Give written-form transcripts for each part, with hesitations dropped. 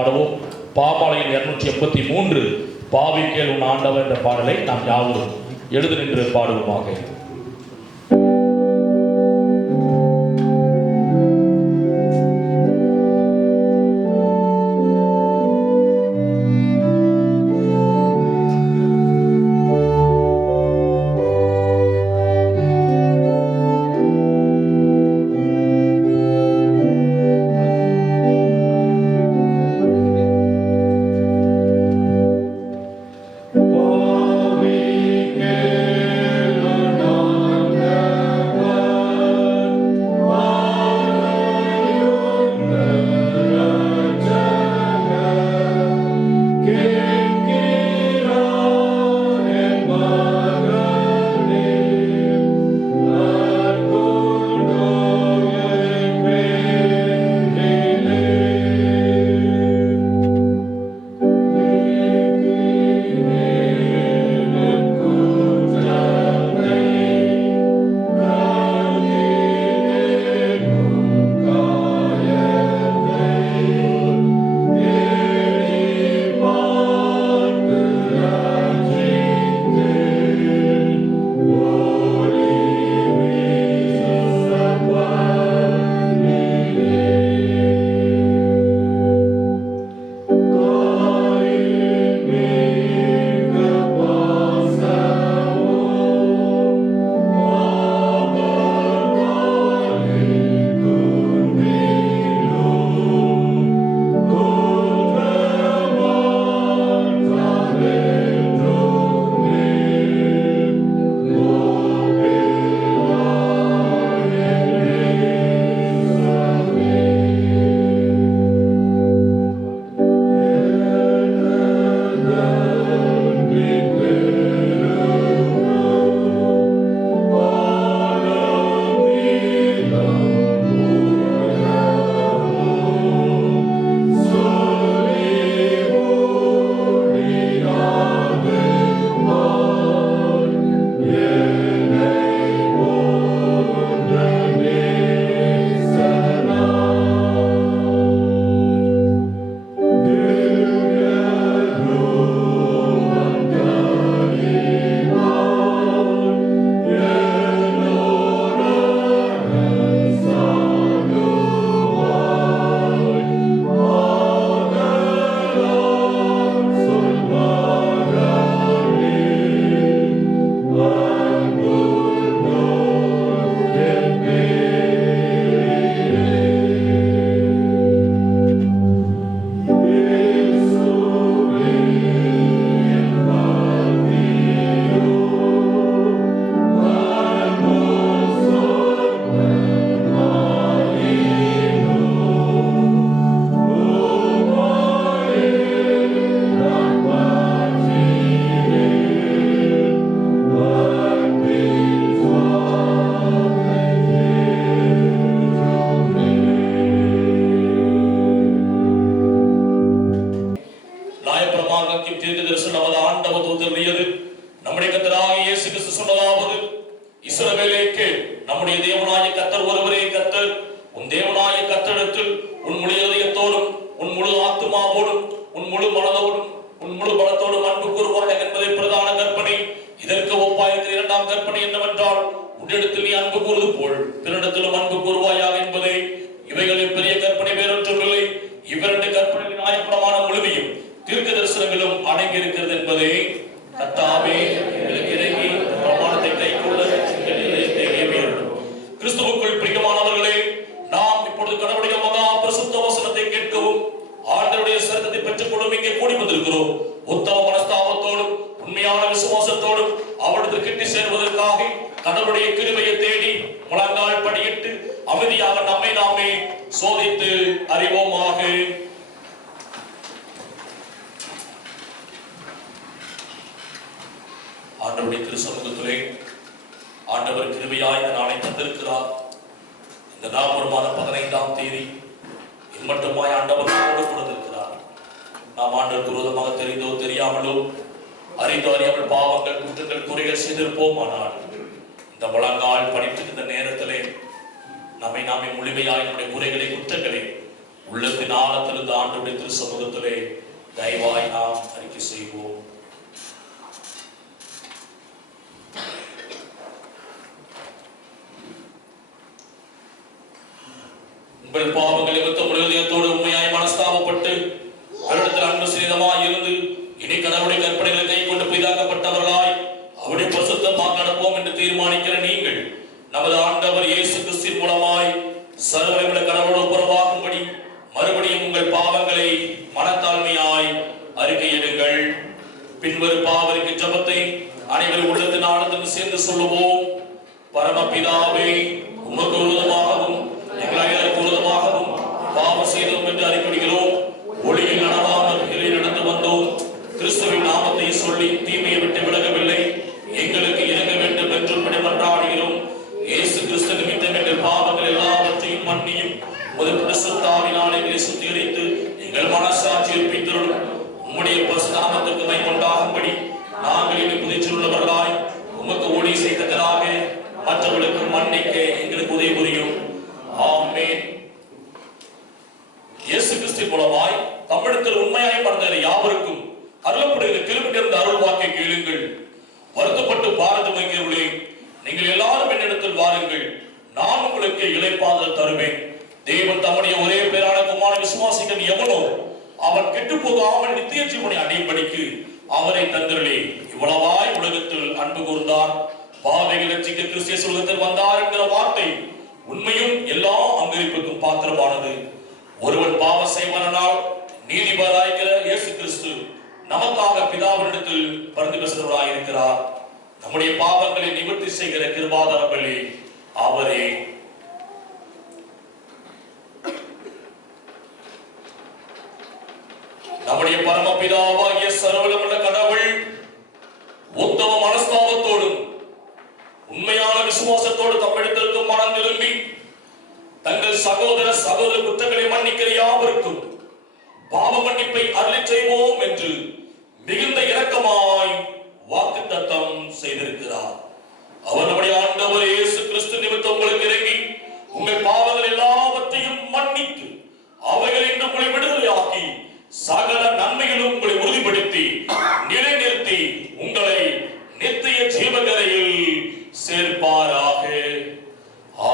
பாடுவோம். பாமாலையில் 283 பாவிக்கேள் உன் ஆண்டவர் என்ற பாடலை நாம் யாவரும் எழுது நின்று பாடுவோமாக. நம்மை நாமே முழுமையாய் நம்முடைய குறைகளை குற்றங்களை உள்ளத்தின் ஆழத்திலிருந்து ஆண்டவருடைய திரு சமூகத்திலே தயவாய் நாம் அறிக்கை செய்வோம். உங்கள் பாவங்களை நிமித்தம் உலகத்தோடு உண்மையாய் மனஸ்தாபப்பட்டு அவரிடத்தில் அன்பு சிறிதமாய் இருந்து இனி கடவுளுடைய கற்பனைகளை கை கொண்டு புதிதாக்கப்பட்டவர்களாய் அவருடைய பரிசுத்தமாக நடப்போம் என்று தீர்மானிக்கிற நீங்கள் நமது ஆண்டவர் இயேசு கிறிஸ்துவின் மூலமாய் சர்வவல்லமையுள்ள கடவுளோடு ஒப்புரவாகும்படி மறுபடியும் உங்கள் பாவங்களை மனத்தாழ்மையாய் அறிக்கையிடுங்கள். பின்வரும் பாவரிக்கை ஜெபத்தை அனைவரும் உள்ளத்தின் ஆனந்தம் சேர்ந்து சொல்லுவோம். பரமபிதாவே, உமக்கு விரோதமாகவும் எங்கள் அயலுக்கு விரோதமாகவும் பாவம் செய்தோம் என்று அறிக்கையிடுகிறோம். ஒளியில் நடவாமல் இருளில் நடந்து வந்தோம். கிறிஸ்துவின் நாமத்தை சொல்லி தீமையை விட்டு விலகவில்லை. எங்களுக்கு இறங்க வேண்டும் என்று மன்றாடுகிறோம். இயேசு கிறிஸ்து நிமித்தம் எங்கள் பாவங்கள் எல்லாவற்றையும் மன்னியும் ஒரு பரிசுத்தாவினாலே சுத்திகரித்து எங்கள் மனசாட்சியை பித்தருளும். உம்முடைய பரிசுத்த நாமத்துக்கு மைமுண்டாகும்படி நாங்கள் இனி புதிச்சுள்ளவர்களாய் உமக்கு ஊழிய செய்ததாக மற்றவர்களுக்கு மன்னிக்க எங்களுக்கு உதவி புரியும். ஆமென். இயேசு கிறிஸ்து மூலமாய் தமிழத்தில் உண்மையாய் மறந்த யாவருக்கும் அருளப்படுகிற கிருபை நிறைந்த அருள் வாக்கை கேளுங்கள். வருத்தப்பட்டு பாரதம் வைக்கிறவர்களே, நீங்கள் எல்லாரும் என்னிடத்தில் வாருங்கள், நான் உங்களுக்கு இளைப்பாறுதல் தருவேன். தேவன் தம்முடைய ஒரே பேரான குமாரனை விசுவாசிக்க எவனோ அவன் கெட்டு போகாமல் நித்திய ஜீவனை அடையும்படிக்கு அவரை தந்தருளே. இவ்வளவாய் உலகத்தில் அன்பு கூர்ந்தார். பாவிகளை ரட்சிக்க கிறிஸ்து உலகத்தில் வந்தார் என்கிற வார்த்தை உண்மையும் எல்லா அங்கீகரிப்புக்கும் பாத்திரமானது. ஒருவன் பாவம் செய்வானால் நீதிபதியாகிற இயேசு கிறிஸ்து நமக்காக பிதாவினிடத்தில் பரிந்து பேசுகிறவராய் இருக்கிறார். நம்முடைய பாவங்களை நிவர்த்தி செய்கிற கிருபாதார பலி அவரே. நம்முடைய பரமபிதாவாகிய சர்வவல்லமையுள்ள கடவுள் உத்தம மனஸ்தாபத்தோடும் உண்மையான விசுவாசத்தோடு தம்மிடத்திற்கு மனம் திரும்பி தங்கள் சகோதர குற்றங்களை மன்னிக்கிற யாவருக்கும் பாவ மன்னிப்பை அருளச் செய்வோம் என்று மிகுந்த இரக்கமாய் வாக்குத்தத்தம் செய்திருக்கிறார். அவர் நம்முடைய ஆண்டவர் இயேசு கிறிஸ்து நிமித்தம் உங்களுக்கு இறங்கி உங்கள் பாவங்கள் எல்லாவற்றையும் மன்னித்து அவைகள் இன்று உங்களை விடுதலையாக்கி சகல நன்மைகளும் உங்களை உறுதிப்படுத்தி நிலைநிறுத்தி உங்களை நித்திய ஜீவகரையில் சேர்ப்பாராக.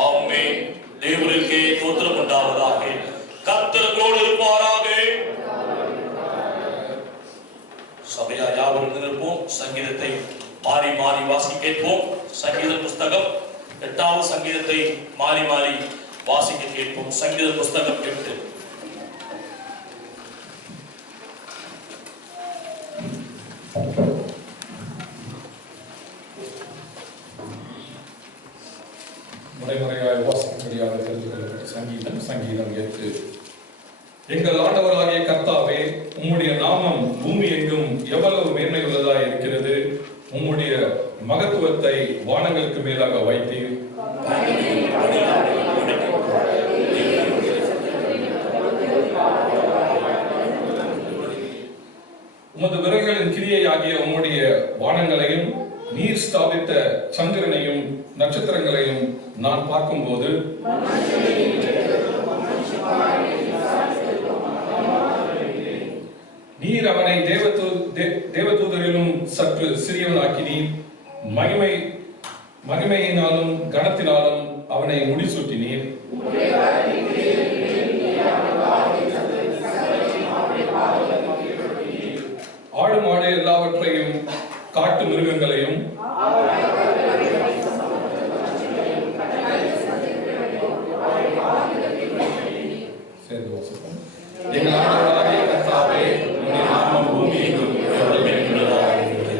ஆமென். தேவனுக்கே ஸ்தோத்திரம் உண்டாவதாக. கர்த்தரோடு இருப்பாராக. சபையா யாவரும் நிற்போம். சங்கீதத்தை மாறி மாறி வாசிக்க கேட்போம். சங்கீத புஸ்தகம் 8வது சங்கீதத்தை மாறி மாறி வாசிக்க கேட்போம். சங்கீத புஸ்தகம் 8. முறைமுறையாக வாசிக்கும்படியாக தெரிந்து கொள்ளப்பட்ட சங்கீதம் சங்கீதம் 8. எங்கள் ஆண்டவராகிய கர்த்தாவே, உம்முடைய நாமம் பூமி எங்கும் எவ்வளவு மேன்மை உள்ளதாக இருக்கிறது. உம்முடைய மகத்துவத்தை வானங்களுக்கு மேலாக வைத்தீர். உமது விரல்களின் கிரியையாகிய உம்முடைய வானங்களையும் நீர் ஸ்தாபித்த சந்திரனையும் நட்சத்திரங்களையும் நான் பார்க்கும்போது நீர் அவனை தேவதூதரிலும் சற்று சிறியவனாக்கினீர். மகிமையினாலும் கனத்தினாலும் அவனை முடிசூட்டினீர். ஆடு மாடு எல்லாவற்றையும் காட்டு மிருகங்களையும் சேர்ந்து வாசிப்போம். எங்கள் ஆண்டவராகிய கர்த்தாவே, உம்முடைய நாமம் பூமி எங்கும் எவ்வளவு மேன்மையுள்ளதாக இருக்கிறது.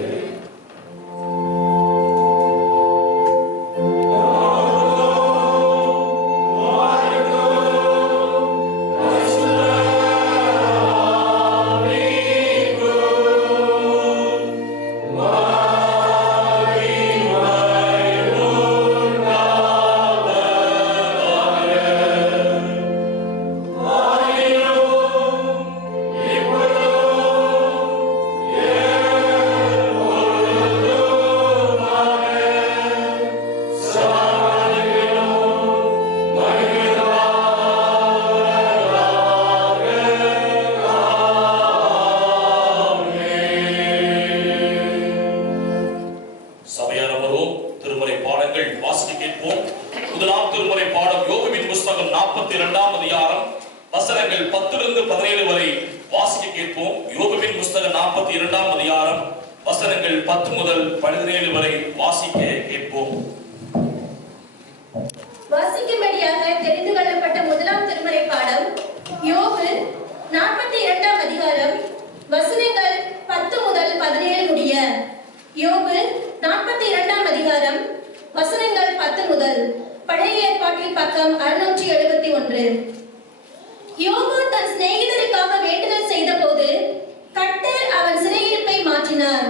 Maria கேட்போம். யோபுவின் புஸ்தகம் 42ஆம் அதிகாரம் வசனங்கள் 10 முதல் 17 வரை வாசிக்க கேட்போம். வாசிக்கும்படியாக தெரிந்து கொள்ளப்பட்ட முதலாம் திருமறை பாடம் யோபு 42ஆம் அதிகாரம் வசனங்கள் 10 முதல் 17 முடிய. யோபு 42ஆம் அதிகாரம் வசனங்கள் 10 முதல். பழைய ஏற்பாட்டில் பக்கம் 671. யோபு தன் சிநேகிதருக்காக வேண்டுதல் செய்த போது கர்த்தர் அவன் சிறையிருப்பை மாற்றினார்.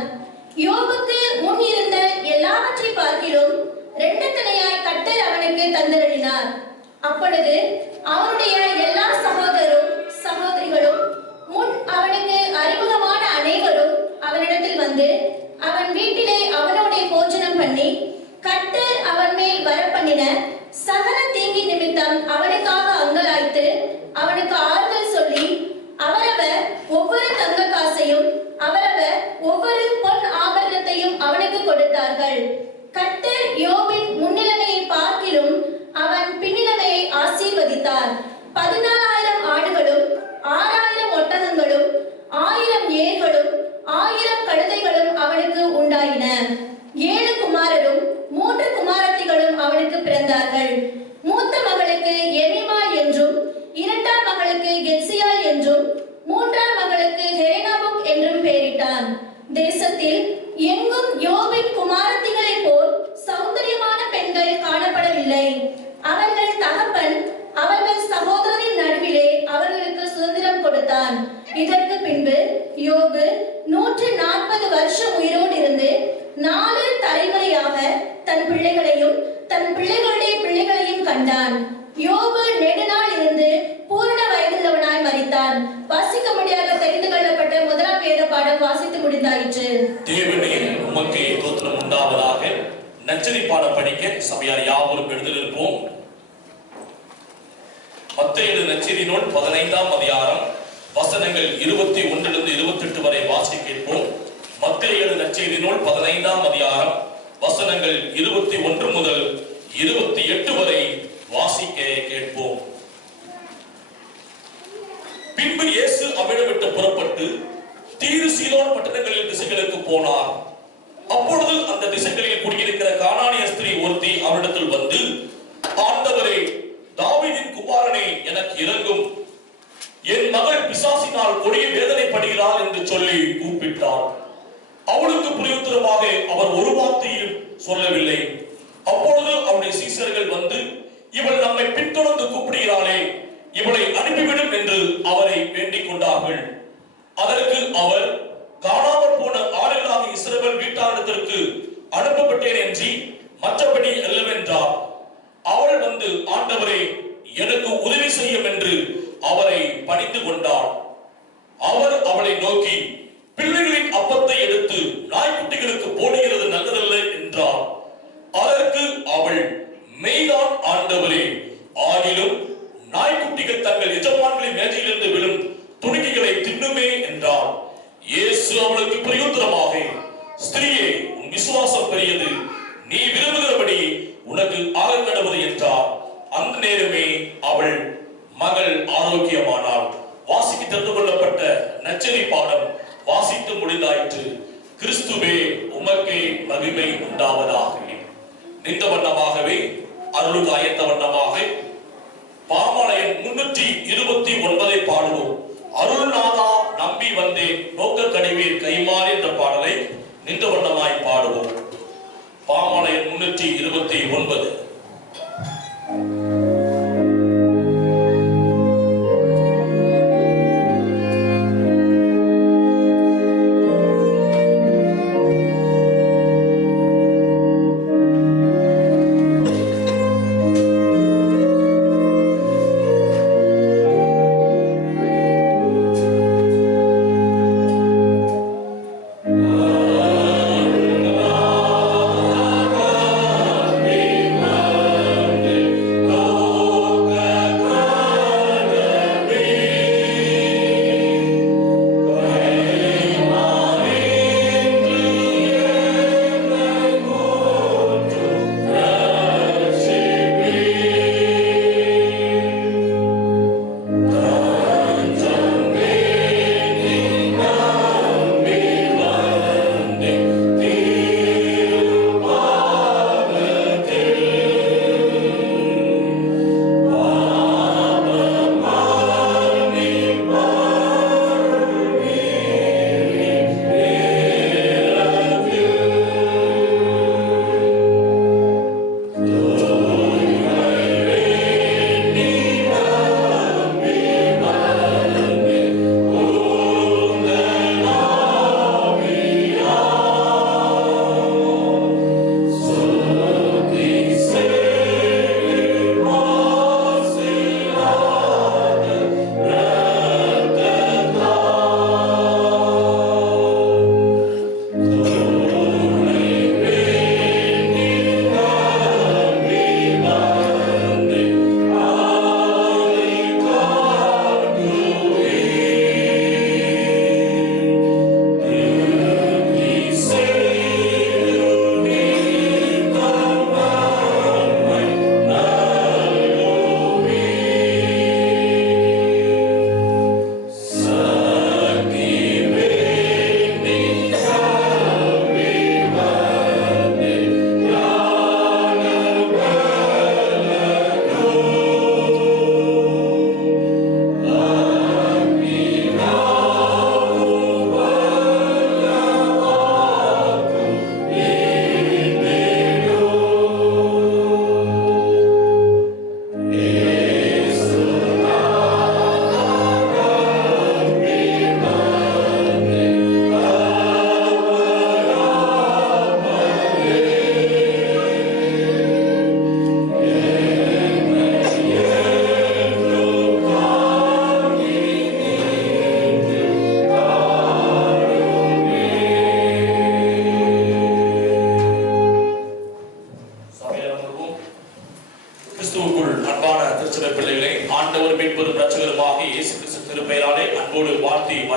யோபுக்கு முன் இருந்த எல்லாவற்றை பார்க்கிலும் 2 தனையாய் கர்த்தர் அவனுக்கு தந்தருளினார். அப்பொழுது அவனுடைய எல்லா சகோதரிகளும் முன் அவனுக்கு அறிமுகமான அனைவரும் அவனிடத்தில் வந்து அவன் வீட்டிலே அவனோட போஜனம் பண்ணி கர்த்தர் அவன் மேல் வரப்பண்ணின சகல தீங்கி நிமித்தம் அவனுக்காக அங்கலாய்த்து அவனுக்கு ஆறுதல் சொல்லி அவரவர் ஒவ்வொரு தங்க காசையும் அவரவர் ஒவ்வொரு பொன் ஆபரணத்தையும் அவனுக்கு கொடுத்தார்கள். கர்த்தர் யோபின் முன்னிலைமையை பார்க்கிலும் அவன் பின்னிலைமையை ஆசீர்வதித்தார். 14,000 ஆடுகளும் 6,000 ஒட்டகங்களும் 1000 ஏர்களும் 1000 கழுதைகளும் அவனுக்கு உண்டாயின. 7 குமாரரும் 3 குமாரத்திகளும் அவனுக்கு பிறந்தார்கள். மூத்த மகளுக்கு எமிமாள் என்றும் 2ஆம் மகளுக்கு கெத்சியாள் என்றும் 3ஆம் மகளுக்கு ஹெரேனாபுக் என்றும் பெயரிட்டான். தேசத்தில் எங்கும் யோபின் குமாரத்திகளைப் போல் சௌந்தரியமான பெண்கள் காணப்படவில்லை. அவர்கள் தகப்பன் அவர்கள் சகோதரரின் நடுவிலே அவர்களுக்கு சுதந்திரம் கொடுத்தான். இதற்கு பின்பு யோபு 140 வருஷம் உயிரோடு இருந்து 4 தலைமுறையாக தன் பிள்ளைகளையும் தன் பிள்ளைகளுடைய பிள்ளைகளையும் கண்டான். யோபு நெடுநாள் இருந்து பூரண வயதுள்ளவனாய் மரித்தான். வாசிக்கும்படியாக தெரிந்து கொள்ளப்பட்ட முதலாம் வேத பாடம் வாசித்து முடிந்தாயிற்று. தேவனே உமக்கு ஸ்தோத்திரம் உண்டாவதாக. நச்சரி பாடம் படிக்க சபையார் யாவரும் எழுந்திருப்போம். மத்தேயு நச்சரி நூல் 15ஆம் அதிகாரம் வசனங்கள் 21 28 வரை வாசி கேட்போம். மத்தேயு நச்சரி நூல் 15ஆம் அதிகாரம் வசனங்கள் 21 முதல் 28 வரை வாசிக்க கேட்போம். பின்பு இயேசு அவ்விடம் விட்டு புறப்பட்டு தீரு சீதோன் பட்டணங்களின் திசைகளுக்கு போனார். அப்பொழுது அந்த திசைகளில் குடியிருக்கிற கானானிய ஸ்திரீ ஒருத்தி அவரிடத்தில் வந்து, ஆண்டவரே, தாவீதின் குமாரனே, எனக்கு இரங்கும், என் மகள் பிசாசினால் கொடிய வேதனைப்படுகிறாள் என்று சொல்லி கூப்பிட்டார். அவளுக்கு பிரயுத்தரமாக அவர் ஒரு வார்த்தையும் சொல்லவில்லை. அப்பொழுது அவருடைய சீசர்கள் வந்து, இவள் நம்மை பின்தொடர்ந்து கூப்பிடுகிறாளே, இவளை அனுப்பிவிடும் என்று அவரை வேண்டிக் கொண்டார்கள். அதற்கு அவர், காணாமல் போன ஆளுகளாக இஸ்ரவேல் வீட்டாரிடத்திற்கு அனுப்பப்பட்டேன் என்று மற்றபடி அல்லவென்றார். அவள் வந்து, ஆண்டவரே, எனக்கு உதவி செய்யும் என்று அவரை பணிந்து கொண்டாள். அவர் அவளை நோக்கி, பிள்ளைகளின் அப்பத்தை எடுத்து நாய்க்குட்டிகளுக்கு போடுகிறது நல்லதல்ல என்றார். அதற்கு அவள், மெய்தான் ஆண்டவரே, ஆகிலும் நாய்க்குட்டிகள் தங்கள் எஜமான்களின் மேஜையிலிருந்து விழும் துணிக்கைகளை தின்னுமே என்றார். இயேசு அவளுக்கு பிரயுத்தரமாக, ஸ்திரீயே, உன் விசுவாசம் பெரியது, நீ விரும்புகிறபடி உனக்கு ஆக கடவுது என்றார். அந்த நேரமே அவள் மகள் ஆரோக்கியமானாள். வாசிக்க தெரிந்து கொள்ளப்பட்ட நச்சரி பாடம் வாசித்து முடிந்தாயிற்று. கிறிஸ்துவே உமக்கே மகிமை உண்டாவதாக. நின்ற வண்ணமாகவே அருளுக்கு ஆயத்த வண்ணமாக பாமாலயம் 329 பாடுவோம். அருள்நாதா நம்பி வந்தேன், நோக்க கடைவீர் கைமாறி என்ற பாடலை நின்ற வண்ணமாய் பாடுவோம். பாமாலயம் 329. Amen.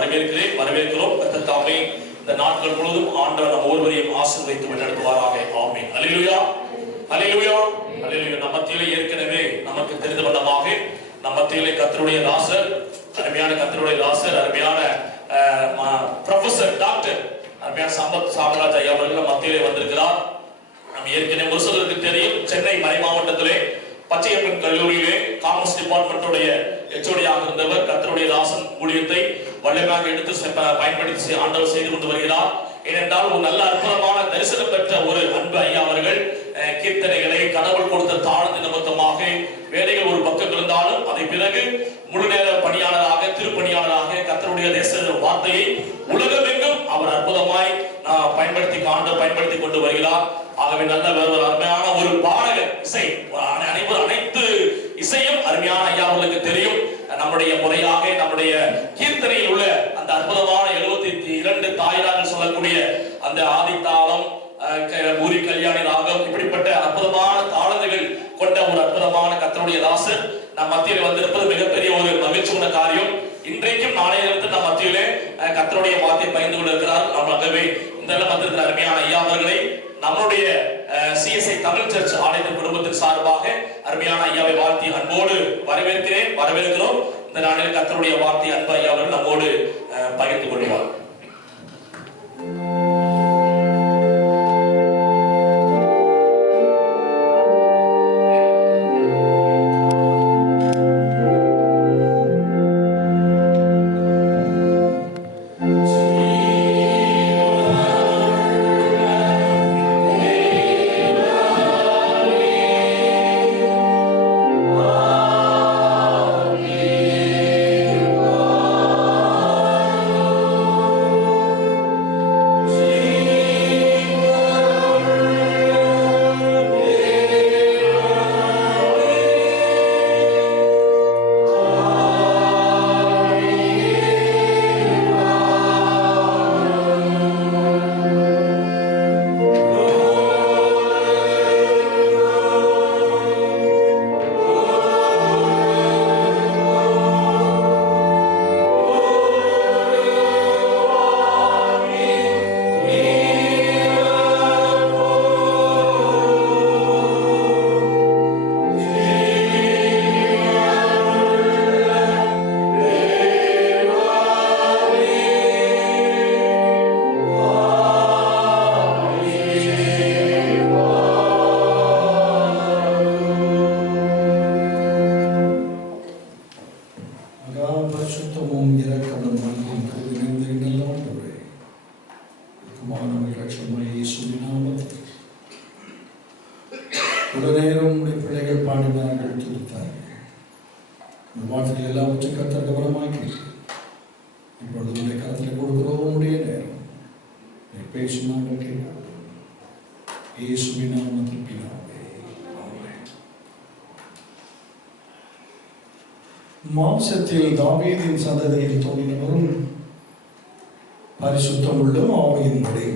வரவேற்கிறோம். கர்த்தர் தாமே இந்த நாட்கள் முழுவதும் ஆண்டவர் நம் ஒவ்வொருவரையும் ஆசீர்வதித்து வழிநடத்துவாராக. ஆமென். அல்லேலூயா, அல்லேலூயா, அல்லேலூயா. நம் மத்தியிலே ஏற்கனவே நமக்கு தெரிந்த வண்ணமாக நம் மத்தியிலே கர்த்தருடைய தாசர், அருமையான கர்த்தருடைய தாசர், அருமையான ப்ரொஃபசர் டாக்டர் அருமையான சம்பத் சாமராஜ் ஐயா அவர்கள் மத்தியிலே வந்திருக்கிறார். நம்ம ஏற்கனவே ஒரு சிலருக்கு தெரியும், சென்னை மறை மாவட்டத்திலே பச்சையப்பன் கல்லூரியிலே காமர்ஸ் டிபார்ட்மெண்ட்டுடைய எச்ஓடியாக இருந்தவர். கர்த்தருடைய தாசன் ஊழியத்தை வல்லமையாக எடுத்து பயன்படுத்தி ஆண்டவர் செய்து கொண்டு வருகிறார். ஏனென்றால் ஒரு நல்ல அற்புதமான தரிசனம் பெற்ற ஒரு அன்பு ஐயா அவர்கள் கீர்த்தனைகளை கடவுள் கொடுத்த தாழ்ந்த நிமித்தமாக வேலைகள் ஒரு பக்கம் இருந்தாலும் அதை பிறகு முழு நேர பணியாளராக திருப்பணியாளராக கர்த்தருடைய தேச வார்த்தையை உலகமெங்கும் அவர் அற்புதமாய் பயன்படுத்தி கொண்டு வருகிறார். ஆகவே நல்ல அருமையான ஒரு பாடகர், இசை அனைத்து இசையும் அருமையான ஐயா அவர்களுக்கு தெரியும். நம்முடைய முறையாக நம்முடைய கீர்த்தனையில் உள்ள அந்த அற்புதமான 72 தாய்ரார்கள் சொல்லக்கூடிய அந்த ஆதித்தாளம், ஊரி கல்யாணி ராகம், இப்படிப்பட்ட அற்புதமான தாளங்கள் கொண்ட ஒரு அற்புதமான கர்த்தருடைய தாசர் நம் மத்தியில் வந்திருப்பது மிகப்பெரிய ஒரு மகிழ்ச்சியான காரியம். இன்றைக்கும் நாளைய தினத்தில் நம் மத்தியிலே கர்த்தருடைய வார்த்தையை பகிர்ந்து கொண்டிருக்கிறார். ஆகவே இந்த வந்திருக்கிற அருமையான ஐயா அவர்களை நம்முடைய சிஎஸ்ஐ தமிழ் சர்ச் ஆலயத்தின் குடும்பத்தின் சார்பாக அருமையான ஐயாவை வாழ்த்தி அன்போடு வரவேற்கிறோம். இந்த நாளில் கர்த்தருடைய வார்த்தை அன்பு ஐயா அவர்கள் நம்மோடு பகிர்ந்து கொள்வார். மாம்சத்தில் தாவீதின் சந்ததியில் தோன்றினவரும் பரிசுத்தமுள்ள ஆவியின்படி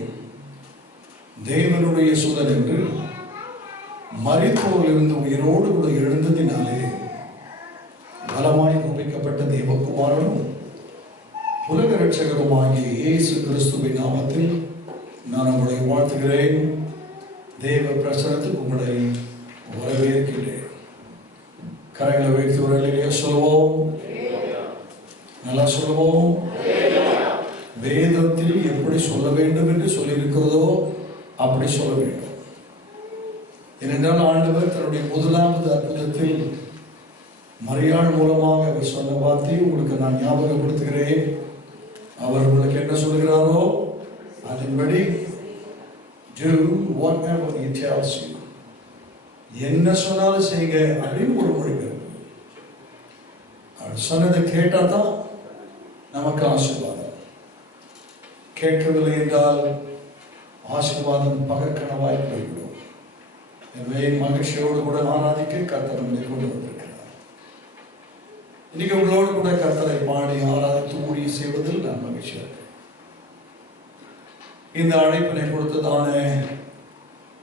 தேவனுடைய சுதன் என்று மரித்தோரிலிருந்து உயிரோடு கூட எழுந்ததினாலே பலமாய் ஒப்பிக்கப்பட்ட தேவகுமாரனும் உலக இரட்சகருமாகிய இயேசு கிறிஸ்துவின் நாமத்தில் நான் உங்களை வாழ்த்துகிறேன். தேவ பிரசனத்துக்கு உங்களை வரவேற்கிறேன். கரைகளை வைத்து ஒரு அல்லேலூயா சொல்வோம். நல்லா சொல்வோம். வேதத்தில் எப்படி சொல்ல வேண்டும் என்று சொல்லியிருக்கிறதோ அப்படி சொல்ல வேண்டும். ஏனென்றால் ஆண்டவர் தன்னுடைய முதலாவது அற்புதத்தில் மரியாள் மூலமாக அவர் சொன்ன வார்த்தையை உங்களுக்கு நான் ஞாபகப்படுத்துகிறேன். அவர் உங்களுக்கு என்ன சொல்கிறாரோ அதன்படி do whatever he tells you. என்ன சொன்னாலும் செய்யுங்க அப்படின்னு ஒரு மொழிபெயர்ப்பு. அவர் சொன்னதை கேட்டால் தான் நமக்கு ஆசீர்வாதம். கேட்கவில்லை என்றால் ஆசீர்வாதம் பகற்கனவாய் போய்விடும். எனவே மகிழ்ச்சியோடு கூட ஆராதிக்க கர்த்தர் நம்மை கொண்டு வந்திருக்கிறார். இன்னைக்கு உங்களோடு கூட கர்த்தரை பாடி ஆராதித்து ஊழியம் செய்வதில் நான் மகிழ்ச்சியாக இருக்கிறேன். இந்த அழைப்பினை கொடுத்ததான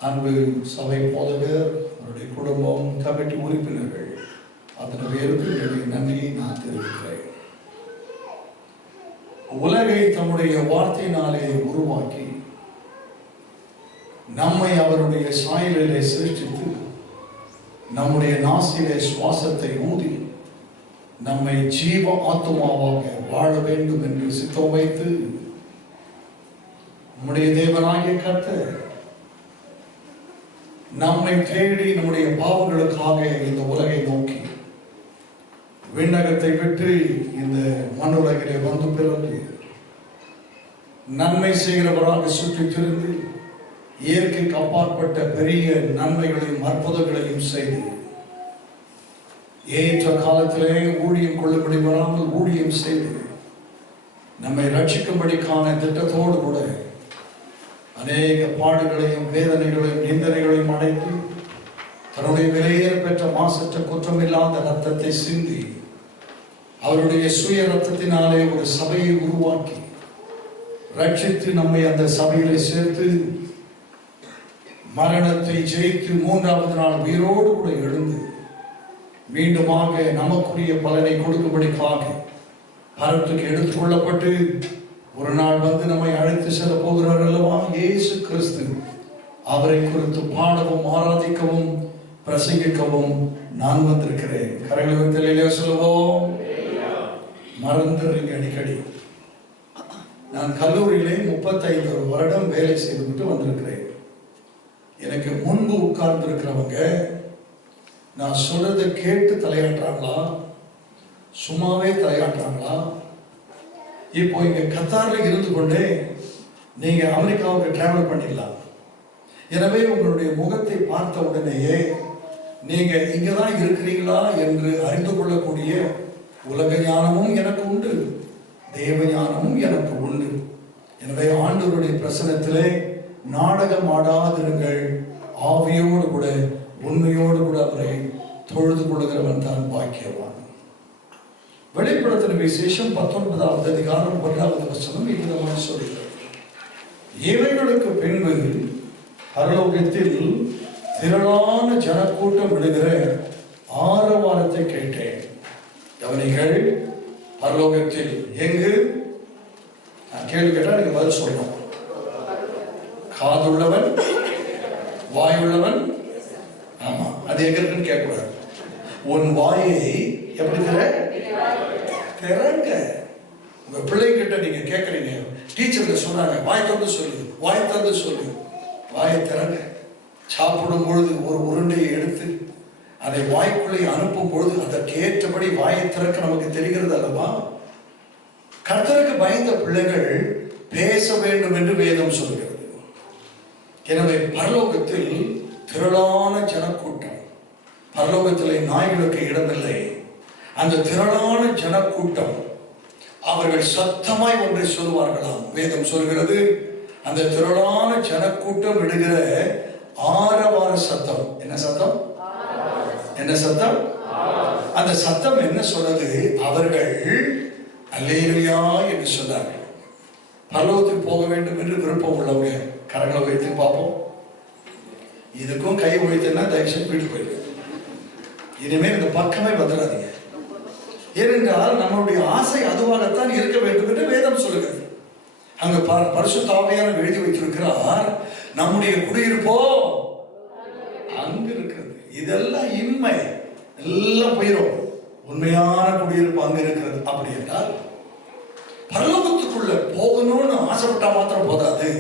அன்பு சபை போதகர், அவருடைய குடும்பம், கமிட்டி உறுப்பினர்கள் அத்தனை பேருக்கு என்னுடைய நன்றியை நான் தெரிவிக்கிறேன். உலகை தம்முடைய வார்த்தையினாலே உருவாக்கி நம்மை அவருடைய சாயலிலே சிருஷ்டித்து நம்முடைய நாசிலே சுவாசத்தை ஊதி நம்மை ஜீவ ஆத்துமாவாக வாழ வேண்டும் என்று சித்தம் வைத்து நம்முடைய தேவனாகிய கர்த்தர் நம்மை தேடி நம்முடைய பாவங்களுக்காக இந்த உலகை நோக்கி விண்ணகத்தை விட்டு இந்த மண்ணுலகிலே வந்து பிறந்து நன்மை செய்கிறவராக சுற்றி திரிந்து இயற்கைக்கு அப்பாற்பட்ட பெரிய நன்மைகளையும் அற்புதங்களையும் செய்து ஏற்ற காலத்திலே ஊழியம் கொள்ளும்படி வராமல் ஊழியம் செய்து நம்மை ரட்சிக்கும்படிக்கான திட்டத்தோடு கூட அநேக பாடுகளையும் வேதனைகளையும் நிந்தனைகளையும் அடைந்து தன்னுடைய விலையேற பெற்ற மாசற்ற குற்றமில்லாத ரத்தத்தை சிந்தி அவருடைய சுய ரத்தத்தினாலே ஒரு சபையை உருவாக்கி ரட்சித்து நம்மை அந்த சபையிலே சேர்த்து மரணத்தை ஜெயித்து மூன்றாவது நாள் உயிரோடு கூட எழுந்து மீண்டுமாக நமக்குரிய பலனை கொடுக்கும்படிக்காக பரத்துக்கு எடுத்துக் கொள்ளப்பட்டு ஒரு நாள் வந்து நம்மை அழைத்து செல்ல போகிறார் அல்லவா இயேசு கிறிஸ்து. அவரை குறித்து பாடவும் ஆராதிக்கவும் பிரசங்கிக்கவும் நான் வந்திருக்கிறேன். கரங்களிலே சொல்லுவோம். மறந்துடுறீங்க அடிக்கடி. நான் கல்லூரியிலே 35 வருடம் வேலை செய்துவிட்டு வந்திருக்கிறேன். எனக்கு முன்பு உட்கார்ந்து இருக்கிறவங்க நான் சொல்றதை கேட்டு தலையாட்டுறாங்களா, சும்மாவே தலையாட்டுறாங்களா? இப்போ இங்க கத்தார்ல இருந்து கொண்டே நீங்க அமெரிக்காவுக்கு டிராவல் பண்ணிடலாம். எனவே உங்களுடைய முகத்தை பார்த்த உடனேயே நீங்க இங்கதான் இருக்கிறீங்களா என்று அறிந்து கொள்ளக்கூடிய உலக ஞானமும் எனக்கு உண்டு, தேவ ஞானமும் எனக்கு உண்டு. எனவே ஆண்டவருடைய பிரசனத்திலே நாடகம் ஆடாதிருங்கள், ஆவியோடு கூட உண்மையோடு கூட அவரை தொழுது கொள்கிறவன் தான் பாக்கியவான். வெளிப்படுத்தின விசேஷம் 19வது அதிகாரம் 1வது வசனம் இவ்விதமாக சொல்கிறது. இவைகளுக்கு பின்பு பரலோகத்தில் திரளான ஜனக்கூட்டம் விடுகிற ஆரவாரத்தை கேட்டேன். கவனிகள், பரலோகத்தில் எங்கு? நான் கேள்வி கேட்டா நீங்க பதில் சொல்லணும். காதுள்ளவன் வாயுள்ளவன். ஆமா, அது எங்க இருக்குன்னு கேட்கக்கூடாது. உன் வாயை எப்படி திறங்க. உங்க பிள்ளைகிட்ட நீங்க கேட்கறீங்க, டீச்சர்ல சொன்னாங்க வாய் திறந்து சொல்லு, வாய் திறந்து சொல்லு. வாயை திறங்க. சாப்பிடும் பொழுது ஒரு உருண்டையை எடுத்து அதை வாய்க்குள்ளே அனுப்பும் பொழுது அதற்கு ஏற்றபடி வாயை திறக்க நமக்கு தெரிகிறது அல்லவா? கர்த்தருக்கு பயந்த பிள்ளைகள் பேச வேண்டும் என்று வேதம் சொல்கிறது. எனவே பரலோகத்தில் திரளான ஜனக்கூட்டம். பரலோகத்திலே நாய்களுக்கு இடமில்லை. அந்த திரளான ஜனக்கூட்டம் அவர்கள் சத்தமாய் ஒன்றை சொல்வார்களாம். வேதம் சொல்கிறது, அந்த திரளான ஜனக்கூட்டம் விடுகிற ஆரவார சத்தம். என்ன சத்தம்? என்ன சத்தம்? அந்த சத்தம் என்ன சொன்னது? அவர்கள் அல்லேலூயா என்று சொன்னார்கள். பரலோகத்தில் போக வேண்டும் என்று விருப்பம் உள்ளவங்க கரங்களை வைத்து பார்ப்போம். இதுக்கும் கை வைத்தா தயவுசெய்து வீட்டுக்கு போயிடுங்க. இனிமேல் இந்த பக்கமே வந்துடாதீங்க. ஏனென்றால் நம்மளுடைய ஆசை அதுவாகத்தான் இருக்க வேண்டும் என்று வேதம் சொல்லுகிறது. அங்க பரிசுத்த ஆவியானவர் எழுதி வைத்திருக்கிறார், நம்முடைய குடியிருப்போ அங்கு இருக்கிறது. இதெல்லாம் இன்மை, எல்லாம் போயிடும். உண்மையான குடியிருப்பு அங்க இருக்கிறது. அப்படி என்றால் பரலோகத்துக்குள்ள போகணும்னு ஆசைப்பட்டா மாத்திரம் போதாது,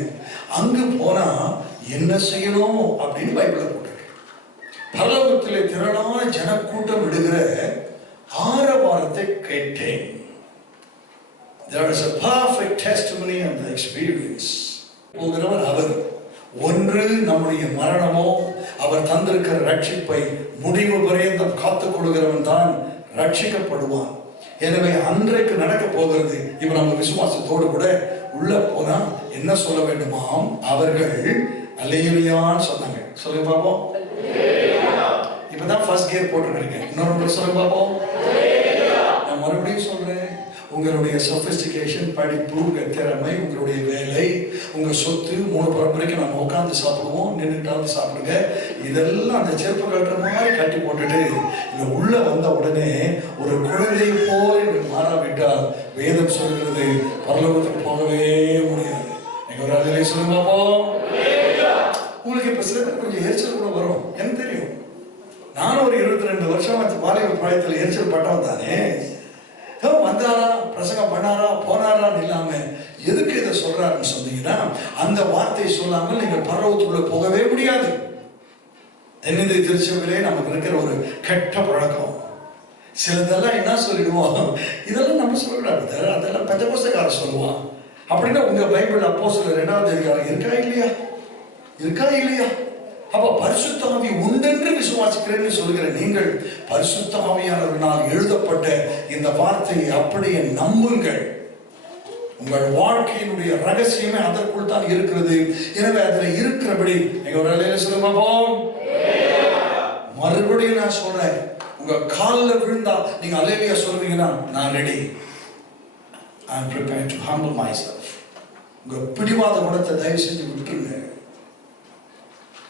அங்கு போனா என்ன செய்யணும் அப்படின்னு பைபிள்ல போட்டிருக்கு. பரலோகத்திலே திரளான ஜனக்கூட்டம் விடுகிற ஆரவாரத்தை கேட்டேன். There is a perfect testimony and the experience. போகிறவர் அவர். ஒன்று நம்முடைய மரணமோ, அவர் தந்திருக்கிற ரட்சிப்பை முடிவு பரியந்தம் காத்துக் கொள்கிறவன் தான் ரட்சிக்கப்படுவான். எனவே அன்றைக்கு நடக்க போகிறது. இப்ப நம்ம விசுவாசத்தோடு கூட உள்ள போனா என்ன சொல்ல வேண்டுமாம்? அவர்கள் அல்லேலூயான்னு சொன்னாங்க. சொல்லுங்க பாப்போம். இப்பதான் ஃபர்ஸ்ட் கியர் போட்டுருக்கீங்க. இன்னொரு சொல்லுங்க பாப்போம். நான் மறுபடியும் சொல்றேன், உங்களுடைய சொபிஸ்டிகேஷன், படிப்பு, உங்க திறமை, உங்களுடைய வேலை, உங்க சொத்து, 3 பரம்பரைக்கு நம்ம உட்காந்து சாப்பிடுவோம், நின்றுட்டாவது சாப்பிடுங்க. இதெல்லாம் அந்த செருப்பு கட்டுற மாதிரி கட்டி போட்டுட்டு இங்க உள்ள வந்த உடனே ஒரு குழந்தை போல் மாறாவிட்டால் வேதம் சொல்கிறது பரலோகத்துக்கு போகவே முடியாது. நீங்க ஒரு அதிலே சொல்லுங்க பாப்போம். உங்களுக்கு இப்ப சில பேர் கொஞ்சம் எரிச்சல் கூட வரும், எனக்கு தெரியும். நானும் ஒரு 22 வருஷம் வாலிப பிராயத்தில் எரிச்சல் பட்டவன் தானே. வந்தாரா, பிரசங்கம் பண்ணாரா, போனாரான்னு இல்லாம எதுக்கு இதை சொல்றாருன்னு சொன்னீங்கன்னா, அந்த வார்த்தையை சொல்லாமல் நீங்கள் பரலோகத்துக்குள்ள போகவே முடியாது. தென்னிந்திய திருச்சபையிலே நமக்கு இருக்கிற ஒரு கெட்ட பழக்கம், சிலதெல்லாம் என்ன சொல்லிடுவோம், இதெல்லாம் நம்ம சொல்லக்கூடாது, அதெல்லாம் பெந்தகோஸ்தேக்காரன் சொல்லுவான் அப்படின்னா உங்க பைபிள் அப்போஸ்தலர் 2ஆம் அதிகாரம் இருக்கா இல்லையா? இருக்கா இல்லையா? அப்ப பரிசுத்த ஆவி உண்டென்று விசுவாசிக்கிறேன்னு சொல்லுகிற நீங்கள் பரிசுத்த ஆவியானவர்களால் எழுதப்பட்ட இந்த வார்த்தையை அப்படியே நம்புங்கள். உங்கள் வாழ்க்கையினுடைய ரகசியமே அதற்குள் தான் இருக்கிறது. எனவே அதில் இருக்கிறபடி எங்க ஒரு அலையில சொல்லுங்க. மறுபடியும் நான் சொல்றேன், உங்க காலில் விழுந்தா நீங்க அலையிலையா சொல்றீங்கன்னா நான் ready. I am prepared to humble myself. உங்க பிடிவாத குணத்தை தயவு செஞ்சு விட்டுருங்க.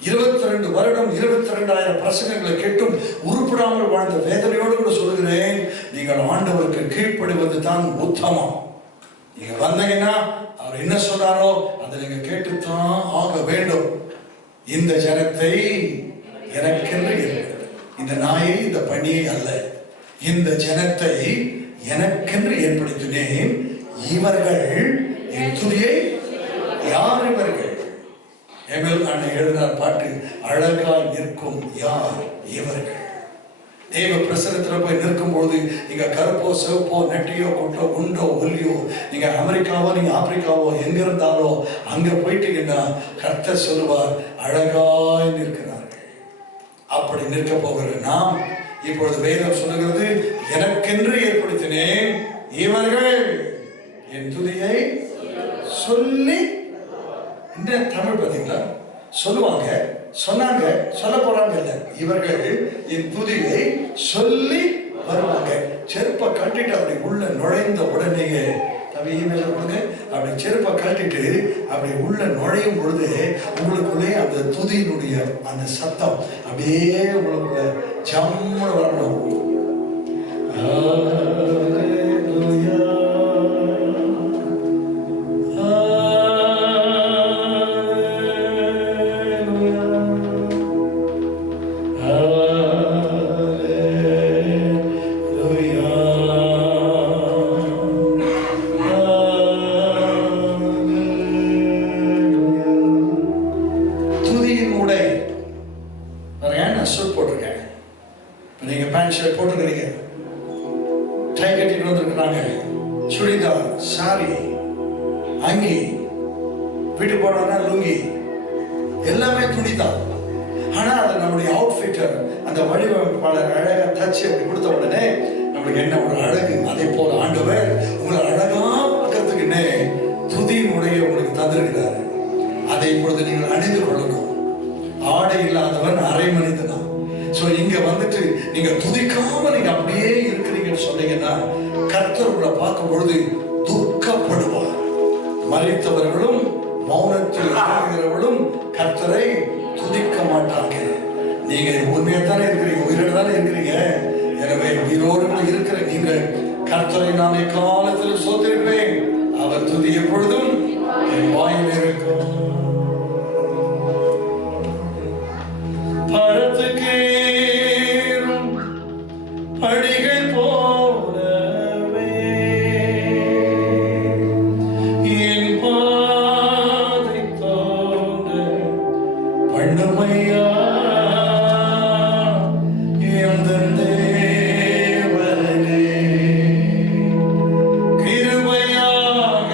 22 வருடம் 22,000 பிரசங்கங்களை கேட்டும் உருப்படாமல் வாழ்ந்த வேதனையோடு கூட சொல்கிறேன், நீங்கள் ஆண்டவருக்கு கீழ்ப்படிவது தான் உத்தமம். நீங்க வந்தீங்கன்னா அவர் என்ன சொன்னாரோ அதை நீங்க கேட்டுத்தான் ஆக வேண்டும். இந்த ஜனத்தை எனக்கென்று இருக்கிறது, இந்த நாயை இந்த பணியை அல்ல, இந்த ஜனத்தை எனக்கென்று ஏற்படுத்தினேன், இவர்கள் என் துதியை. யார் இவர்கள்? எம்எல் அண்ணன் எழுதினார் பாட்டு, அழகாய் நிற்கும் யார் இவர்கள். தேவ பிரசனத்தில் போய் நிற்கும் பொழுது நீங்க கருப்போ சிவப்போ நெட்டியோ கொட்டோ குண்டோ ஒல்லியோ, நீங்க அமெரிக்காவோ நீங்க ஆப்பிரிக்காவோ எங்க இருந்தாலும் அங்க போயிட்டீங்கன்னா கர்த்தர் சொல்லுவார், அழகாய் நிற்கிறார்கள். அப்படி நிற்க போகிற நாம் இப்பொழுது வேதம் சொல்லுகிறது, எனக்கென்று ஏற்படுத்தினேன், இவர்கள் என் துதியை சொல்லி. இந்த தமிழ் பார்த்தீங்களா, சொல்லுவாங்க, சொன்னாங்க, சொல்ல போறாங்க இல்ல, இவர்கள் என் துதியை சொல்லி வருவாங்க. செருப்பை கட்டிட்டு அப்படி உள்ள நுழைந்த உடனேயே அப்படி செருப்பை கட்டிட்டு அப்படி உள்ள நுழையும் பொழுது உங்களுக்குள்ளே அந்த துதியினுடைய அந்த சத்தம் அப்படியே உங்களுக்குள்ள ஜம்முன்னு வரணும். போட்டுக்கிறீங்க, டை கட்டிட்டு வந்துருக்கிறாங்க, சுடிதார், சாரி, அங்கி, வீட்டு போனா லுங்கி, எல்லாமே துணிதான். ஆனா அது நம்முடைய அவுட்ஃபிட்டர் அந்த வடிவமைப்பாளர் அழகா தச்சு அப்படி கொடுத்த உடனே நம்மளுக்கு என்ன ஒரு அழகு. அதே போல ஆண்டவர் உங்களை அழகா பார்க்கறதுக்குன்னே துதியினுடைய உங்களுக்கு தந்திருக்கிறாரு. அதை இப்பொழுது நீங்கள் அணிந்து கொள்ளணும். ஆடை இல்லாதவன் அரை மனிதனா. சோ இங்க வந்துட்டு நீங்க துதிக்காம நீங்க அப்படியே இருக்கிறீங்கன்னு சொன்னீங்கன்னா கர்த்தர் உங்களை பார்க்கும் பொழுது துக்கப்படுவார். மரித்தவர்களும் மௌனத்தில் இருக்கிறவர்களும் கர்த்தரை துதிக்க மாட்டாங்க. நீங்க உண்மையா தானே இருக்கிறீங்க, உயிரோடு தானே இருக்கிறீங்க. எனவே உயிரோடு இருக்கிற நீங்கள் கர்த்தரை நான் எக்காலத்தில் சோதரிப்பேன், அவர் துதி எப்பொழுதும் என் வாயில் இருக்கும். படிகள் போலவே என் பாதை தோன்ற பண்ணுமையா எந்த தேவனே கிருபையாக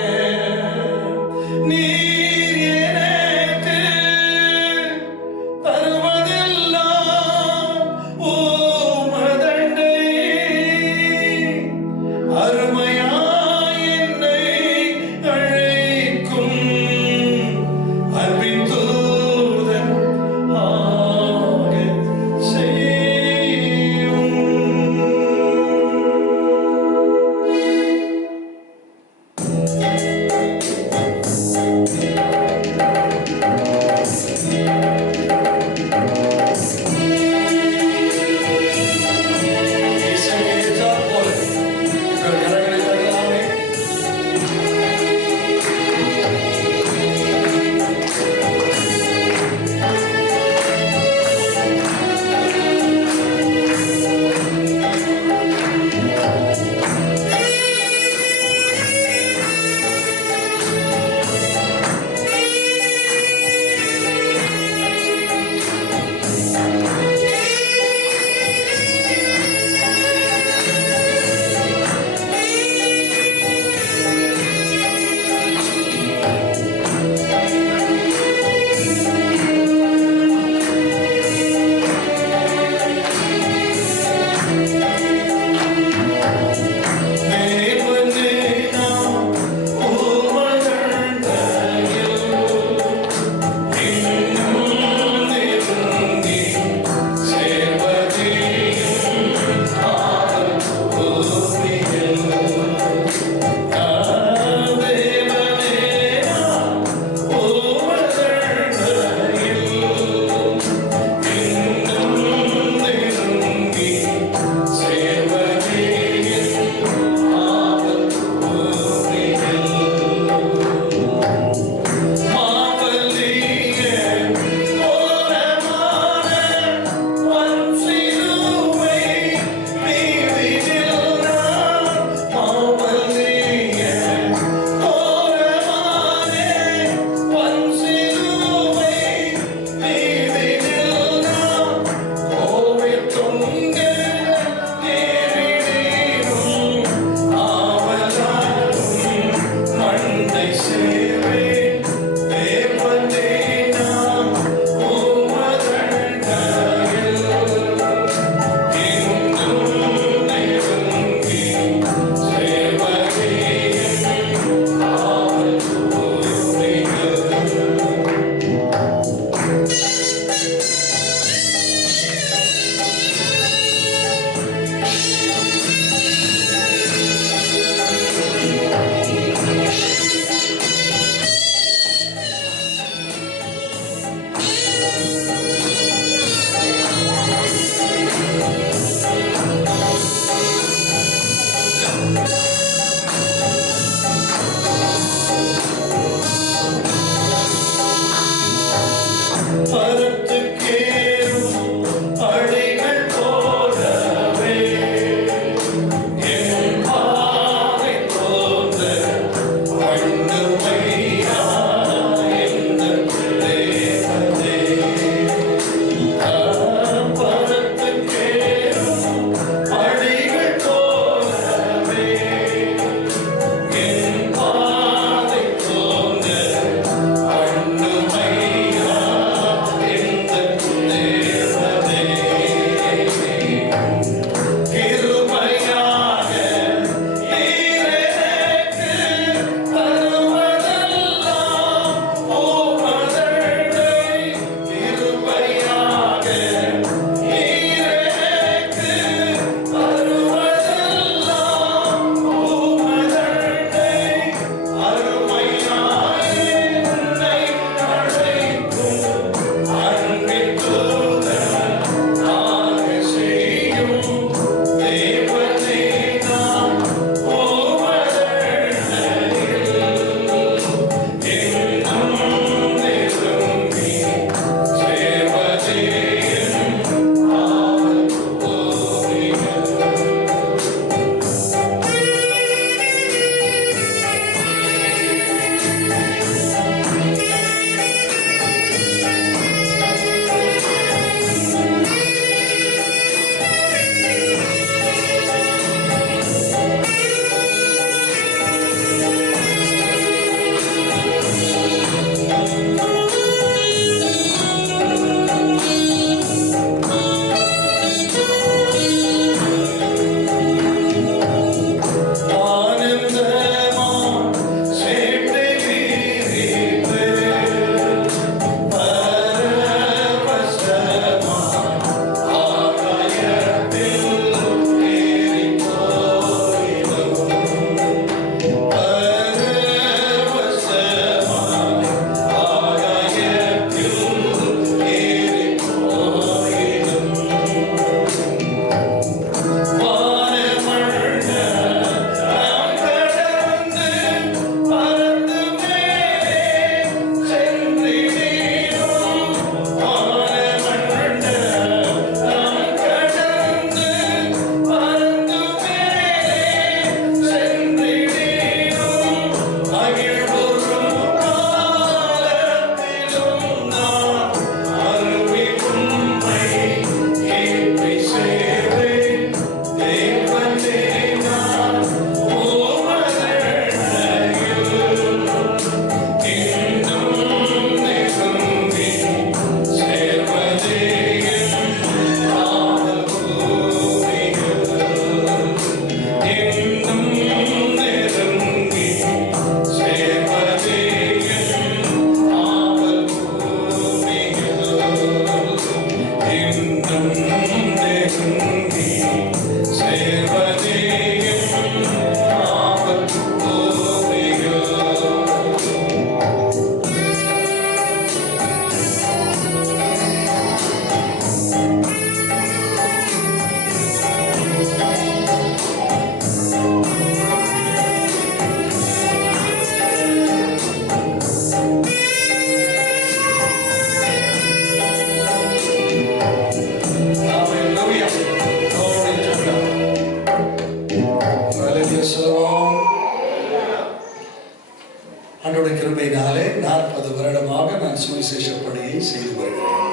கிருபையினாலே 40 வருடமாக நான் சுவிசேஷ பணியை செய்து வருகிறேன்.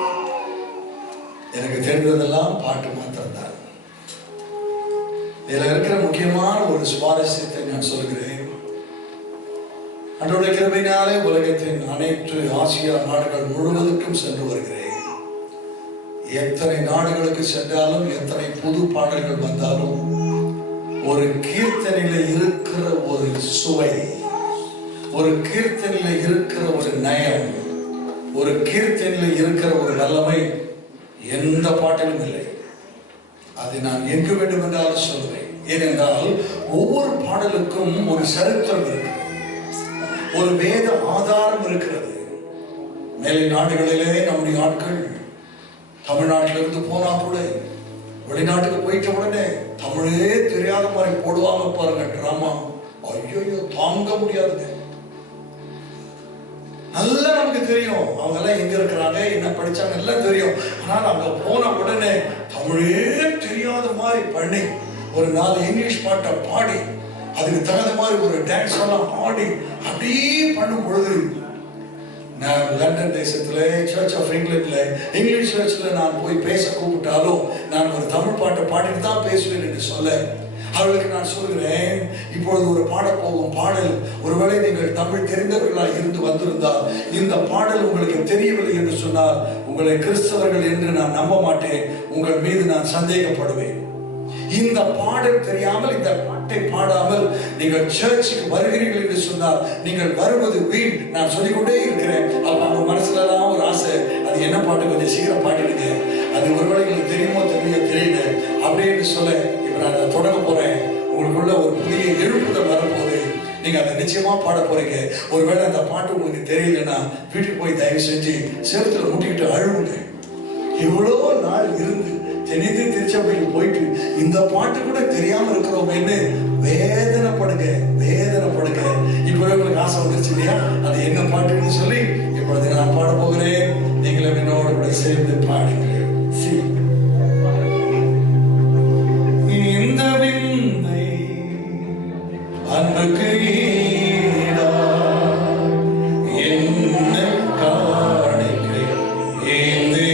எனக்கு தெரிந்ததெல்லாம் பாட்டு மாத்திரம்தான். இதில் இருக்கிற முக்கியமான ஒரு சுவாரஸ்யத்தை நான் சொல்கிறேன். அன்றைய கிருபையினாலே உலகத்தின் அனைத்து ஆசியா நாடுகள் முழுவதுக்கும் சென்று வருகிறேன். எத்தனை நாடுகளுக்கு சென்றாலும், எத்தனை புது பாடல்கள் வந்தாலும், ஒரு கீர்த்தனையில இருக்கிற ஒரு சுவை, ஒரு கீர்த்தனையில இருக்கிற ஒரு நயம், ஒரு கீர்த்தனையில இருக்கிற ஒரு வல்லமை எந்த பாட்டிலும் இல்லை. அதை நான் எங்கு வேண்டும் என்றாலும் சொல்லுவேன். ஏனென்றால் ஒவ்வொரு பாடலுக்கும் ஒரு சரித்திரம் இருக்கிறது, ஒரு வேத ஆதாரம் இருக்கிறது. மேலை நாடுகளிலே நம்முடைய ஆட்கள் தமிழ்நாட்டிலிருந்து போனா கூட வெளிநாட்டுக்கு போயிட்ட உடனே தமிழே தெரியாத மாதிரி போடுவாங்க பாருங்க டிராமா. ஐயோ, தாங்க முடியாதுங்க. நல்லா நமக்கு தெரியும் அவங்க எல்லாம் எங்க இருக்கிறாங்க, என்ன படிச்சாங்க எல்லாம் தெரியும். ஆனால் அங்க போன உடனே தமிழே தெரியாத மாதிரி பண்ணி ஒரு 4 இங்கிலீஷ் பாட்டை பாடி அதுக்கு தகுந்த மாதிரி ஒரு டான்ஸ் எல்லாம் ஆடி அப்படியே பண்ணும் பொழுது, நான் லண்டன் தேசத்துல சர்ச் ஆஃப் இங்கிலாந்துல இங்கிலீஷ் சர்ச்ல நான் போய் பேச கூப்பிட்டாலும் நான் ஒரு தமிழ் பாட்டை பாடிட்டு தான் பேசுவேன் என்று சொல்ல, அவர்களுக்கு நான் சொல்கிறேன், இப்பொழுது ஒரு பாட போகும் பாடல், ஒருவேளை நீங்கள் தமிழ் தெரிந்தவர்களாக இருந்து வந்திருந்தால், இந்த பாடல் உங்களுக்கு தெரியவில்லை என்று சொன்னால் உங்களை கிறிஸ்தவர்கள் என்று நான் நம்ப மாட்டேன், உங்கள் மீது நான் சந்தேகப்படுவேன். இந்த பாடல் தெரியாமல், இந்த பாட்டை பாடாமல் நீங்கள் சர்ச்சுக்கு வருகிறீர்கள் என்று சொன்னால் நீங்கள் வருவது வீண். நான் சொல்லிக்கொண்டே இருக்கிறேன். அப்ப அவங்க மனசுல எல்லாம் ஒரு ஆசை, அது என்ன பாட்டு, கொஞ்சம் சீக்கிரம் பாடிடுங்க, அது ஒருவேளை உங்களுக்கு தெரியுமோ தெரியல அப்படின்னு சொல்ல, இப்ப நான் அதை தொடங்க போறேன். உங்களுக்குள்ள ஒரு புதிய எழுப்புதல் வரப்போகுது. நீங்க அதை நிச்சயமா பாட போறீங்க. ஒருவேளை அந்த பாட்டு உங்களுக்கு தெரியலன்னா வீட்டுக்கு போய் தயவு செஞ்சு செவத்துல முட்டிக்கிட்டு அழுவுங்க. இவ்வளோ நாள் இருந்து தெனிந்து திருச்சபைக்கு போயிட்டு இந்த பாட்டு கூட தெரியாம இருக்கிறோமேன்னு வேதனைப்படுங்க, வேதனைப்படுங்க. இப்பவே உங்களுக்கு ஆசை வந்துருச்சு இல்லையா, அது என்ன பாட்டுன்னு சொல்லி இப்பொழுது நான் பாட போகிறேன். நீங்களும் என்னோட கூட சேர்ந்து பாடுங்க. இந்த விந்தை அன்புக்கு ஈடா என்ன காணிக்கை ஏந்தி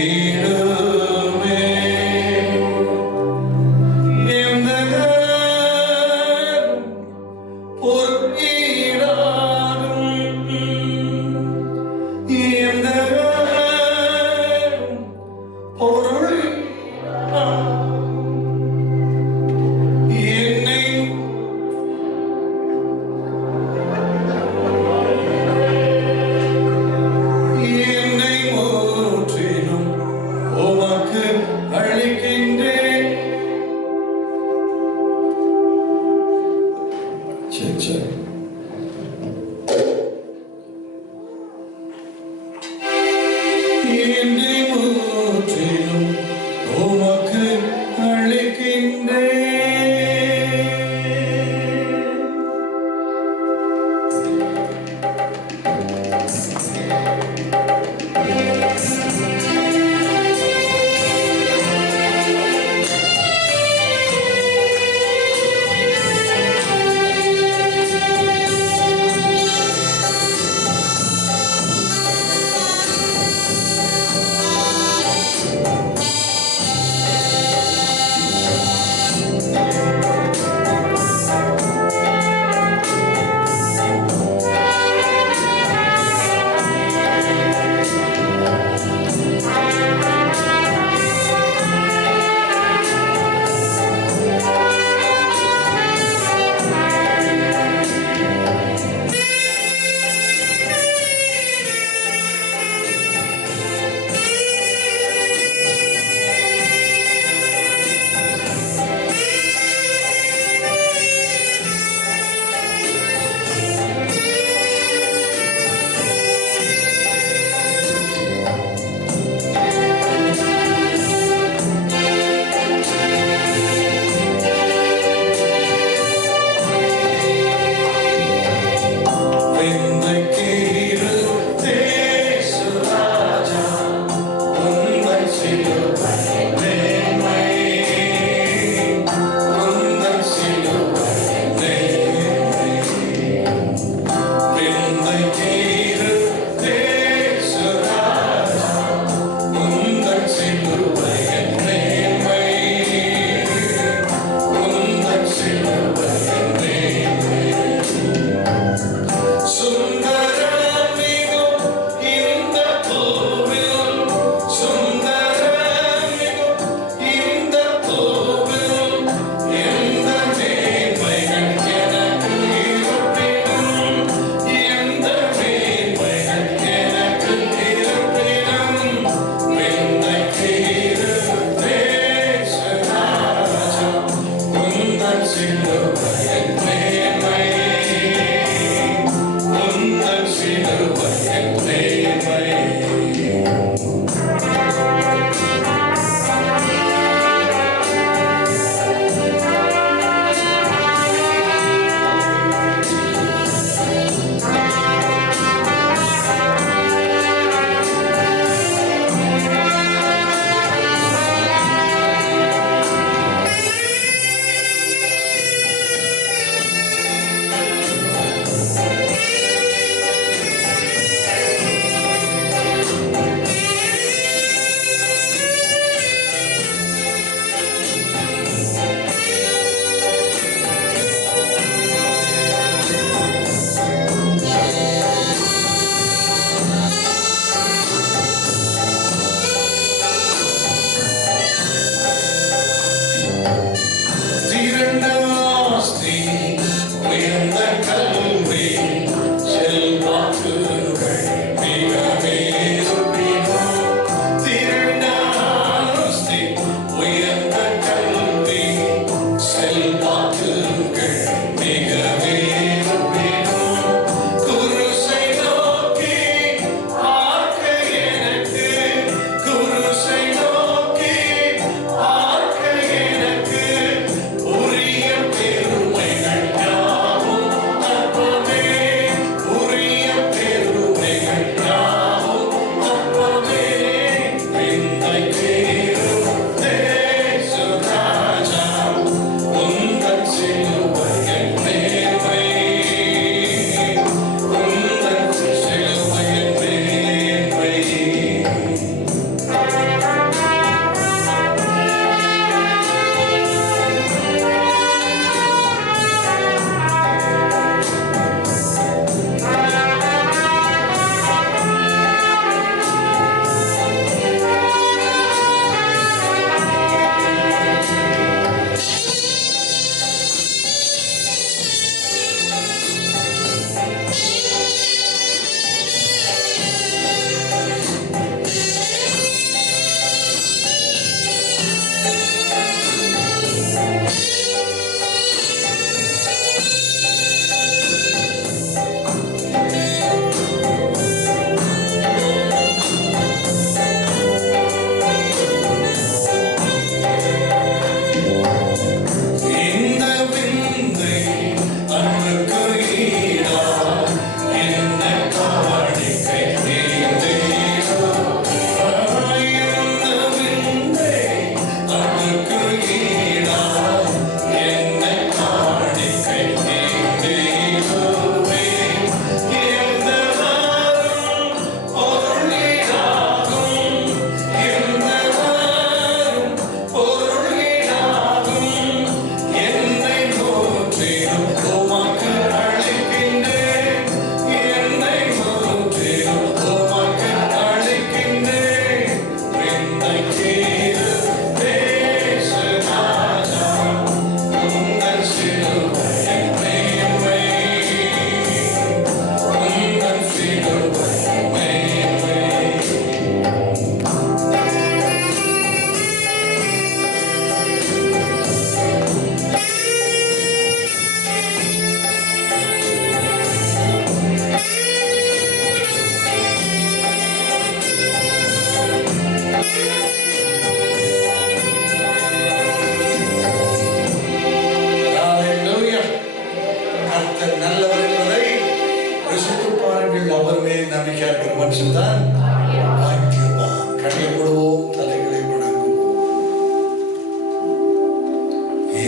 நம்பிக்கையா இருக்கிற மனுஷன் தான் பாக்கியவான். கண்ணை போடுவோம், தலைகளை வணங்குவோம்.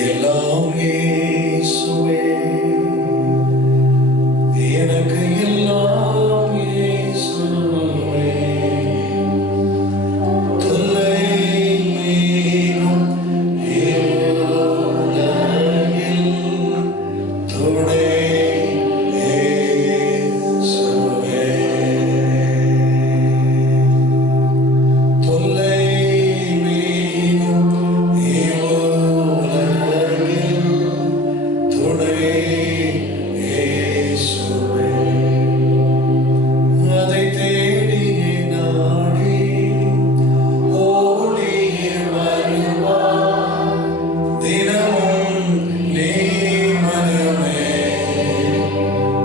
எல்லாம் இயேசுவே, எனக்கு எல்லாம் இயேசுவே. தொல்லை மீறும் இவ்வுலகில் துணை இயேசுவே. தொல்லை மீறும் இவ்வுலகில் துணை இயேசுவே. அதை தேடி நாடி ஓடியே வருவார் தினமும் நீ மனமே.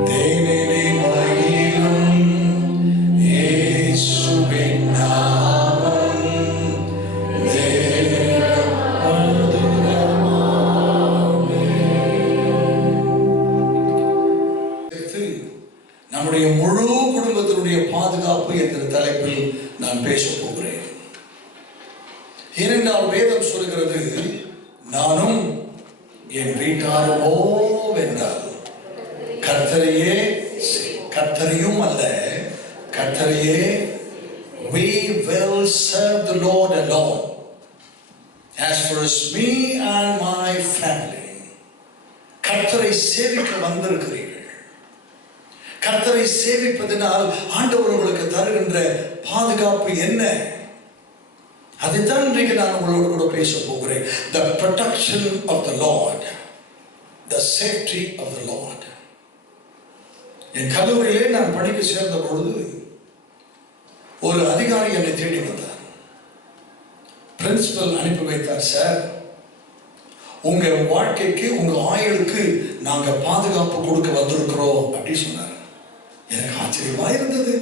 தேனிலே மகிழும் இயேசுவின் நாமம் நம்முடைய முழு குடும்பத்தினுடைய பாதுகாப்பு என்ற தலைப்பில் நான் பேசப் போகிறேன். ஏனென்றால் வேதம் சொல்கிறது, நானும் என் வீட்டாருமோ வென்றால் கர்த்தரையே, கர்த்தரையும் அல்ல, கர்த்தரையே, we will serve the Lord alone. As for us, me and my family, கர்த்தரை சேவிக்க வந்திருக்கிறீர்கள். கர்த்தரை சேவிப்பதனால் ஆண்டவர் உங்களுக்கு தருகின்ற பாதுகாப்பு என்ன? அதைத்தான் இன்றைக்கு நான் உங்களோடு கூட பேச போகிறேன். The protection of the Lord, the safety of the Lord. என் கல்லூரியிலே நான் படிக்க சேர்ந்த பொழுது ஒரு அதிகாரி என்னை தேடி வந்தார். பிரின்சிபல் அனுப்பி வைத்தார், சார் உங்க வாழ்க்கைக்கு, உங்க ஆயுளுக்கு நாங்க பாதுகாப்பு கொடுக்க வந்திருக்கிறோம் அப்படின்னு சொன்னார். எனக்கு ஆச்சரியமா இருந்தது.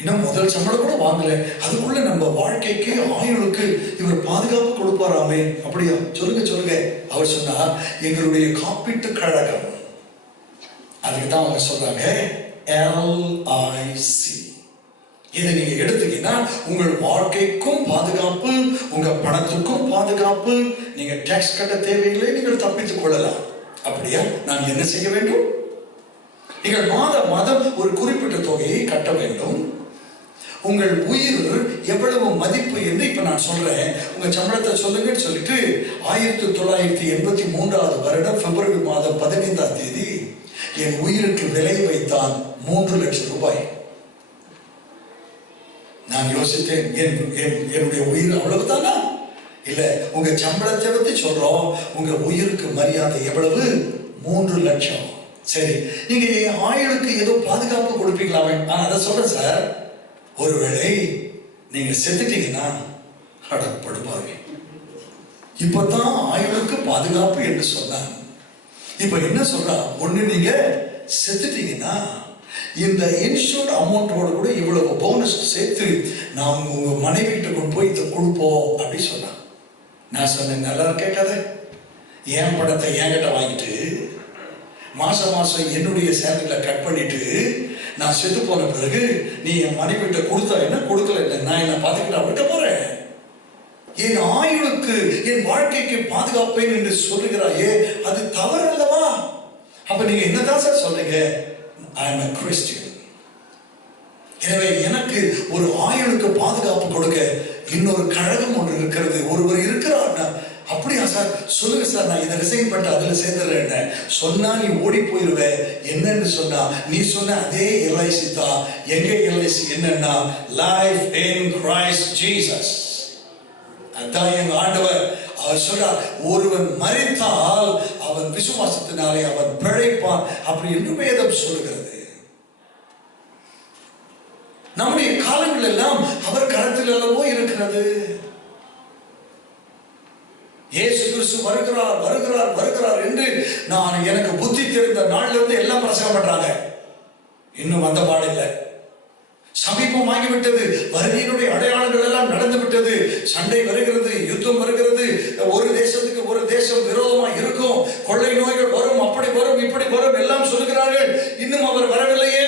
இன்னும் முதல் சம்பளம் கூட வாங்கல, அதுக்குள்ள நம்ம வாழ்க்கைக்கு, ஆயுளுக்கு இவர் பாதுகாப்பு கொடுப்பாராமே. அப்படியா? சொல்லுங்க சொல்லுங்க. அவர் சொன்னார், எங்களுடைய காப்பீட்டு கழகம். அதுக்கு தான் அவங்க சொல்றாங்க LIC. இதை நீங்க எடுத்தீங்கன்னா உங்கள் வாழ்க்கைக்கும் பாதுகாப்பு, உங்க பணத்துக்கும் பாதுகாப்பு, நீங்க டாக்ஸ் கட்ட தேவையில்லை, நீங்கள் தப்பித்துக் கொள்ளலாம். அப்படியா? நான் என்ன செய்ய வேண்டும்? நீங்கள் மாதம் ஒரு குறிப்பிட்ட தொகையை கட்ட வேண்டும். உங்கள் உயிர் எவ்வளவு மதிப்பு என்று இப்ப நான் சொல்றேன். உங்க சம்பளத்தை சொல்லுங்கன்னு சொல்லிட்டு 1983 வருடம் பிப்ரவரி மாதம் 15ஆம் தேதி என் உயிருக்கு விலை வைத்தான் 3 லட்சம் ரூபாய். நான் யோசித்தேன், என்னுடைய உயிர் அவ்வளவுதானா? இல்ல, உங்க சம்பளத்தை பத்தி சொல்றோம். உங்க உயிருக்கு மரியாதை எவ்வளவு? 3 லட்சம். சரி, நீங்க ஆயுளுக்கு ஏதோ பாதுகாப்பு கொடுப்பீங்களாமே. நான் அதை சொல்றேன் சார். ஒருவேளை நீங்க செத்துட்டீங்கன்னா அடப்படுவாங்க. இப்பதான் ஆயுளுக்கு பாதுகாப்பு என்று சொன்னாங்க. இப்ப என்ன சொல்றா? ஒண்ணு, நீங்க செத்துட்டீங்கன்னா இந்த இன்சூர்ட் அமௌண்டோட கூட இவ்வளவு போனஸ் சேர்த்து நாம் உங்க மனைவிட்டு கொண்டு போய் இதை கொடுப்போம் அப்படி சொன்னா. நான் சொன்னேன், நல்லா இருக்கே கதை. என் படத்தை என்கிட்ட வாங்கிட்டு மாசம் என்னுடைய சேலரியில கட் பண்ணிட்டு நான் செத்து போன பிறகு நீ என் மனைவிட்ட கொடுத்தா என்ன, கொடுக்கல இல்லை, நான் என்ன பார்த்துக்கிட்டு விட்ட போறேன். என் ஆயுளுக்கு, என் வாழ்க்கைக்கு பாதுகாப்பேன் என்று சொல்லுகிறாயே, அது தவறு அல்லவா? அப்ப நீங்க என்னதான் சார் சொல்றீங்க? I am a Christian. எனவே எனக்கு ஒரு ஆயுளுக்கு பாதுகாப்பு கொடுக்க இன்னொரு கழகம் ஒன்று இருக்கிறது, ஒருவர் இருக்கிறார். அப்படியா சார்? சொல்லுங்க சார், நான் இதை ரிசைன் பண்ணிட்டு அதுல சேர்ந்துடுறேன். சொன்னா நீ ஓடி போயிருவ. என்னன்னு சொன்னா, நீ சொன்ன அதே LIC தான். எங்க LIC என்னன்னா, லைஃப் இன் கிரைஸ்ட் ஜீசஸ். அதான் எங்க ஆண்டவர். அவர் சொல்றார், ஒருவன் மரித்தால் அவன் விசுவாசத்தினாலே அவன் பிழைப்பான் அப்படி என்று வேதம் சொல்லுகிறது. நம்முடைய காலங்கள் எல்லாம் அவர் கரத்தில் அல்லவோ இருக்கிறது. இயேசு கிறிஸ்து வருகிறார் வருகிறார் வருகிறார் என்று நான் எனக்கு புத்தி தெரிந்த நாள்ல இருந்து எல்லாம் பிரசங்கம் பண்றாங்க. இன்னும் வந்த பாடில்லை. சமீபமாகிவிட்டது. வருகையினுடைய அடையாளங்கள் எல்லாம் நடந்து விட்டது. சண்டை வருகிறது, யுத்தம் வருகிறது, ஒரு தேசத்துக்கு ஒரு தேசம் விரோதமா இருக்கும், கொள்ளை நோய்கள் வரும், அப்படி வரும், இப்படி வரும், எல்லாம் சொல்லுகிறார்கள். இன்னும் அவர் வரவில்லையே.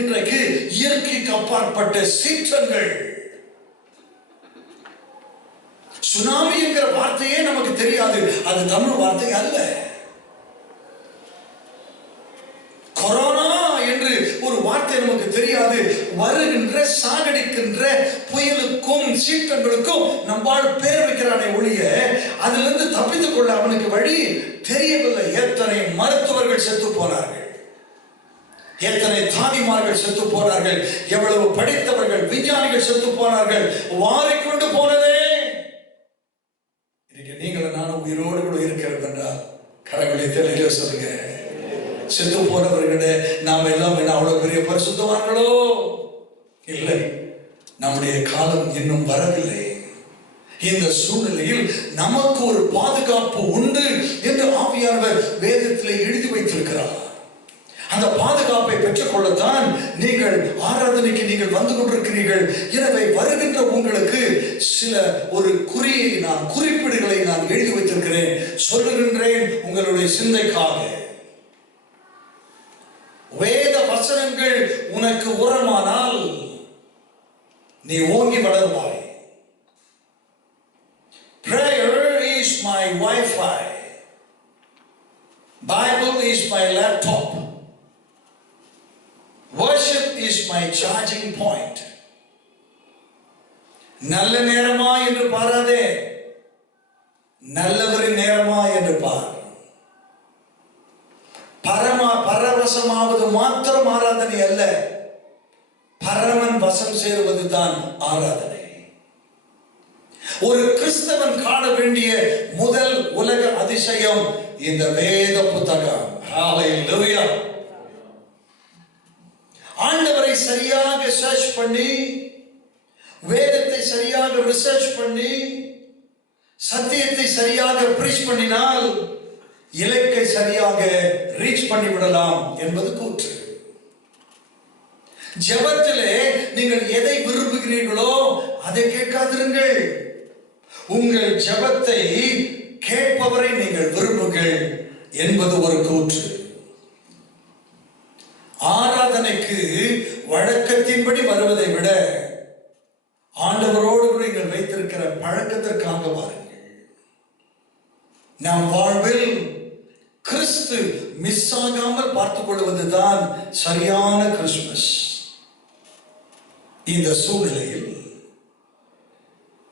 இன்றைக்கு இயற்கைக்கு அப்பாற்பட்ட சீற்றங்கள். சுனாமி என்கிற வார்த்தையே நமக்கு தெரியாது, அது தமிழ் வார்த்தை அல்ல. கொரோனா என்று ஒரு வார்த்தை நமக்கு தெரியாது. வருகின்ற சாகடிக்கின்ற புயலுக்கும் சீற்றங்களுக்கும் நம்மால் பேர் வைக்கிறானே ஒழிய அதிலிருந்து தப்பித்துக் கொள்ள அவனுக்கு வழி தெரியவில்லை. எத்தனை மருத்துவர்கள் செத்து போனார்கள், எத்தனை தாதிமார்கள் செத்து போனார்கள், எவ்வளவு படித்தவர்கள் விஞ்ஞானிகள் செத்து போனார்கள். வாரிக்கொண்டு போனதே. இன்னைக்கு நீங்களும் நானும் உயிரோடு கூட இருக்கிறது என்றால் கடவுளை தெளிவாக சொல்லுங்க. செத்து போனவர்களே நாம் எல்லாம் என்ன அவ்வளவு பெரிய பரிசுத்தவான்களோ? இல்லை, நம்முடைய காலம் இன்னும் வரவில்லை. இந்த சூழ்நிலையில் நமக்கு ஒரு பாதுகாப்பு உண்டு என்று ஆவியானவர் வேதத்திலே எழுதி வைத்திருக்கிறார். அந்த பாதுகாப்பை பெற்றுக்கொள்ளத்தான் நீங்கள் ஆராதனைக்கு நீங்கள் வந்து கொண்டிருக்கிறீர்கள். எனவே வருகின்ற உங்களுக்கு சில ஒரு குறிப்பீடுகளை நான் எழுதி வைத்திருக்கிறேன், சொல்லுகின்றேன் உங்களுடைய சிந்தைக்காக. வேத வசனங்கள் உனக்கு உரமானால் நீ ஓங்கி வளருவாய். Prayer is my Wi-Fi. Bible is my laptop. Worship is my charging point. நல்ல நேரமா என்று பாராதே, நல்லவரின் நேரமா என்று பார். பரவசமாவது மாத்திரம் ஆராதனை அல்ல, பரமன் வசம் சேருவது தான் ஆராதனை. ஒரு கிறிஸ்தவன் காண வேண்டிய முதல் உலக அதிசயம் இந்த வேத புத்தகம். ஹல்லேலூயா. ஆண்டவரை சரியாக சர்ச் பண்ணி, வேதத்தை சரியாக ரிசர்ச் பண்ணி, சத்தியத்தை சரியாக பிரீச் பண்ணினால் இலக்கை சரியாக ரீச் பண்ணிவிடலாம் என்பது கூற்று. ஜெபத்திலே நீங்கள் எதை விரும்புகிறீர்களோ அதை கேட்காதிருங்கள். உங்கள் ஜெபத்தை கேட்பவரை நீங்கள் விரும்புங்கள் என்பது ஒரு கூற்று. ஆராதனைக்கு வழக்கத்தின்படி வருவதை விட ஆண்டவரோடு நீங்கள் வைத்திருக்கிற பழக்கத்திற்காக வாருங்கள். நம் வாழ்வில் கிறிஸ்து மிஸ் ஆகாமல் பார்த்துக் கொள்வதுதான் சரியான கிறிஸ்துமஸ். இந்த சூழ்நிலையில்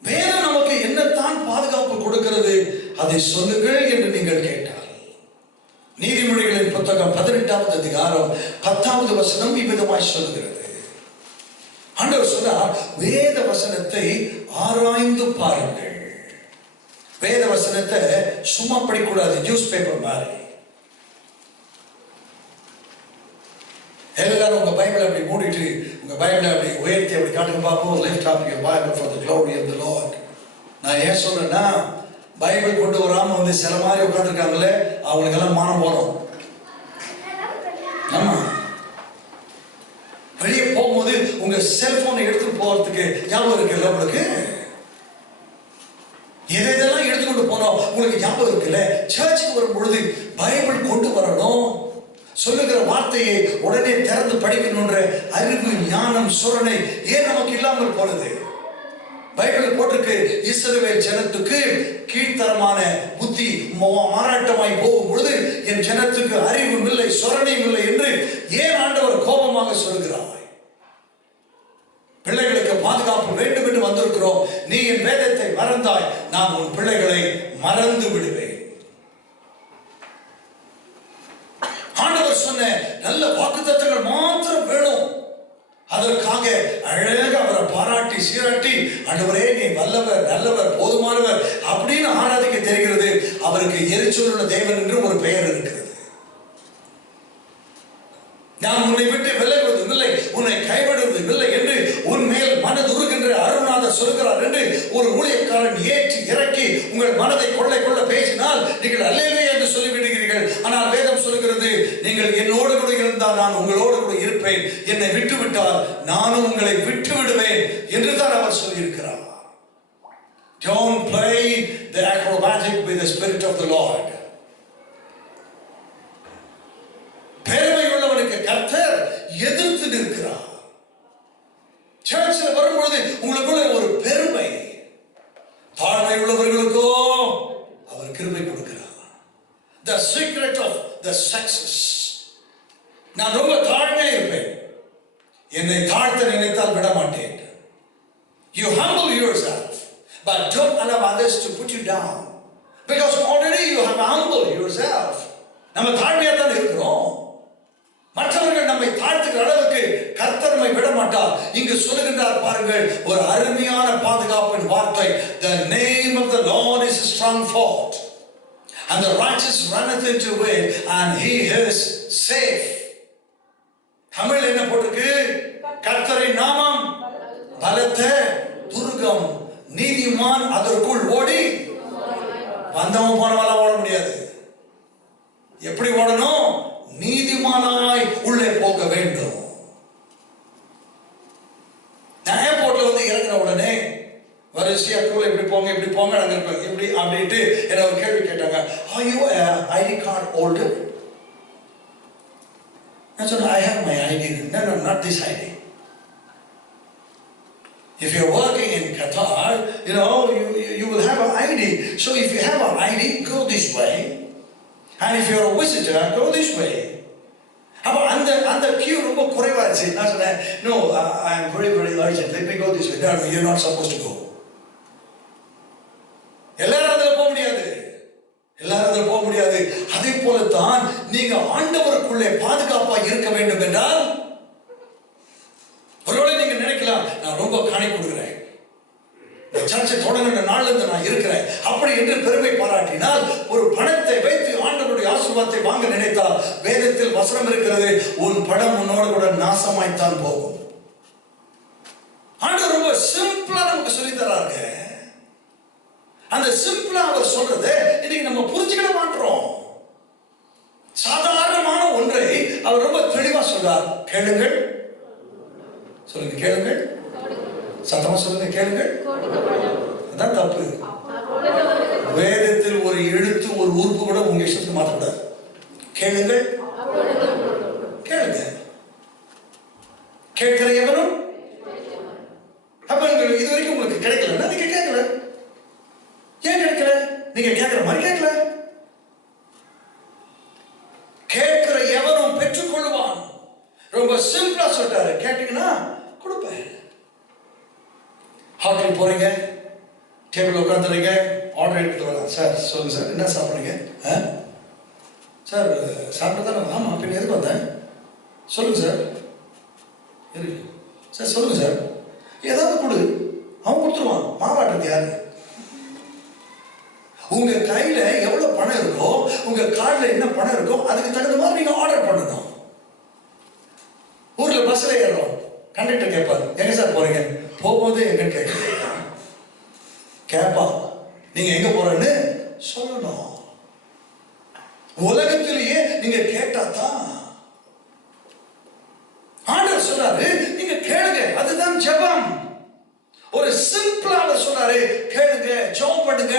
வேதம் நமக்கு என்னத்தான் பாதுகாப்பு கொடுக்கிறது அதை சொல்லுங்கள் என்று நீங்கள் கேட்டால், நீதிமொழிகளின் புத்தகம் 18வது அதிகாரம் 10வது வசனம் இவ்விதமாய் சொல்லுகிறது. ஆண்டவர் சொன்னார், வேத வசனத்தை ஆராய்ந்து பாருங்கள். வேத வசனத்தை சும்மா படிக்கூடாது, நியூஸ் பேப்பர் மாதிரி. எல்லாரும் உங்க பைபிளை அப்படி மூடிட்டு உங்க பைபிளை அப்படி உயர்த்தி அப்படி காட்டுங்க பார்ப்போம். lift up your Bible for the glory of the Lord. நான் ஏன் சொல்றேன்னா, பைபிள் கொண்டு வராம வந்து சில மாதிரி உட்காந்துருக்காங்களே அவங்களுக்கெல்லாம் மானம் போடும். ஆமா, வெளியே போகும்போது உங்க செல்போனை எடுத்துட்டு போறதுக்கு ஞாபகம் இருக்குல்ல உங்களுக்கு? எதெல்லாம் எடுத்துக்கொண்டு போனோம் உங்களுக்கு ஞாபகம் இருக்குல்ல? சர்ச்சுக்கு வரும் பொழுது பைபிள் கொண்டு வரணும், சொல்லுகிற வார்த்தையை உடனே திறந்து படிக்கணுன்ற அறிவு ஞானம் சுரணை ஏன் நமக்கு இல்லாமல் போனது? பைபிள் போட்டிருக்கு, இஸ்ரவேல் ஜனத்துக்கு கீழ்த்தரமான புத்தி மாறாட்டமாய் போகும் பொழுது என் ஜனத்துக்கு அறிவும் இல்லை சுரணையும் இல்லை என்று ஏன் ஆண்டவர் கோபமாக சொல்கிறார்? பிள்ளைகளுக்கு பாதுகாப்பு வேண்டும் என்று வந்திருக்கிறோம். நீ என் வேதத்தை மறந்தாய், நான் உன் பிள்ளைகளை மறந்து விடுவேன். ஆண்டவர் சொன்ன நல்ல வாக்குத்தத்தங்கள் மாத்திரம் வேணும். அதற்காக அழகாக அவரை பாராட்டி சீராட்டி, ஆண்டவரே நீ வல்லவர் நல்லவர் போதுமானவர் அப்படின்னு ஆராதிக்க தெரிகிறது. அவருக்கு எரிச்சலுள்ள தேவன் என்று ஒரு பெயர் இருக்கிறது. நான் உன்னை விட்டு விலகுவதும் இல்லை, உன்னை கைவிடுவதும் இல்லை என்று உன் மேல் மனதுருகின்ற அருள்நாதர் சொல்கிறார் என்று ஒரு ஊழியக்காரன் ஏற்றி இறக்கி உங்கள் மனதை கொள்ளை கொள்ள பேசினால் நீங்கள் அல்லேலூயா என்று சொல்லிவிடுகிறீர்கள். ஆனால் வேதம் சொல்கிறது, நீங்கள் என்னோடு கூட இருந்தால் நான் உங்களோடு கூட இருப்பேன், என்னை விட்டுவிட்டால் நானும் உங்களை விட்டு விடுவேன் என்று தான் அவர் சொல்லியிருக்கிறார். Don't play the acrobatic with the spirit of the Lord. பெருமை உள்ளவனுக்கு கர்த்தர் எதிர்த்து எதிர்த்து நிற்கிறார். சர்ச்சில் வரும்பொழுது உங்களுக்குள்ள ஒரு பெருமை, தாழ்மை உள்ளவர்களுக்கோ அவர் கிருபை கொடுக்கிறார். The secret of the success. நான் ரொம்ப தாழ்மையா இருப்பேன், என்னை தாழ்த்த நினைத்தால் விட மாட்டேன். You humble yourself, but don't allow others to put you down, because already you have humbled yourself. நம்ம தாழ்மையா தான் இருக்கிறோம். மற்றவர்கள் நம்மை தாழ்த்துகிற அளவுக்கு கர்த்தர் நம்மை விட மாட்டார். இங்கு சொல்லுகின்றார் பாருங்கள், ஒரு அருமையான பாதுகாப்பின் வார்த்தை. The name of the Lord is a strong fort, and the righteous runneth into it, and he is safe. Tamil என்ன போட்டிருக்கு? கர்த்தரின் நாமம் பலத்த துர்கம், நீதிமான் அதற்குள் ஓடி வந்தவன் போனவெல்லாம் ஓட முடியாது. எப்படி ஓடணும்? நீதிமானாய் உள்ளே போக வேண்டும். நான் ஏர்போர்ட்ல வந்து இறங்கின உடனே வரிசையா குள்ள இப்படி போங்க இப்படி போங்க அங்க இப்படி அப்படின்ட்டு என்ன ஒரு கேள்வி கேட்டாங்க. Are you an ID card holder? நான் சொன்னேன், I have my ID. No, not this ID. If you're working in Qatar, you will have an ID. So if you have an ID, go this way. And if you're a visitor, go this way. அப்போ அந்த Q ரொம்ப குறைவாச்சு. நான் சொன்னேன், no, I am very very urgent, let me go this way. No, you're not supposed to go. எல்லாரும் அதில் போக முடியாது, எல்லாரும் அதில் போக முடியாது. அதே போலத்தான் நீங்க ஆண்டவருக்குள்ளே பாதுகாப்பாக இருக்க வேண்டும் என்றால், ஒருவேளை நீங்க நினைக்கலாம், நான் ரொம்ப காணி கொடுக்கிறேன், சர்ச்சை தொடங்கின நாள்ல இருந்து நான் இருக்கிறேன் அப்படி என்று பெருமை பாராட்டினால், ஒரு பணத்தை வைத்து ஆண்டவருடைய ஆசீர்வாதத்தை வாங்க நினைத்தால், வேதத்தில் வசனம் இருக்கிறது, உன் படம் உன்னோட கூட நாசமாய்த்தான் போகும். ஆண்டவர் ரொம்ப சிம்பிளா நமக்கு சொல்லி தராங்க. அந்த சிம்பிளா அவர் சொல்றதை இன்னைக்கு நம்ம புரிஞ்சுக்கிட மாட்டோம். சாதாரணமான ஒன்றை அவர் ரொம்ப தெளிவா சொல்றார். கேளுங்கள், சொல்லுங்க, கேளுங்கள், சத்தமா சொல்லுங்க, கேளுங்கள். அதான் தப்பு. வேதத்தில் ஒரு எழுத்து ஒரு உறுப்பு கூட உங்க இஷ்டத்துக்கு மாற்றக்கூடாது. கேளுங்கள், கேளுங்க, கேட்கிற எவனும். அப்ப இது வரைக்கும் உங்களுக்கு கிடைக்கலன்னா நீங்க கேட்கல. ஏன் கிடைக்கல? நீங்க கேட்கிற மாதிரி கேட்கல. கேட்கிற எவனும் பெற்றுக் கொள்வான். ரொம்ப சிம்பிளா சொல்றாரு. கேட்டீங்கன்னா கொடுப்பேன். ஹோட்டல் போறீங்க, டேபிள் உட்காந்துறீங்க, ஆர்டர் எடுத்துட்டு வரலாம். சார் சொல்லுங்க சார், என்ன சாப்பிடுறீங்க? சார் சாப்பிட்டு தானே. ஆமா, பின்ன எதுக்கு வந்தேன்? சொல்லுங்க சார். சார் சொல்லுங்க சார், ஏதாவது கொடு. அவன் கொடுத்துருவான். மாவாட்டுறது யாரு? உங்க கையில எவ்வளவு பணம் இருக்கோ, உங்க கார்டுல என்ன பணம் இருக்கோ, அதுக்கு தகுந்த மாதிரி நீங்க ஆர்டர் பண்ணணும். ஊர்ல பஸ்ல ஏறோம், கண்டக்டர் கேட்பாரு, எங்க சார் போறீங்க? போகும்போது எங்கன்னு கேட்பா. நீங்க எங்க போறேன்னு சொல்லணும். உலகத்திலேயே நீங்க கேட்டாதான். ஆண்டவர் சொல்றாரு, நீங்க கேளுங்க, அதுதான் ஜெபம். ஒரு சிம்பிளா அவர் சொல்றாரு, கேளுங்க, ஜெபம் பண்ணுங்க.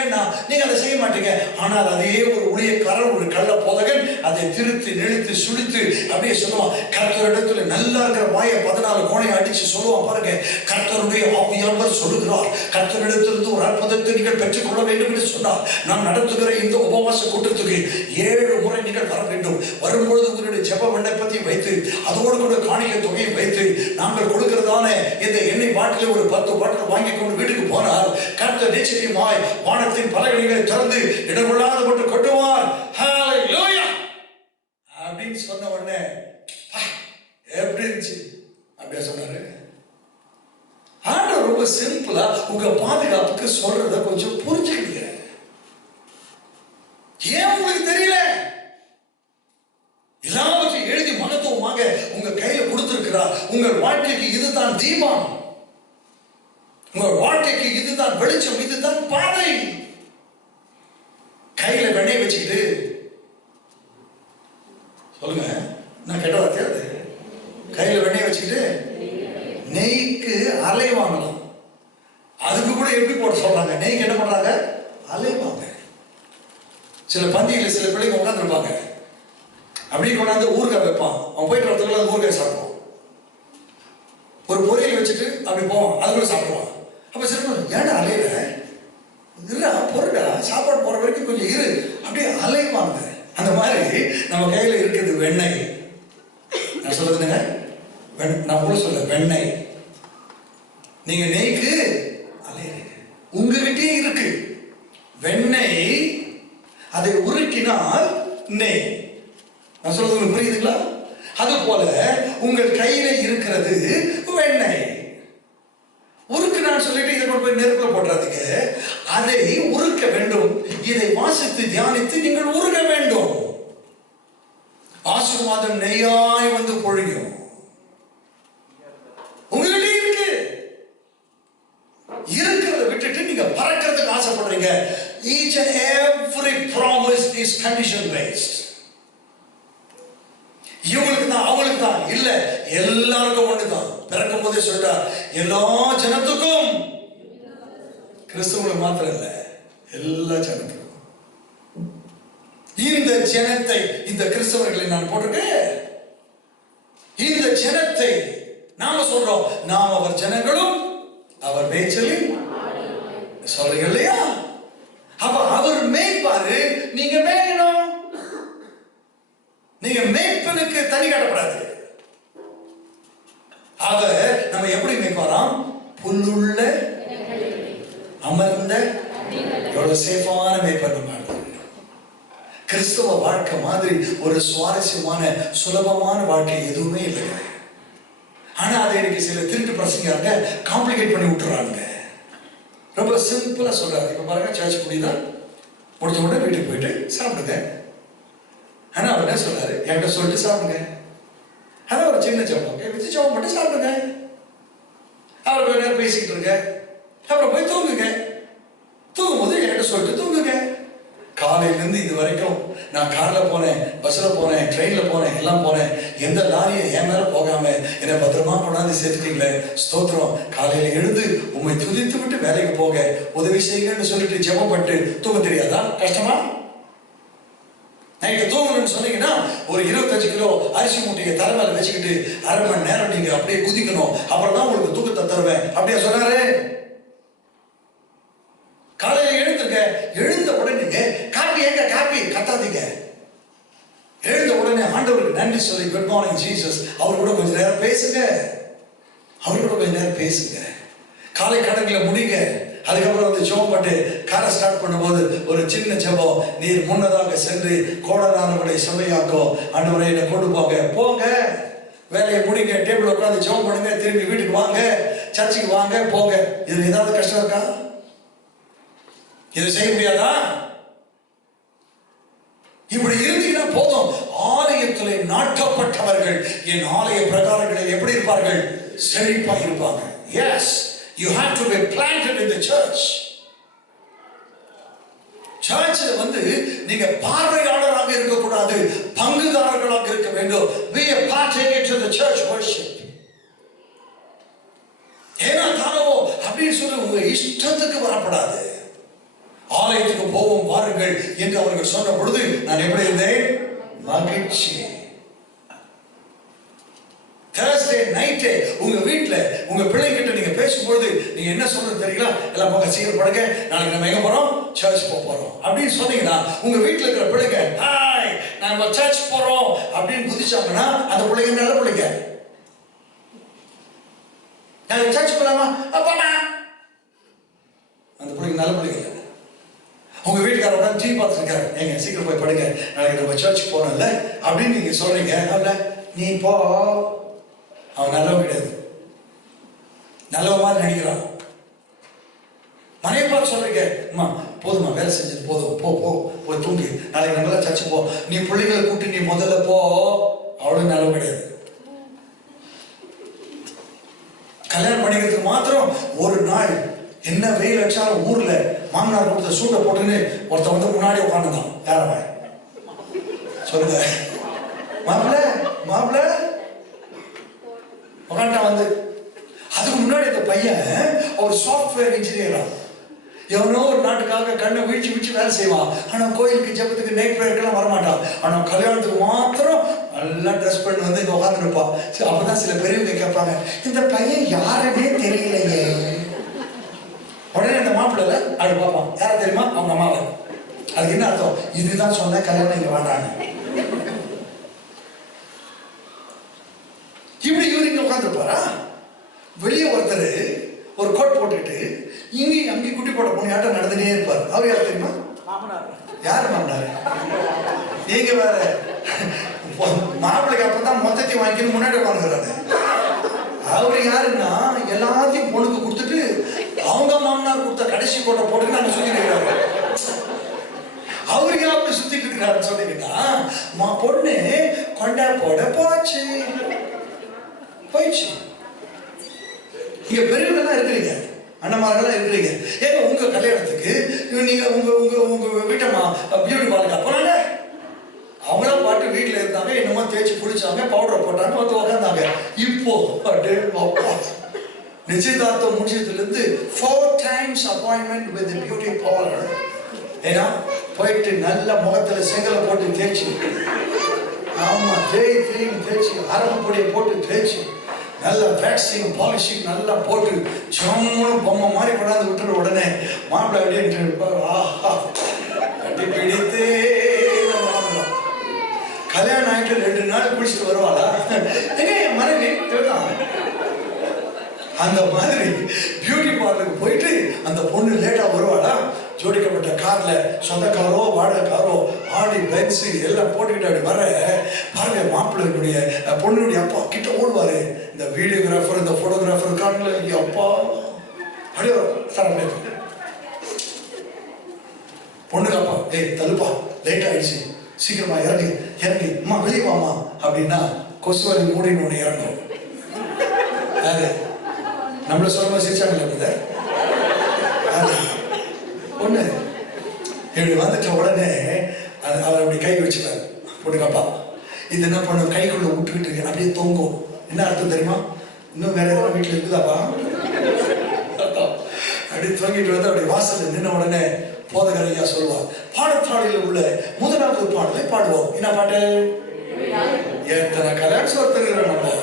நீங்க அதை செய்ய மாட்டீங்க. ஆனால் அதே ஒரு ஊழியக்காரன், ஒரு கள்ள போதகன் அதை திருத்தி நெளித்து சுடித்து அப்படியே சொல்லுவான். கர்த்தரிடத்துல நல்லா இருக்கிற வாயை 14 கோணையை அடிச்சு சொல்லுவான். பாருங்க, கர்த்தருடைய ஆவியானவர் சொல்லுகிறார், கர்த்தரிடத்திலிருந்து ஒரு அற்புதத்தை நீங்கள் பெற்றுக்கொள்ள வேண்டும் என்று சொன்னார். நான் நடத்துகிற இந்த உபவாச கூட்டத்துக்கு 7 முறை நீங்கள் வர வேண்டும். வரும்பொழுது உங்களுடைய ஜெப விண்ணப்பத்தை வைத்து, அதோடு கூட காணிக்கை தொகையை வைத்து, நாங்கள் கொடுக்கிறதான இந்த எண்ணெய் பாட்டில் ஒரு 10 பாட்டில் வாங்கி கொண்டு வீட்டுக்கு போனால், கர்த்தர் நிச்சயமாய் வானத்தின் பலகணிகளை திறந்து இடமில்லாத போட்டு கொட்டுவார். ஹல்லேலூயா அப்படின்னு சொன்ன உடனே எப்படி இருந்துச்சு? அப்படியே சொன்னாரு. ஆண்டவர் ரொம்ப சிம்பிளா உங்க பாதுகாப்புக்கு சொல்றத கொஞ்சம் புரிஞ்சுக்கிட்டீங்க. ஏன் உங்களுக்கு தெரியல? எல்லாவற்றையும் எழுதி மகத்துவமாக உங்க கையில கொடுத்திருக்கிறார். உங்கள் வாழ்க்கைக்கு இதுதான் தீபம், உங்கள் வாழ்க்கைக்கு இதுதான் வெளிச்சம், இதுதான் பாதை. கையில வெண்ணெய் வச்சுக்கிட்டு சொல்லுங்க, நான் கேட்ட வார்த்தையாது. கையில வெண்ணெய் வச்சுக்கிட்டு நெய்க்கு அலை வாங்கலாம். அதுக்கு கூட எப்படி போட்டு சொல்றாங்க? நெய்க்கு என்ன பண்றாங்க? அலை வாங்க. சில பந்தியில சில பிள்ளைங்க உட்காந்துருப்பாங்க, அப்படி கொண்டாந்து ஊறுகாய் வைப்பான். அவன் போயிட்டு வரதுக்குள்ள ஊறுகாய் சாப்பிடுவான். ஒரு பொரியல் வச்சுட்டு அப்படி போவான், அது கூட சாப்பிடுவான். அப்ப சில ஏன்னா அலையில இல்ல பொருடா சாப்பாடு போற வரைக்கும் கொஞ்சம் இரு, அப்படியே அலைவாங்க. அந்த மாதிரி நம்ம கையில இருக்குது வெண்ணெய். நான் சொல்றதுங்க, நான் கூட சொல்ல வெண்ணெய். நீங்க நெய்க்கு அலையிறீங்க, உங்ககிட்டயே இருக்கு வெண்ணெய். அதை உருக்கினால் நெய். நான் சொல்றது உங்களுக்கு புரியுதுங்களா? அது போல உங்கள் கையில இருக்கிறது வெண்ணெய். உருக்கு நான் சொல்லிட்டு இதை கொண்டு போய் நெருப்புல போடுறதுக்கு, அதை உருக்க வேண்டும். இதை வாசித்து தியானித்து நீங்கள் உருக வேண்டும். ஆசீர்வாதம் நெய்யாய் வந்து பொழியும். உங்ககிட்ட இருக்கு, இருக்கிறத விட்டுட்டு நீங்க பறக்கிறதுக்கு ஆசைப்படுறீங்க. Each and every promise is condition based. இவங்களுக்கு தான் அவங்களுக்கு தான் இல்ல, எல்லாருக்கும் ஒண்ணுதான். பிறக்கும் போதே சொல்லிட்டார், எல்லா ஜனத்துக்கும். கிறிஸ்தவங்களுக்கு மாத்திரம் இல்ல, எல்லா ஜனத்துக்கும். இந்த ஜனத்தை, இந்த கிறிஸ்தவர்களை நான் போட்டிருக்கேன். இந்த ஜனத்தை நாம சொல்றோம், நாம் அவர் ஜனங்களும் அவர் மேய்ச்சலில் சொல்றீங்க இல்லையா? அப்ப அவர் மேய்ப்பாரு, நீங்க மேய்க்கணும். நீங்க மேய்ப்பனுக்கு தனி காட்டப்படாது. அவர் நம்ம எப்படி மேய்ப்பாராம்? புல்லுள்ள அமர்ந்த எவ்வளவு சேஃபான மேய்ப்பர். கிறிஸ்தவ வாழ்க்கை மாதிரி ஒரு சுவாரஸ்யமான சுலபமான வாழ்க்கை எதுவுமே இல்லை. ஆனா அதை எனக்கு சில திருட்டு பிரசங்க காம்ப்ளிகேட் பண்ணி விட்டுறாங்க. ரொம்ப சிம்பிளா சொல்றாரு. இப்ப பாருங்க, சர்ச் முடியுதா, முடிச்ச உடனே வீட்டுக்கு போயிட்டு சாப்பிடுங்க. ஆனா அவர் என்ன சொல்றாரு? என்கிட்ட சொல்லிட்டு சாப்பிடுங்க. ஆனா ஒரு சின்ன ஜபம் வச்சு ஜபம் மட்டும் சாப்பிடுங்க. அவர் கொஞ்ச நேரம் பேசிக்கிட்டு இருங்க, அப்புறம் போய் தூங்குங்க. தூங்கும் போது என்கிட்ட சொல்லிட்டு தூங்குங்க. காலையிலேருந்து இது வரைக்கும் நான் கார்ல போனேன், பஸ்ல போனேன், ட்ரெயின்ல போனேன், எல்லாம் போனேன். எந்த லாரியை என் மேல போகாம என்னை பத்திரமா கொண்டாந்து சேர்த்துட்டீங்களே, ஸ்தோத்திரம். காலையில எழுந்து உண்மை துதித்து விட்டு வேலைக்கு போக உதவி செய்யுங்கன்னு சொல்லிட்டு ஜெபம் பண்ணிட்டு தூங்க தெரியாதா? கஷ்டமா? நைட்டு தூங்கணும்னு சொன்னீங்கன்னா ஒரு 25 கிலோ அரிசி மூட்டையை தலைமையில வச்சுக்கிட்டு 1/2 மணி நேரம் நீங்க அப்படியே குதிக்கணும், அப்புறம் தான் உங்களுக்கு தூக்கத்தை தருவேன் அப்படியே சொன்னாரு. காலையில எழுந்துருங்க, எழுந்த உடனே காப்பி எங்க காப்பி கத்தாதீங்க. எழுந்த உடனே ஆண்டவருக்கு நன்றி சொல்லி குட் மார்னிங் ஜீசஸ் அவர் கூட கொஞ்ச நேரம் பேசுங்க. அவர் கூட கொஞ்ச நேரம் பேசுங்க. காலை கடன்களை முடிங்க. அதுக்கப்புறம் வந்து ஜெபம் பண்ணி காரை ஸ்டார்ட் பண்ணும்போது ஒரு சின்ன ஜெபம், நீர் முன்னதாக சென்று கோடனானவரை செம்மையாக்கோ, ஆண்டவரை என்னை கொண்டு போங்க. வேலையை முடிங்க, டேபிள் உட்காந்து ஜெபம் பண்ணுங்க, திரும்பி வீட்டுக்கு வாங்க, சர்ச்சுக்கு வாங்க, போங்க. இதுல ஏதாவது கஷ்டம் இருக்கா? இதை செய்ய முடியாதா? இப்படி இருந்தீங்கன்னா போதும். ஆலயத்திலே நாட்டப்பட்டவர்கள் என் ஆலய பிரகாரங்களில் எப்படி இருப்பார்கள்? செழிப்பா இருப்பாங்க. Yes, you have to be planted in the church. சர்ச்சில் வந்து நீங்க பார்வையாளராக இருக்கக்கூடாது, பங்குதாரர்களாக இருக்க வேண்டும். Be a partaker to the church worship. ஏன்னா தானோ அப்படின்னு சொல்லி உங்க இஷ்டத்துக்கு வரப்படாது. ஆலயத்துக்கு போவோம் வாருங்கள் என்று அவர்கள் சொன்ன பொழுது நான் எப்படி இருந்தேன்? மகிழ்ச்சி. Thursday night உங்க வீட்டுல உங்க பிள்ளைகிட்ட நீங்க பேசும்போது நீங்க என்ன சொல்றது தெரியுங்களா? எல்லாம் போங்க, சீக்கிரம் படுங்க, நாளைக்கு நம்ம எங்க போறோம்? சர்ச் போறோம் அப்படின்னு சொன்னீங்கன்னா உங்க வீட்டுல இருக்கிற பிள்ளைங்க ஹாய் நம்ம சர்ச் போறோம் அப்படின்னு குதிச்சாங்கன்னா அந்த பிள்ளைங்க நல்ல பிள்ளைங்க. நாளைக்கு சர்ச் போலாமா? அப்பா அந்த பிள்ளைங்க நல்ல பிள்ளைங்க. உங்க வீட்டுக்கார டிவி பார்த்துருக்காரு, எங்க சீக்கிரம் போய் படுங்க, நாளைக்கு நம்ம சர்ச் போனோம்ல அப்படின்னு நீங்க சொல்றீங்க. அல்ல நீ போ, அவன் நல்லவன் கிடையாது, நல்லவ மாதிரி நடிக்கிறான். மனைவி பார்த்து சொல்றீங்க, அம்மா போதுமா வேலை செஞ்சது போதும், போ போ போய் தூங்கி, நாளைக்கு நம்மளா சர்ச்சு போ, நீ பிள்ளைங்களை கூட்டி நீ முதல்ல போ, அவ்வளவு நல்லவ கிடையாது. கல்யாணம் பண்ணிக்கிறதுக்கு மாத்திரம் ஒரு நாள் என்ன வெயில் அடிச்சாலும் ஊர்ல மாமனார் கொடுத்த சூட்டை போட்டுன்னு ஒருத்த வந்து முன்னாடி உட்காந்துதான். யாரவ சொல்லுங்க, மாப்பிள்ள உட்காண்டா வந்து. அதுக்கு முன்னாடி இந்த பையன் ஒரு சாஃப்ட்வேர் இன்ஜினியரா, எவனோ ஒரு நாட்டுக்காக கண்ணை விழிச்சு வேலை செய்வான். ஆனா கோயிலுக்கு ஜபத்துக்கு நைட் ப்ரேயருக்கெல்லாம் வரமாட்டான். ஆனா கல்யாணத்துக்கு மாத்திரம் நல்லா ட்ரெஸ் பண்ணி வந்து இங்க உட்காந்துருப்பான். அப்பதான் சில பெரியவங்க கேட்பாங்க, இந்த பையன் யாருன்னே தெரியலையே. உடனே அந்த மாப்பிள்ளை அப்படி பார்ப்பான், யார தெரியுமா? அவங்க அம்மாவை. அதுக்கு என்ன அர்த்தம்? இதுதான் சொன்ன கல்யாணம் இங்க வேண்டாங்க. இப்படி இவரு இங்க உட்காந்துருப்பாரா? வெளியே ஒருத்தர் ஒரு கோட் போட்டுக்கிட்டு இங்கேயும் அங்கேயும் குட்டி போட போன யார்ட்ட நடந்துட்டே இருப்பார். அவர் யார் தெரியுமா? யார் மாமனார்? நீங்க வேற. மாப்பிள்ளைக்கு அப்பதான் மொத்தத்தையும் வாங்கிக்கணும் முன்னாடி உட்காந்துக்கிறாரு. அவரு யாருன்னா எல்லாத்தையும் பொண்ணுக்கு கொடுத்துட்டு அவங்க மாமனார் கொடுத்த கடைசி கோட்டை போட்டு நாங்க சுத்திட்டு இருக்கிறாரு. அவருக்கு அப்படி சுத்திட்டு இருக்கிறாருன்னு சொன்னீங்கன்னா பொண்ணு கொண்டா போட போச்சு போயிடுச்சு. இங்க பெரியவங்கெல்லாம் இருக்கிறீங்க, அண்ணமார்கள்லாம் இருக்கிறீங்க. ஏங்க உங்க கல்யாணத்துக்கு நீங்க உங்க உங்க உங்க வீட்டம்மா பியூட்டி பார்லருக்கு போனாங்க. அவங்களாம் பாட்டு வீட்டில் இருந்தாங்க, என்னமோ தேய்ச்சி குளிச்சாங்க, பவுடர் போட்டாங்க, வந்து உட்காந்தாங்க. இப்போ நிச்சயதார்த்தம் முடிச்சதுலேருந்து 4 times appointment with beauty parlour. ஏன்னா போயிட்டு நல்ல முகத்துல செங்கலை போட்டு தேய்ச்சி, ஆமா தேய்ச்சி அரம்பு பொடியை போட்டு தேய்ச்சி நல்ல வேக்சிங் பாலிஷிங் நல்லா போட்டு ஜம்முன்னு பொம்மை மாதிரி கொண்டாந்து விட்டுற உடனே மாப்பிள்ளை அப்படின்ட்டு இருப்பார். ஆஹா கட்டி பிடித்தே. கல்யாணம் ஆகிட்டு 2 நாள் குளிச்சுட்டு வருவாளா? என் மனைவி அந்த மாதிரி பியூட்டி பார்லருக்கு போயிட்டு அந்த பொண்ணு லேட்டா வருவாளா? ஜோடிக்கப்பட்ட கார்ல சொந்த காரோ வாடகை காரோ ஆடி பென்ஸ் எல்லாம் போட்டுக்கிட்டு அப்படி வர பாருங்க, மாப்பிள்ளையுடைய பொண்ணுடைய அப்பா கிட்ட ஓடுவாரு. இந்த வீடியோகிராஃபர் இந்த போட்டோகிராஃபர் இருக்காங்களே, அப்பா அப்படியே சார் பொண்ணுக்கு அப்பா, ஏய் தள்ளுப்பா லேட் ஆயிடுச்சு, சீக்கிரமா இறங்கி அம்மா வெளியே வாமா அப்படின்னா கொசுவலி மூடின்னு ஒன்று இறங்கும். அது நம்மள சொல்ல சிரிச்சாங்களே பொண்ணு இப்படி வந்துட்ட உடனே அவர் அப்படி கை வச்சுட்டாரு பொண்ணுக்கப்பா. இது என்ன பண்ண கைக்குள்ள விட்டுக்கிட்டு அப்படியே தொங்கும். என்ன அர்த்தம் தெரியுமா? இன்னும் வேற ஏதாவது வீட்டில் இருக்குதாப்பா? அப்படி தொங்கிட்டு வந்து அப்படி வாசல்ல நின்ன உடனே போதகர் ஐயா சொல்லுவார், பாடத்தாளியில் உள்ள 1வது பாடலை பாடுவோம். என்ன பாட்டு? எத்தனை கல்யாணம் சொத்துக்கிற நம்ம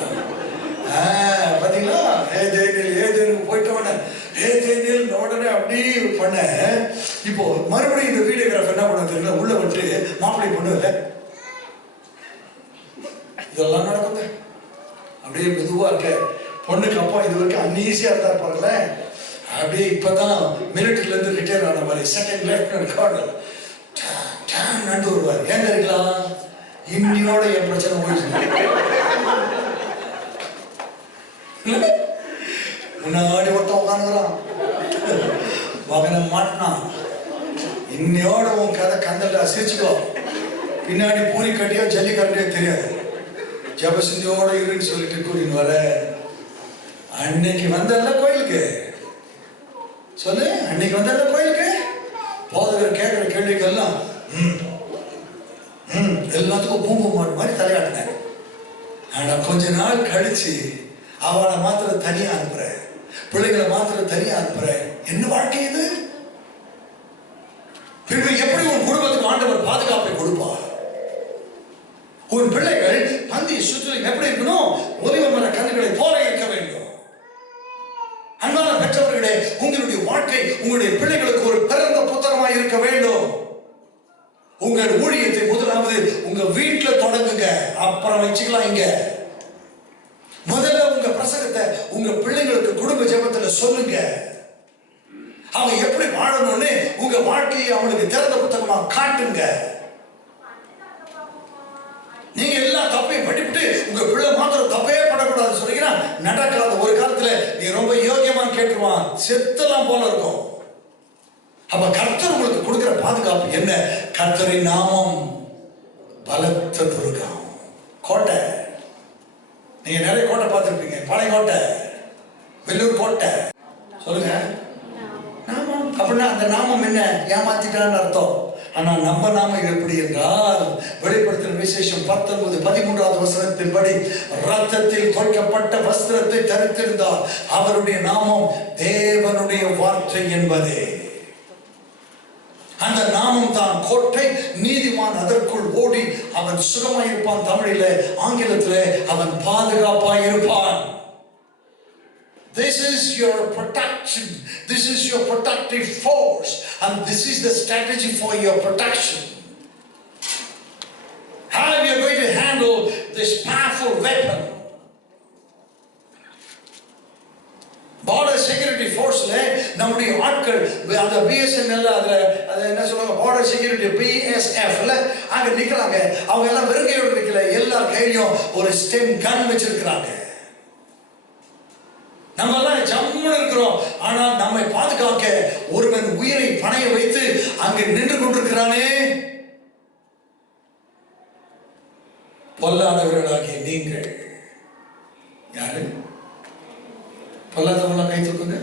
பாத்தீங்களா? ஏதேனுக்கு போயிட்டோன்னு ஏதேனில் உடனே அப்படி பண்ண. இப்போ மறுபடியும் இந்த வீடியோகிராஃபர் என்ன பண்ண தெரியல, உள்ள விட்டு மாப்பிள்ளை பண்ணுவல இதெல்லாம் நடக்குங்க. அப்படியே மெதுவா இருக்க பொண்ணுக்கு அப்பா இது வரைக்கும் அன்ஈஸியா இருந்தா பாருங்கள. அப்படியே இப்பதான் மிலிட்டரில இருந்து ரிட்டையர் ஆன மாதிரி செகண்ட் லெப்டினன்ட் கர்னல் நண்டு வருவார். ஏங்க இருக்கலாம், இன்னியோட என் பிரச்சனை போயிடுச்சு. முன்னாடி ஒருத்தன் உட்காந்துக்கிறான், மகனை மாட்டினான், இன்னையோட உன் கதை கந்தல்ல சிரிச்சுக்கோ, பின்னாடி பூரி கட்டியோ ஜல்லி கட்டியோ தெரியாது, ஜபசிந்தியோட இருன்னு சொல்லிட்டு கூட்டின்னு வர. அன்னைக்கு வந்தல்ல கோயிலுக்கு சொல்லு, அன்னைக்கு வந்தல்ல கோயிலுக்கு போதகர் கேட்கிற கேள்விக்கெல்லாம் எல்லாத்துக்கும் பூம்பு மாடு மாதிரி தலையாட்டினேன். ஆனா கொஞ்ச நாள் கழிச்சு அவளை மாத்திரம் தனியா அனுப்புற, பிள்ளைகளை மாத்திரம் தனியா அனுப்புற. என்ன வாழ்க்கை இது? பின்பு எப்படி உன் குடும்பத்துக்கு ஆண்டவர் பாதுகாப்பை கொடுப்பார்? உன் பிள்ளைகள் பந்தி சுற்றிலும் எப்படி இருக்கணும்? ஒலிவ மர கன்றுகளை போல இருக்க வேண்டும். அன்பான பெற்றவர்களே, உங்களுடைய வாழ்க்கை உங்களுடைய பிள்ளைகளுக்கு ஒரு பிறந்த புத்தகமாய் இருக்க வேண்டும். உங்கள் ஊழியத்தை முதலாவது உங்க வீட்டுல தொடங்குங்க, அப்புறம் வச்சுக்கலாம். இங்க முதல்ல உங்க பிரசங்கத்தை உங்க பிள்ளைங்களுக்கு குடும்ப ஜெபத்துல சொல்லுங்க. அவங்க எப்படி வாழணும்னு உங்க வாழ்க்கையை அவங்களுக்கு திறந்த புத்தகமா காட்டுங்க. நீங்க எல்லா தப்பையும் படிப்புட்டு உங்க பிள்ளை மாத்திரம் தப்பே படக்கூடாது சொன்னீங்கன்னா நடக்காத. ஒரு காலத்துல நீ ரொம்ப யோகியமான்னு கேட்டுருவான், செத்தெல்லாம் போல இருக்கும். அப்ப கர்த்தர் உங்களுக்கு கொடுக்கிற பாதுகாப்பு என்ன? கர்த்தரின் நாமம் பலத்த துருகம், கோட்டை. நீங்க நிறைய கோட்டை பார்த்திருப்பீங்க, பழைய கோட்டை, வெள்ளூர் கோட்டை. சொல்லுங்க, நாமம். அப்படின்னா அந்த நாமம் என்ன? ஏமாத்திட்டான்னு அர்த்தம். ஆனா நம்ம நாமம் எப்படி என்றால், வெளிப்படுத்தின விசேஷம் 19:13 வசனத்தின்படி ரத்தத்தில் தோய்க்கப்பட்ட வஸ்திரத்தை தரித்திருந்தார். அவருடைய நாமம் தேவனுடைய வார்த்தை என்பதே. அந்த நாமம் தான் கோட்டை, நீதிமான் அதற்குள் ஓடி அவன் சுகமாயிருப்பான். தமிழிலே, ஆங்கிலத்திலே அவன் பாதுகாப்பாய் இருப்பான். This is your protection. This is your protective force, and this is the strategy for your protection. How are you going to handle this powerful weapon? Border security forceல நம்முடைய ஆட்கள் அந்த BSNL அது என்ன சொல்றாங்க, border security BSFல அங்க நிக்கறாங்க. அவங்க எல்லாம் வெறுங்கையோட நிக்கல, எல்லார் கையிலயும் ஒரு ஸ்டெம் கன் வச்சிருக்காங்க. நம்ம எல்லாம் ஜம்முன்னு இருக்கிறோம். ஆனால் நம்மை பாதுகாக்க ஒருவன் உயிரை பணைய வைத்து அங்கே நின்று கொண்டிருக்கிறானே. பொல்லாதவர்களாகிய நீங்கள் யாரு? பொல்லாதவங்களா கை தூக்குங்க.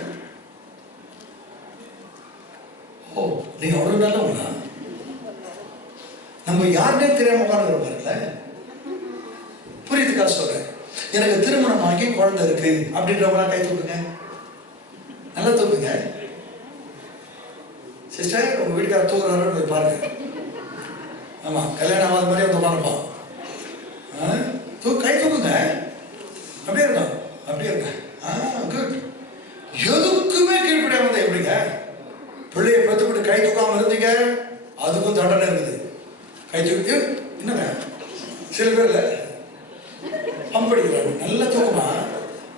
ஓ, நீங்க அவ்வளவு நல்லவங்களா? நம்ம யாருன்னே தெரியாம உட்கார்ந்து புரியுதுக்கா சொல்றேன். எனக்கு திருமணம் ஆகி குழந்தை இருக்கு அப்படின்றவங்களா கை தூக்குங்க. நல்லா தூக்குங்க. சிஸ்டர், உங்க வீட்டுக்கார தூக்குறாரு பாருங்க. ஆமா, கல்யாணம் ஆகாத மாதிரி வந்து உட்காந்துப்பான். கை தூக்குங்க. அப்படியே இருக்கா? அப்படியே இருக்க. குட். எதுக்குமே கீழ்படியாம இருந்தா எப்படிங்க? பிள்ளைய பெற்றுக்கிட்டு கை தூக்காம இருந்தீங்க, அதுக்கும் தண்டனை இருக்குது. கை தூக்கி என்னங்க சில பேர் பம்படிக்கிறாங்க. நல்ல தூக்குமா?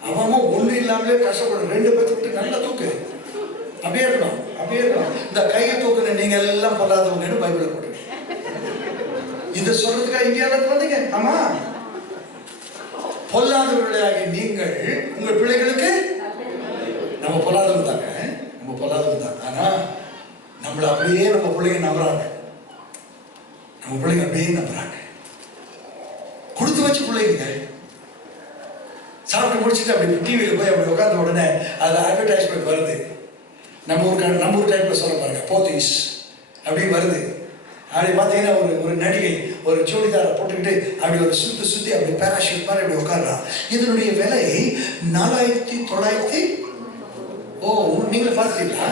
அவன் ஒண்ணு இல்லாமலே கஷ்டப்படும். 2 பேத்துக்கிட்டு நல்ல தூக்கு. அப்படியே இருக்கணும், அப்படியே இருக்கணும். இந்த கையை தூக்குன நீங்க எல்லாம் பொல்லாதவங்கன்னு பைபிள் போட்டு இதை சொல்றதுக்காக இந்தியாவில் வந்தீங்க. ஆமா, பொல்லாதவர்களாகிய நீங்கள் உங்கள் பிள்ளைகளுக்கு, நம்ம பொல்லாதவங்க தாங்க, நம்ம பொல்லாதவங்க தான். ஆனா நம்மள அப்படியே நம்ம பிள்ளைங்க நம்புறாங்க. நம்ம பிள்ளைங்க அப்படியே நம்புறாங்க. கொடுத்து வச்சு பிள்ளைங்க சாப்பிட்டு முடிச்சுட்டு அப்படி டிவியில் போய் அப்படி உட்கார்ந்த உடனே அதில் அட்வர்டைஸ்மெண்ட் வருது. நம்ம ஊர் டைப்ல சொல்ல பாருங்க, போத்தீஸ் அப்படி வருது. அப்படி பார்த்தீங்கன்னா ஒரு நடிகை ஒரு சூடிதாரை போட்டுக்கிட்டு அப்படி ஒரு சுத்தி அப்படி பேராஷூட் மாதிரி அப்படி உட்கார்றான். இதனுடைய விலை 4900. ஓ, நீங்களே பார்த்துட்டீங்களா?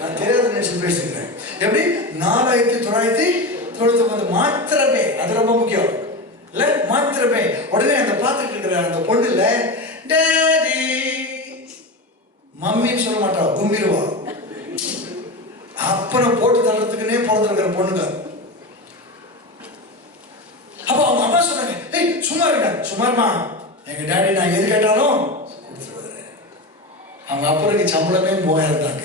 நான் தெரியாத நினைச்சு பேசுகிறேன். எப்படி 4999 மாத்திரமே. அது ரொம்ப முக்கியம் இல்ல, மாத்திரமே. உடனே அந்த பார்த்துட்டு இருக்கிற அந்த பொண்ணு இல்ல, டாடி மம்மின்னு சொல்ல மாட்டா, கும்பிடுவா. அப்புறம் போட்டு தள்ளுறதுக்குன்னே பிறந்திருக்கிற பொண்ணுங்க. அப்போ அவங்க அம்மா சொன்னாங்க, ஏய் சும்மா இருங்க. சும்மாருமா, எங்க டாடி நான் எது கேட்டாலும் கொடுத்துருவாரு. அவங்க அப்பனுக்கு சம்பளமே 3000 தாங்க.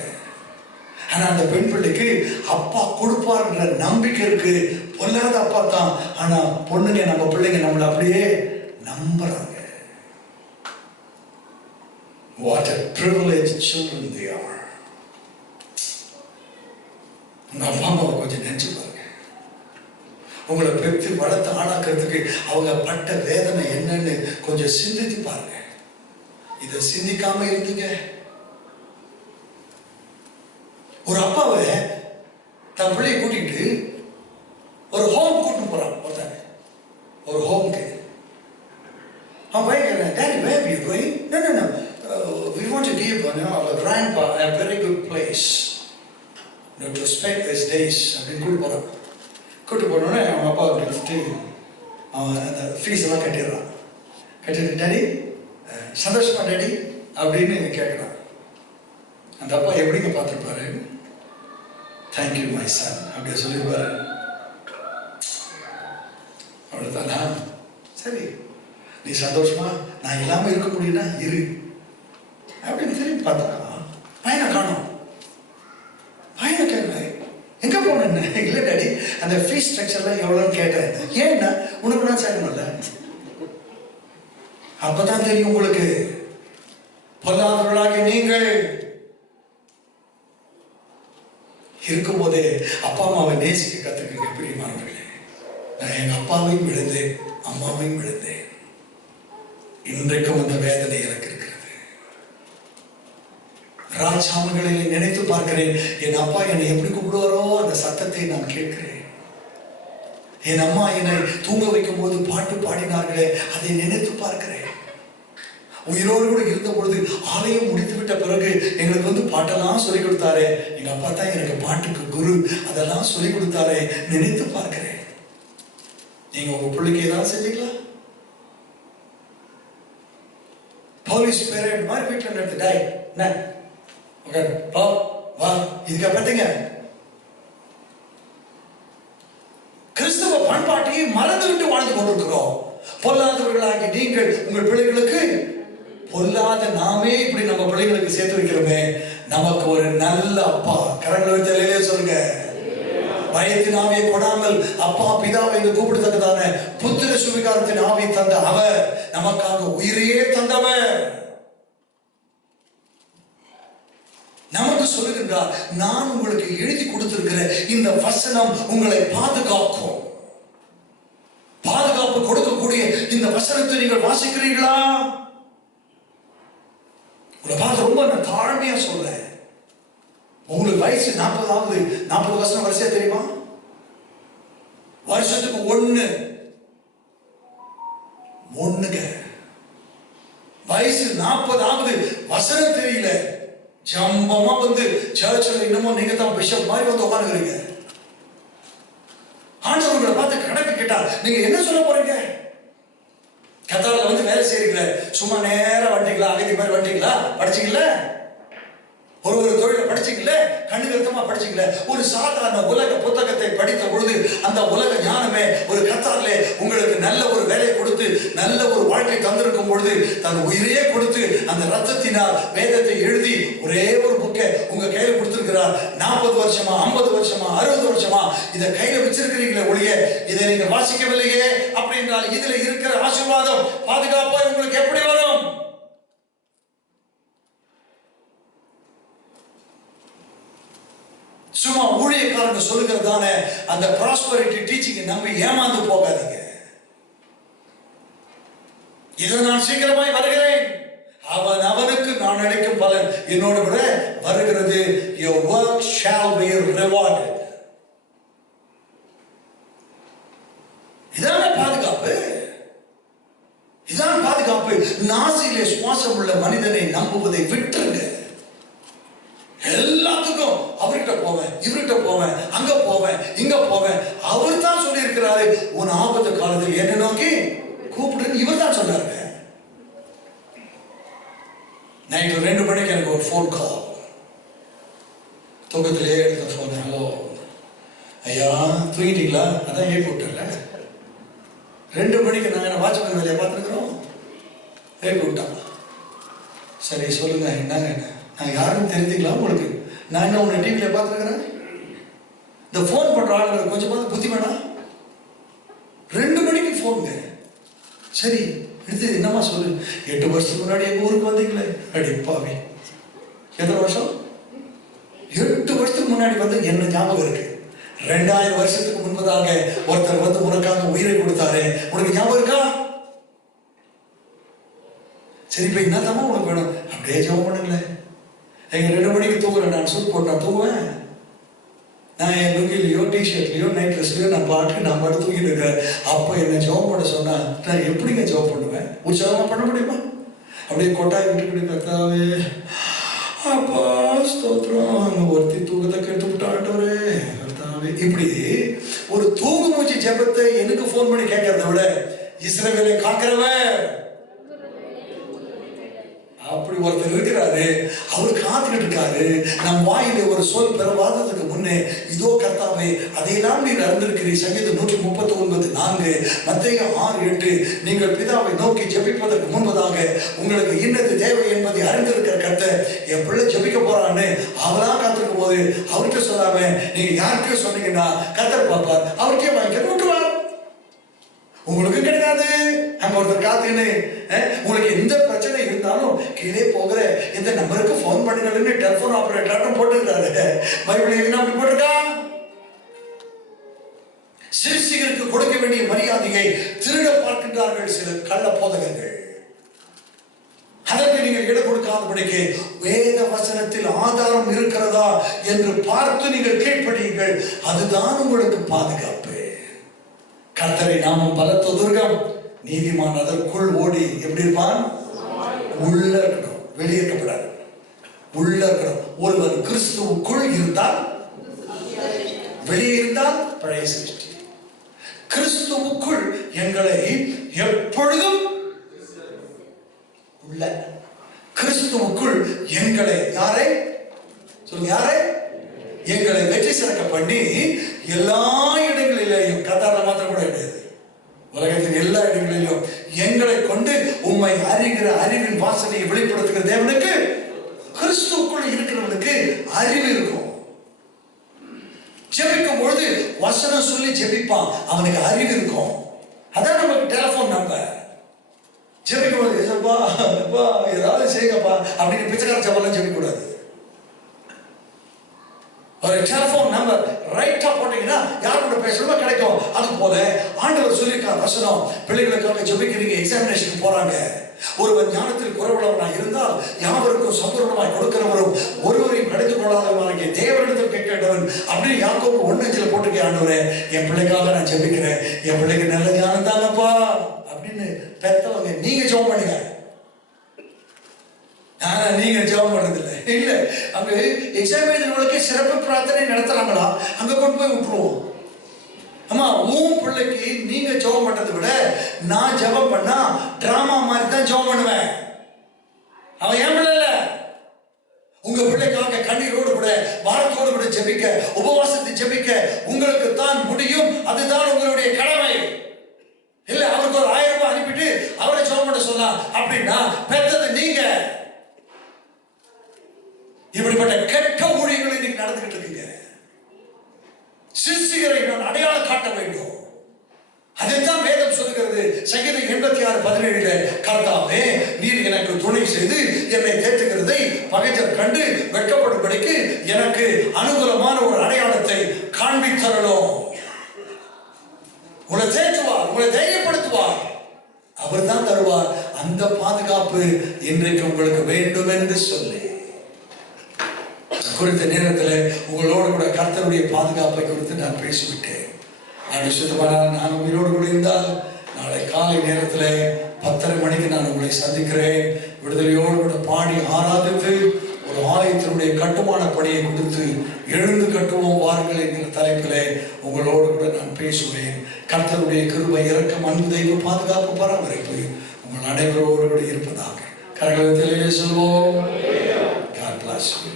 ஆனா அந்த பெண் பிள்ளைக்கு அப்பா கொடுப்பார்ன்ற நம்பிக்கை இருக்கு. பொல்லாத அப்பா தான், ஆனா பொண்ணுங்க நம்ம பிள்ளைங்க நம்மள அப்படியே நம்புறாங்க. What a privileged children they are. உங்க அப்பா அம்மாவை கொஞ்சம் நினைச்சு பாருங்க. உங்களை பெற்று வளர்த்து ஆளாக்கிறதுக்கு அவங்க பட்ட வேதனை என்னன்னு கொஞ்சம் சிந்தித்து பாருங்க. இதை சிந்திக்காம இருந்தீங்க. ஒரு அப்பாவை தன் பிள்ளையை கூட்டிட்டு ஒரு ஹோம் கூட்டு போறான். ஒரு ஹோம்க்கு அவன் பையன், daddy where are you going? No, we want to give our grandpa a very good place to spend his days அப்படின்னு கூட்டு போனோடனே அவன் அப்பா எடுத்துட்டு அவன் அந்த ஃபீஸ் எல்லாம் கட்டிடுறான். கட்டிட்டு, டாடி சந்தோஷமா டாடி அப்படின்னு கேட்குறான். அந்த அப்பா எப்படிங்க பார்த்துருப்பாரு? தேங்க்யூ மை சன் அப்படி சொல்லியிருப்பாரு. அவ்வளோதானா? சரி, நீ சந்தோஷமா நான் இல்லாமல் இருக்க முடியும்னா இரு அப்படின்னு திரும்பி பார்த்தா பையனை காணும். பையனை கேட்க எங்க போன? இல்லை டாடி, அந்த ஃபீஸ் ஸ்ட்ரக்சர்லாம் எவ்வளோன்னு கேட்டேன். ஏன்னா உனக்கு நான் சேர்க்கணும்ல. அப்பதான் தெரியும் உங்களுக்கு. பொல்லாதவர்களாக நீங்கள் இருக்கும்போதே அப்பா அம்மாவை நேசிக்க கத்துக்கங்க பிரியமானவர்களே. நான் எங்க அப்பாவையும் விழுந்தேன், அம்மாவையும் விழுந்தேன். இன்றைக்கும் அந்த வேதனை எனக்கு இருக்கிறது. ராஜாமங்களில் நினைத்து பார்க்கிறேன். என் அப்பா என்னை எப்படி கூப்பிடுவாரோ அந்த சத்தத்தை நான் கேட்கிறேன். என் அம்மா என்னை தூங்க வைக்கும் போது பாட்டு பாடினார்களே, அதை நினைத்து பார்க்கிறேன். உயிரோடு கூட இருந்த பொழுது ஆலயம் முடித்து விட்ட பிறகு எங்களுக்கு பாட்டெல்லாம் சொல்லி கொடுத்தாரு. எங்க அப்பா தான் எனக்கு பாட்டுக்கு குரு, அதெல்லாம் சொல்லி கொடுத்தாரு. நினைத்து பார்க்கிறேன். நீங்க உங்க பிள்ளைக்கு ஏதாவது செஞ்சீங்களா? போலீஸ் பேரண்ட் மாதிரி வீட்டில் நடத்துட்டாய் வா இதுக்கு பார்த்தீங்க. கிறிஸ்தவ பண்பாட்டையே மறந்து விட்டு வாழ்ந்து கொண்டிருக்கிறோம். பொல்லாதவர்களாகி நீங்கள் உங்கள் பிள்ளைகளுக்கு பொல்லாத நாமே இப்படி நம்ம பிள்ளைகளுக்கு சேர்த்து வைக்கிறோமே. நமக்கு ஒரு நல்ல அப்பா, கரங்களை வைத்து சொல்லுங்க, பயத்தின் ஆவியை கொடாமல் அப்பா பிதாவை என்று கூப்பிடத்தக்கதான புத்திர சுவிகாரத்தின் ஆவி தந்த அவர் நமக்காக உயிரையே தந்தவர். நமக்கு சொல்லுகின்றார், நான் உங்களுக்கு எழுதி கொடுத்திருக்கிற இந்த வசனம் உங்களை பாதுகாக்கும். பாதுகாப்பு கொடுக்கக்கூடிய இந்த வசனத்தை நீங்கள் வாசிக்கிறீர்களா? உங்களை பார்த்து ரொம்ப நான் தாழ்மையா சொல்றேன். உங்களுக்கு வயசு 40 வருஷம் வரிசையா தெரியுமா? வருஷத்துக்கு ஒண்ணுங்க. வயசு 40 வசனம் தெரியல, ஜம்பமா சர்ச்சில் இன்னமும் நீங்க தான் பிஷப் மாதிரி உட்காந்துக்கிறீங்க. ஆண்டவர்களை பார்த்து கணக்கு கேட்டா நீங்க என்ன சொல்ல போறீங்க? கத்தாரில் வேலை செய்றீங்களே, சும்மா நேரம் வந்துட்டீங்களா? அகதி மாதிரி வந்துட்டீங்களா? படிச்சீங்களா? ஒரு தொழிலை படிச்சீங்களே, கண்ணுகருத்தமா படிச்சீங்களே. ஒரு சாதாரண உலக புத்தகத்தை படித்த பொழுது அந்த உலக ஞானமே ஒரு கத்தாரிலே உங்களுக்கு நல்ல ஒரு வேலையை கொடுத்து நல்ல ஒரு வாழ்க்கை தந்திருக்கும் பொழுது தன் உயிரையே கொடுத்து அந்த ரத்தத்தினால் வேதத்தை எழுதி ஒரே ஒரு புக்கை உங்க கையில கொடுத்திருக்கிறார். 40 வருஷமா 50 வருஷமா 60 வருஷமா இதை கையில வச்சிருக்கிறீங்களே ஒழிய இதை நீங்க வாசிக்கவில்லையே. அப்படி என்றால் இதுல இருக்கிற ஆசீர்வாதம் பாதுகாப்பா உங்களுக்கு எப்படி வரும்? சும்மா ஊழியக்காரங்க சொல்லுகிறதான அந்த ப்ராஸ்பரிட்டி டீச்சிங்கை நம்பி ஏமாந்து போகாதீங்க. இதை நான் சீக்கிரமாய் வருகிறேன், அவனுக்கு நான் அளிக்கும் பலன் என்னோட கூட வருகிறது. Your work shall be rewarded. இதான பாதுகாப்பு, இதான் பாதுகாப்பு. நாசியிலே சுவாசம் உள்ள மனிதனை நம்புவதை விட்டுருங்க. எல்லாத்துக்கும் அவர்கிட்ட போவேன், இவர்கிட்ட போவேன், அங்க போவேன், இங்க போவேன். அவர் தான் சொல்லி இருக்கிறாரு, உன் ஆபத்து காலத்தில் என்ன நோக்கி கூப்பிடுன்னு இவர் தான் சொன்னாரு. நைட்டு 2 மணிக்கு எனக்கு ஒரு ஃபோன் கால். தூக்கத்திலே எடுத்த ஃபோன். ஹலோ ஐயா, தூங்கிட்டீங்களா? அதான் ஏற்பட்டல 2 மணிக்கு நாங்கள் வாட்ச்மேன் வேலையை பார்த்துருக்குறோம். ஏற்பி விட்டான். சரி சொல்லுங்க, என்னங்க? நான் யாருன்னு தெரிஞ்சுக்கலாம் உங்களுக்கு? நான் என்ன உன்னை டிவியில் பார்த்துருக்கிறேன்? இந்த ஃபோன் பண்ணுற ஆளுங்களுக்கு கொஞ்சமாவது புத்தி வேணாம்? 2 மணிக்கு ஃபோனுங்க. சரி எடுத்து என்னமா சொல்லு. 8 வருஷத்துக்கு முன்னாடி எங்கள் ஊருக்கு வந்தீங்களே. அடிப்பாவே, எத்தனை வருஷம்? 8 வருஷத்துக்கு முன்னாடி என்ன ஞாபகம் இருக்கு. 2000 வருஷத்துக்கு முன்பதாக ஒருத்தர் உனக்காக உயிரை கொடுத்தாரு, உனக்கு ஞாபகம் இருக்கா? சரி இப்ப என்னதாமா உனக்கு வேணும்? அப்படியே ஜெபம் பண்ணுங்களேன். எங்க 2 மணிக்கு தூங்குறேன், நான் சூட் போட்டு நான் தூங்குவேன். நான் என் லுங்கிலையோ டிஷர்ட்லையோ நைட் ட்ரெஸ்லையோ நான் பாட்டு நான் பாட்டு தூங்கிட்டு இருக்கிறேன். அப்போ என்ன ஜெபம் பண்ண சொன்னா நான் எப்படிங்க ஜெபம் பண்ணுவேன்? உற்சாகமா பண்ண முடியுமா? அப்படியே கொட்டாய் விட்டு கத்தாவே அப்பா ஸ்தோத்திரம், ஒருத்தி தூக்கத்தை கெடுத்து விட்டாண்டவரே கத்தாவே. இப்படி ஒரு தூங்கு மூச்சு ஜெபத்தை எனக்கு போன் பண்ணி கேட்கறத விட இஸ்ரவேலை காக்கிறவன் அப்படி ஒருத்தர் இருக்கிறாரு, அவர் காத்துக்கிட்டு இருக்காரு. நம் வாயிலே ஒரு சொல் பெறவாததுக்கு முன்னே இதோ கர்த்தாவே அதையெல்லாம் நீர் அறிந்திருக்கிறீர். சங்கீதம் 139:4, மத்தேயு 6:8, நீங்கள் பிதாவை நோக்கி ஜெபிப்பதற்கு முன்பதாக உங்களுக்கு இன்னது தேவை என்பதை அறிந்திருக்கிற கர்த்தர் என் பிள்ளை ஜெபிக்க போறான்னு அவராக காத்திருக்கும் போது அவர்கிட்ட சொல்லாம நீங்க யாருக்கே சொன்னீங்கன்னா கர்த்தர் பார்ப்பார், அவருக்கே வாங்கிக்க விட்டுருவார். உங்களுக்கு கிடைக்காது. அங்க ஒருத்தர் காத்துன்னு உங்களுக்கு எந்த பிரச்சனை இருந்தாலும் கீழே போகிற இந்த நம்பருக்கு போன் பண்ணுங்கன்னு டெலிபோன் ஆபரேட்டர் போட்டுக்கிறாரு. பைபிள் அப்படி போட்டிருக்கா? சிறுசிகளுக்கு கொடுக்க வேண்டிய மரியாதையை திருட பார்க்கின்றார்கள் சில கள்ள போதகர்கள். அதற்கு நீங்கள் இடம் கொடுக்காதபடிக்கு வேத வசனத்தில் ஆதாரம் இருக்கிறதா என்று பார்த்து நீங்கள் கீழ்ப்படியுங்கள். அதுதான் உங்களுக்கு பாதுகாப்பு. கர்த்தரை நாமம் பலத்த துர்கம், நீதிமான் அதற்குள் ஓடி எப்படி இருப்பான்? உள்ள இருக்கணும், வெளியே இருக்கப்படாது. உள்ள இருக்கணும். ஒருவன் கிறிஸ்துவுக்குள் இருந்தால், வெளியே இருந்தால் பழைய சிருஷ்டி. கிறிஸ்துவுக்குள் எங்களை எப்பொழுதும் உள்ள, கிறிஸ்துவுக்குள் எங்களை யாரை சொல்லுங்க, யாரை எங்களை வெற்றி சிறக்க பண்ணி எல்லா இடங்களிலேயும், கத்தாரில் மாத்திரம் கூட கிடையாது, உலகத்தின் எல்லா இடங்களிலும் எங்களை கொண்டு உம்மை அறிகிற அறிவின் வாசனையை வெளிப்படுத்துகிற தேவனுக்கு, கிறிஸ்துவுக்குள் இருக்கிறவனுக்கு அறிவு இருக்கும். ஜெபிக்கும் பொழுது வசனம் சொல்லி ஜெபிப்பான், அவனுக்கு அறிவு இருக்கும். அதான் நமக்கு டெலிபோன் நம்பர். ஜெபிக்கும் பொழுது ஏதாவது செய்யுங்கப்பா அப்படின்னு பிச்சைக்கார ஜபெல்லாம் ஜெபிக்க கூடாது. ஒரு டெலிபோன் நம்பர் ரைட்டா போட்டீங்கன்னா யார் கூட பேசணுமோ கிடைக்கும். அது போல ஆண்டவர் சொல்லியிருக்கார் வசனம், பிள்ளைகளுக்காக ஜெபிக்கிறீங்க, எக்ஸாமினேஷன் போறாங்க. ஒருவன் ஞானத்தில் குறைவுள்ளவனாய் இருந்தால் யாவருக்கும் சம்பூர்ணமாய் கொடுக்கிறவரும் ஒருவரையும் கிடைத்துக் கொள்ளாதவனாகிய தேவனிடத்தில் கேட்கிறவன் அப்படின்னு யாக்கோபு 1:5 போட்டுக்கே, ஆண்டவரே என் பிள்ளைக்காக நான் ஜெபிக்கிறேன், என் பிள்ளைக்கு நல்ல ஞானம் தாங்கப்பா அப்படின்னு பெத்தவங்க நீங்க ஜெபம் பண்ணுங்க. ஆனா நீங்க ஜெபம் பண்றது இல்ல. அங்க எக்ஸாம் எழுதுறவங்களுக்கு சிறப்பு பிரார்த்தனை நடத்துறாங்களா, அங்க கொண்டு போய் விட்டுருவோம். ஆமா, உன் பிள்ளைக்கு நீங்க ஜெபம் பண்றதை விட நான் ஜெபம் பண்ணா டிராமா மாதிரி தான் ஜெபம் பண்ணுவேன். அவன் ஏன் பிள்ளை இல்ல, உங்க பிள்ளைக்காக கண்ணீரோடு கூட வாரத்தோடு கூட ஜெபிக்க, உபவாசத்தை ஜெபிக்க உங்களுக்கு தான் முடியும். அதுதான் உங்களுடைய கடமை. இல்ல அவருக்கு ஒரு 1000 ரூபாய் அனுப்பிட்டு அவரை ஜெபம் பண்ண சொல்லலாம் அப்படின்னா பெற்றது நீங்க. இப்படிப்பட்ட கெட்ட ஊழியர்கள் இன்னைக்கு நடந்துகிட்டு இருக்குங்க. சிருஷ்டிகரை நான் அடையாளம் காட்ட வேண்டும். அதைத்தான் வேதம் சொல்லுகிறது. சங்கீதம் 86:17 கர்த்தாவே நீர் எனக்கு துணை செய்து என்னை தேற்றுகிறதை பகைஞர் கண்டு வெட்கப்படும்படிக்கு எனக்கு அனுகூலமான ஒரு அடையாளத்தை காண்பித்தரணும். உங்களை தேற்றுவார், உங்களை தைரியப்படுத்துவார், அவர் தான் தருவார். அந்த பாதுகாப்பு இன்றைக்கு உங்களுக்கு வேண்டும் என்று சொல்லி குறித்த நேரத்தில் உங்களோடு கூட கர்த்தருடைய பாதுகாப்பை குறித்து நான் பேசிவிட்டேன். நான் உங்களோடு கூட இருந்தால் நாளை காலை நேரத்தில் 10:30 மணிக்கு நான் உங்களை சந்திக்கிறேன். விடுதலையோடு கூட பாடி ஆராதித்து ஒரு ஆலயத்தினுடைய கட்டுமான பணியை கொடுத்து எழுந்து கட்டுவோம் வாருங்கள் என்கிற தலைப்பிலே உங்களோடு கூட நான் பேசுவேன். கர்த்தருடைய கிருபை, இரக்கம், அன்பு, தெய்வ பாதுகாப்பு, பராமரிப்பு உங்கள் அனைவரோடு கூட இருப்பதாக கரங்களிலே சொல்வோம். God bless you.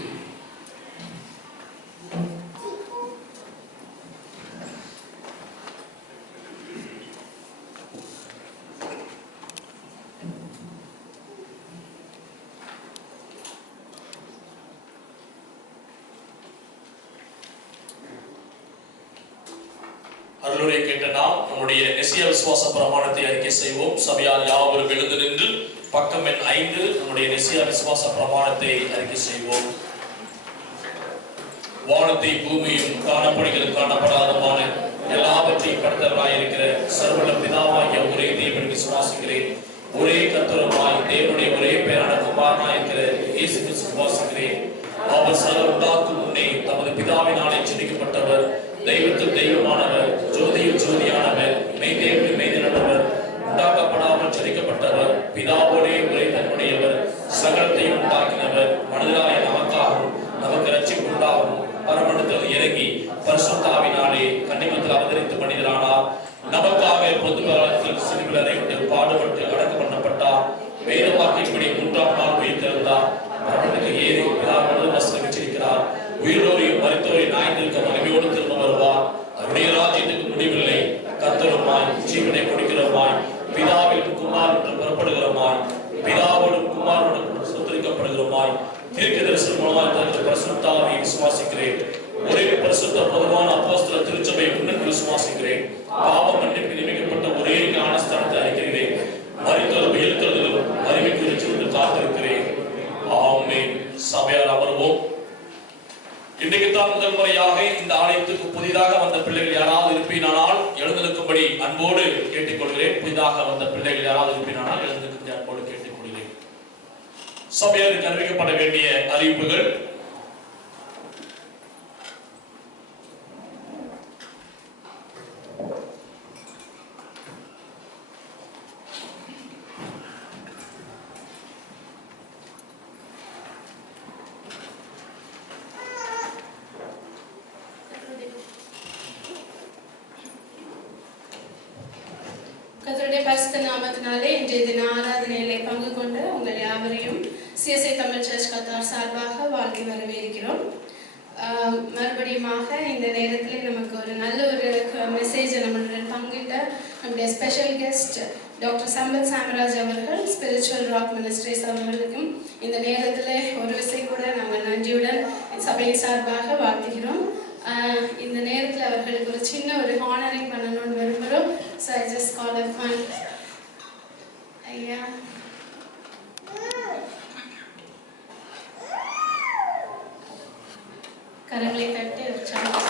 அருளுரை கேட்ட நாம் நம்முடைய நெசிய விசுவாச பிரமாணத்தை அறிக்கை செய்வோம். சபையார் யாவரும் எழுந்து நின்று பக்கம் எண் 5 நம்முடைய நெசிய விசுவாச பிரமாணத்தை அறிக்கை செய்வோம். வானத்தை பூமியும் காணப்படுகிறது காணப்படாதமான எல்லாவற்றையும் படைத்தவராயிருக்கிற சர்வல பிதாவாகிய ஒரே தேவனை விசுவாசிக்கிறேன். ஒரே கர்த்தருமாய் தேவனுடைய ஒரே பேரான குமாரனாய் இருக்கிற இயேசு கிறிஸ்துவை விசுவாசிக்கிறேன். அவர் சகல உண்டாக்கும் முன்னே தமது பிதாவினாலே ஜெனிக்கப்பட்டவர், தெய்வத்தில் தெய்வமானவர், ஜோதியில் ஜோதியானவர், மெய்தேவனில் மெய்தேவனானவர், உண்டாக்கப்படாமல் ஜெனிக்கப்பட்டவர், பிதாவோடே ஒரே தன்னுடையவர், சகலத்தையும் உண்டாக்கினவர், மனிதராய நமக்காகவும் நமக்கு ரட்சிப்பு உண்டாகவும் பரமண்டத்தில் இறங்கி பரிசுத்த ஆவியினாலே கன்னிமத்தில் அவதரித்து மனிதரானார். நமக்காக பொது காலத்தில் சிலுவையில் அறையப்பட்டு பாடுபட்டு அடக்கம் பண்ணப்பட்டார். வேத வாக்கின்படி 3ஆம் நாள் உயிர்த்தெழுந்தார். பரமண்டத்துக்கு ஏறி பிதாவோடு வசனம் வச்சிருக்கிறார். உயிரோரையும் மரித்தோரையும் நியாயத்திற்கு மகிமையோடு திரும்ப வருவார். அவருடைய ராஜ்யத்துக்கு முடிவில்லை. கர்த்தருமாய் ஜீவனை கொடுக்கிறவமாய் பிதாவிலும் குமார் என்று புறப்படுகிறவமாய் பிதாவோடும் குமாரோடும் சுத்தரிக்கப்படுகிறவமாய் தீர்க்க தரிசனமாய் தனது பரிசுத்த ஆவியை விசுவாசிக்கிறேன். ஒரே பரிசுத்த பொதுவான அப்போஸ்தல திருச்சபையை முன்னிட்டு விசுவாசிக்கிறேன். பாவ மன்னிப்பு நியமிக்கப்பட்ட ஒரே ஞானஸ்தானத்தை அறிக்கிறேன். மரித்தோர் உயிர்த்தெழுதலும் அறிவிக்கு ருச்சித்து காத்திருக்கிறேன். ஆமென். சபையார் அமர்வோம். இன்றைக்கு தான் முதல் முறையாக இந்த ஆலயத்துக்கு புதிதாக வந்த பிள்ளைகள் யாராவது இருப்பீனானால் எழுந்திருக்கும்படி அன்போடு கேட்டுக்கொள்கிறேன். புதிதாக வந்த பிள்ளைகள் யாராவது இருப்பீனானால் எழுந்திருக்கும்படி அன்போடு கேட்டுக்கொள்கிறேன். சபையாருக்கு அறிவிக்கப்பட வேண்டிய அறிவிப்புகள். நாமத்தினாலே இன்றைய தின ஆராதனையிலே பங்கு கொண்டு உங்கள் யாவரையும் சிஎஸ்ஐ தமிழ் சர்ச் கத்தார் சார்பாக வாழ்க்கை வரவேற்கிறோம். மறுபடியுமாக இந்த நேரத்தில் நமக்கு ஒரு நல்ல ஒரு மெசேஜை நம்மளுடன் பங்கிட்ட நம்முடைய special guest doctor Sampath Chamaraj அவர்கள், ஸ்பிரிச்சுவல் ராக் மினிஸ்ட்ரிஸ் அவர்களுக்கும் இந்த நேரத்தில் ஒரு விசை கூட நாங்கள் நன்றியுடன் சபையின் சார்பாக வாழ்த்துகிறோம். இந்த நேரத்தில் அவர்களுக்கு ஒரு சின்ன ஒரு ஹானரிங் பண்ணணும்னு விரும்புகிறோம். So I just call upon ஐயா. கரங்களை தட்டி உற்சாகம்.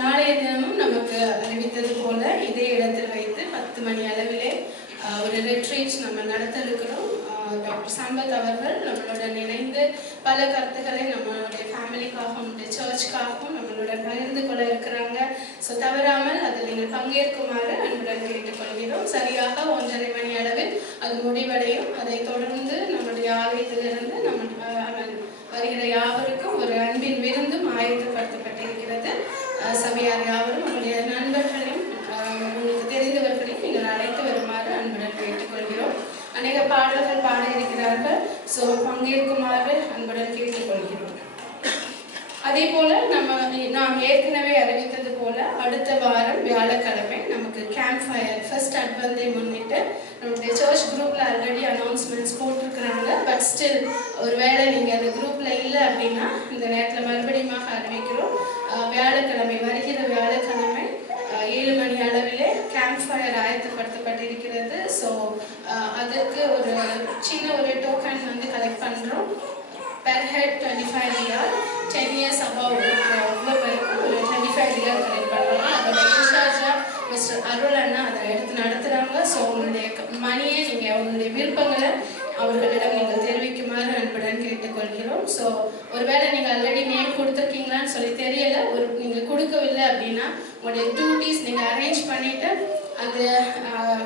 நாளைய தினமும் நமக்கு அறிவித்தது போல இதே இடத்தில் வைத்து 10 மணி அளவிலே ஒரு ரெட்ரீட் நம்ம நடத்த இருக்கிறோம். டாக்டர் சம்பத் அவர்கள் நம்மளுடன் இணைந்து பல கருத்துக்களை நம்மளுடைய ஃபேமிலிக்காகவும் நம்முடைய சர்ச்சுக்காகவும் நம்மளுடன் பகிர்ந்து கொள்ள இருக்கிறாங்க. ஸோ தவறாமல் அதில் நீங்கள் பங்கேற்குமாறு அன்புடன் கேட்டுக்கொள்கிறோம். சரியாக 1:30 மணி அளவில் அது முடிவடையும். அதை தொடர்ந்து நம்முடைய ஆலயத்திலிருந்து வருகிற யாவருக்கும் ஒரு அன்பின் விருந்தும் ஆயத்தப்படுத்தப்பட்டிருக்கிறது. சபையார் யாவரும் உங்களுடைய நண்பர்களையும் உங்களுக்கு தெரிந்தவர்களையும் நீங்கள் அழைத்து வருமாறு அன்புடன் கேட்டுக்கொள்கிறோம். அநேக பாடல்கள் பாட இருக்கிறார்கள். ஸோ பங்கேற்குமாறு அன்புடன் கேட்டுக்கொள்கிறோம். அதே போல நாம் ஏற்கனவே அறிவித்தது போல அடுத்த வாரம் வியாழக்கிழமை நமக்கு கேம்ப் ஃபயர் ஃபர்ஸ்ட் அட்வென்த்தை முன்னிட்டு நம்முடைய சர்ச் குரூப்ல ஆல்ரெடி அனௌன்ஸ்மெண்ட்ஸ் போட்டிருக்கிறாங்க. பட் ஸ்டில் ஒருவேளை நீங்கள் அந்த குரூப்ல இல்லை அப்படின்னா இந்த நேரத்தில் மறுபடியும் அறிவிக்கிறோம். வியாழக்கிழமை வருகிற வியாழக்கிழமை 7 மணி அளவிலே கேம்ப் ஃபயர் ஆயத்தப்படுத்தப்பட்டிருக்கிறது. ஸோ அதற்கு ஒரு சின்ன ஒரு டோக்கன் கலெக்ட் பண்ணுறோம். பெர் ஹெட் 25 ரியால், 10 இயர்ஸ் அபவ் ஒவ்வொருவருக்கும் ஒரு 25 ரியால் கலெக்ட் பண்ணுறாங்க. அதோட இன்சார்ஜா மிஸ்டர் அருள் அண்ணா அதை எடுத்து நடத்துகிறாங்க. ஸோ உங்களுடைய மணியை நீங்கள் உங்களுடைய விருப்பங்களை அவர்களிடம் நீங்கள் தெரிவிக்குமாறு அன்புடன் கேட்டுக்கொள்கிறோம். ஸோ ஒருவேளை நீங்கள் ஆல்ரெடி நேம் கொடுத்துருக்கீங்களான்னு சொல்லி தெரியல, நீங்கள் கொடுக்கவில்லை அப்படின்னா உங்களுடைய டியூட்டிஸ் நீங்கள் அரேஞ்ச் பண்ணிவிட்டு அந்த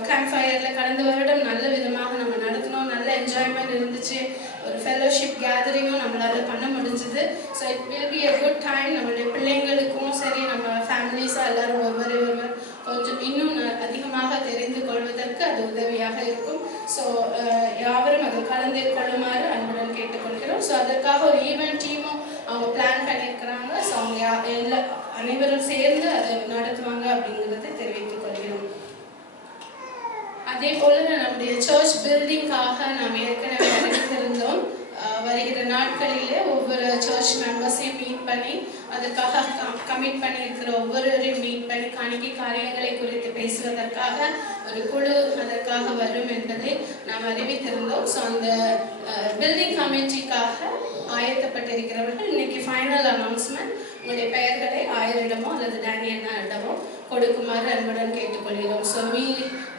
கேம்ப் ஃபயரில் கடந்த வருடம் நல்ல விதமாக நம்ம நடத்தினோம். நல்ல என்ஜாய்மெண்ட் இருந்துச்சு. ஒரு ஃபெலோஷிப் கேதரிங்கும் நம்மளால் பண்ண முடிஞ்சுது. So it will be a good time. நம்மளுடைய பிள்ளைங்களுக்கும் சரி நம்ம ஃபேமிலிஸாக எல்லோரும் ஒருவர் கொஞ்சம் இன்னும் அதிகமாக தெரிந்து கொள்வதற்கு அது உதவியாக இருக்கும். ஸோ யாவரும் அதை கலந்து கொள்ளுமாறு அன்புடன் கேட்டுக்கொள்கிறோம். ஸோ அதற்காக ஒரு ஈவெண்ட் டீமும் அவங்க பிளான் பண்ணியிருக்கிறாங்க. ஸோ அவங்க அனைவரும் சேர்ந்து அதை நடத்துவாங்க அப்படிங்கிறத தெரிவித்துக் கொள்கிறோம். அதே போல நம்முடைய சர்ச் பில்டிங்காக நாம் ஏற்கனவே அறிவித்திருந்தோம். வருகிற நாட்களிலே ஒவ்வொரு சர்ச் மெம்பர்ஸையும் மீட் பண்ணி அதற்காக கமிட் பண்ணியிருக்கிற ஒவ்வொருவரையும் மீட் பண்ணி காணிக்கை காரியங்களை குறித்து பேசுவதற்காக ஒரு குழு அதற்காக வரும் என்பதை நாம் அறிவித்திருந்தோம். ஸோ அந்த பில்டிங் கமிட்டிக்காக ஆயத்தப்பட்டிருக்கிறவர்கள் இன்னைக்கு ஃபைனல் அனௌன்ஸ்மெண்ட் உங்களுடைய பெயர்களை ஆயரிடமோ அல்லது டேனியலிடமோ கொடுக்குமாறு அன்புடன் கேட்டுக்கொள்கிறோம். ஸோ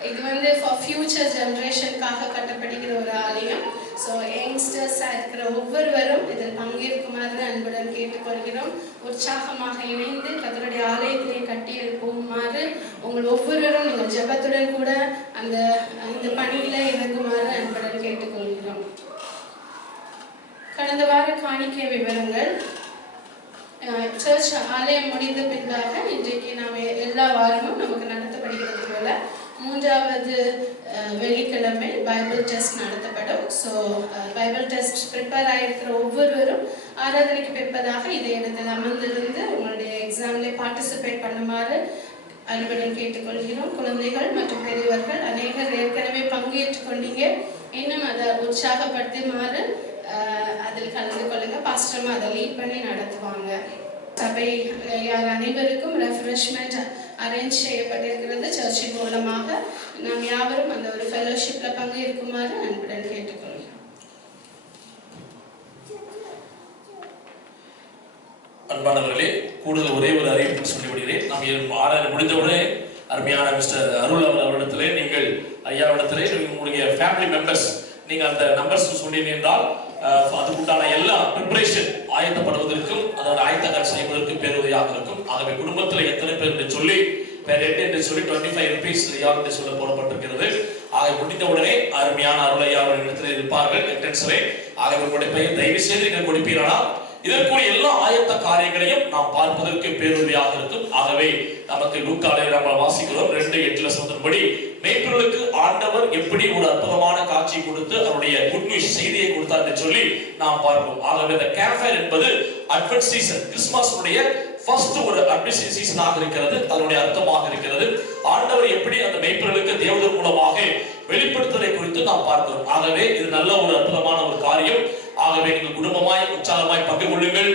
இது ஃபார் ஃபியூச்சர் ஜென்ரேஷனுக்காக கட்டப்படுகிற ஒரு ஆலயம். ஸோ யங்ஸ்டர்ஸாக இருக்கிற ஒவ்வொருவரும் இதில் பங்கேற்குமாறு அன்புடன் கேட்டுக்கொள்கிறோம். உற்சாகமாக இணைந்து கர்த்தருடைய ஆலயத்திலே கட்டி எழுப்புமாறு உங்கள் ஒவ்வொருவரும் நீங்கள் ஜெபத்துடன் கூட இந்த பணியில இறங்குமாறு அன்புடன் கேட்டுக்கொள்கிறோம். கடந்த வார காணிக்கை விவரங்கள். சர்ச் ஆலயம் முடிந்த பின்பாக இன்றைக்கு நாம் எல்லா வாரமும் நமக்கு நடத்தப்படுகிறது போல 3வது வெள்ளிக்கிழமை பைபிள் டெஸ்ட் நடத்தப்படும். ஸோ பைபிள் டெஸ்ட் ப்ரிப்பேர் ஆகிருக்கிற ஒவ்வொருவரும் ஆராதனைக்கு பிற்பதாக இதே இடத்தில் அமர்ந்திருந்து உங்களுடைய எக்ஸாம்ல பார்ட்டிசிபேட் பண்ணுமாறு அன்புடன் கேட்டுக்கொள்கிறோம். குழந்தைகள் மற்றும் பெரியவர்கள் அநேகர் ஏற்கனவே பங்கேற்றுக் கொண்டீங்க. இன்னும் அதை உற்சாகப்படுத்துமாறு அதில் கலந்து கொள்ளுங்க. பாஸ்டர்மா அதை லீட் பண்ணி நடத்துவாங்க. சபை யார் அனைவருக்கும் ரெஃப்ரெஷ்மெண்ட் அரேஞ்ச் செய்யப்பட்டிருக்கிறது. சர்ச்சின் மூலமாக நாம் யாவரும் அந்த ஒரு ஃபெலோஷிப்ல பங்கேற்குமாறு அன்புடன் கேட்டுக்கொள்கிறோம். அன்பானவர்களே, கூடுதல் ஒரே ஒரு அறிவிப்பு சொல்லிவிடுகிறேன். நாம் ஆராய்ச்சி முடிந்தவுடனே அருமையான மிஸ்டர் அருள் அவரிடத்திலே நீங்கள் ஐயாவிடத்திலே உங்களுடைய ஃபேமிலி மெம்பர்ஸ் நீங்கள் அந்த நம்பர்ஸ் சொன்னீங்க என்றால் அதுக்குண்டான எல்லா ப்ரிப்பரேஷன் ஆயத்தப்படுவதற்கும் அதோட ஆயத்தங்கள் செய்வதற்கு பேருதவியாக இருக்கும். ஆகவே குடும்பத்தில் எத்தனை பேர் என்று சொல்லி என்று சொல்லி 25 rupees யார் என்று சொல்ல போடப்பட்டிருக்கிறது. ஆக முடிந்த உடனே அருமையான அருளையா இடத்தில் இருப்பார்கள் என்ட்ரன்ஸ்லே. ஆகவே உங்களுடைய பெயர் தயவு செய்து நீங்கள் கொடுப்பீர்களா? இதற்குரிய எல்லா ஆயத்த காரியங்களையும் நாம் பார்ப்பதற்கு பேருதவியாக இருக்கும். ஆகவே நமக்கு லூக்காலே நம்ம வாசிக்கிறோம் 2:8 சொல்லும்படி மேய்ப்பர்களுக்கு ஆண்டவர் எப்படி ஒரு அற்புதமான காட்சி கொடுத்து அவருடைய குட் நியூஸ் செய்தியை கொடுத்தார் என்று சொல்லி நாம் பார்ப்போம். ஆகவே இந்த கேம்பெயின் என்பது அட்வென்ட் சீசன், கிறிஸ்துமஸுடைய ஃபர்ஸ்ட் ஒரு அட்வென்ட் சீசனாக இருக்கிறது. அதனுடைய அர்த்தமாக இருக்கிறது ஆண்டவர் எப்படி அந்த மேய்ப்பர்களுக்கு தேவதூதர் மூலமாக வெளிப்படுத்துவதை குறித்து நாம் பார்க்கிறோம். ஆகவே இது நல்ல ஒரு அற்புதமான ஒரு காரியம். ஆகவே நீங்கள் குடும்பமாய் உற்சாகமாய் பங்கு கொள்ளுங்கள்.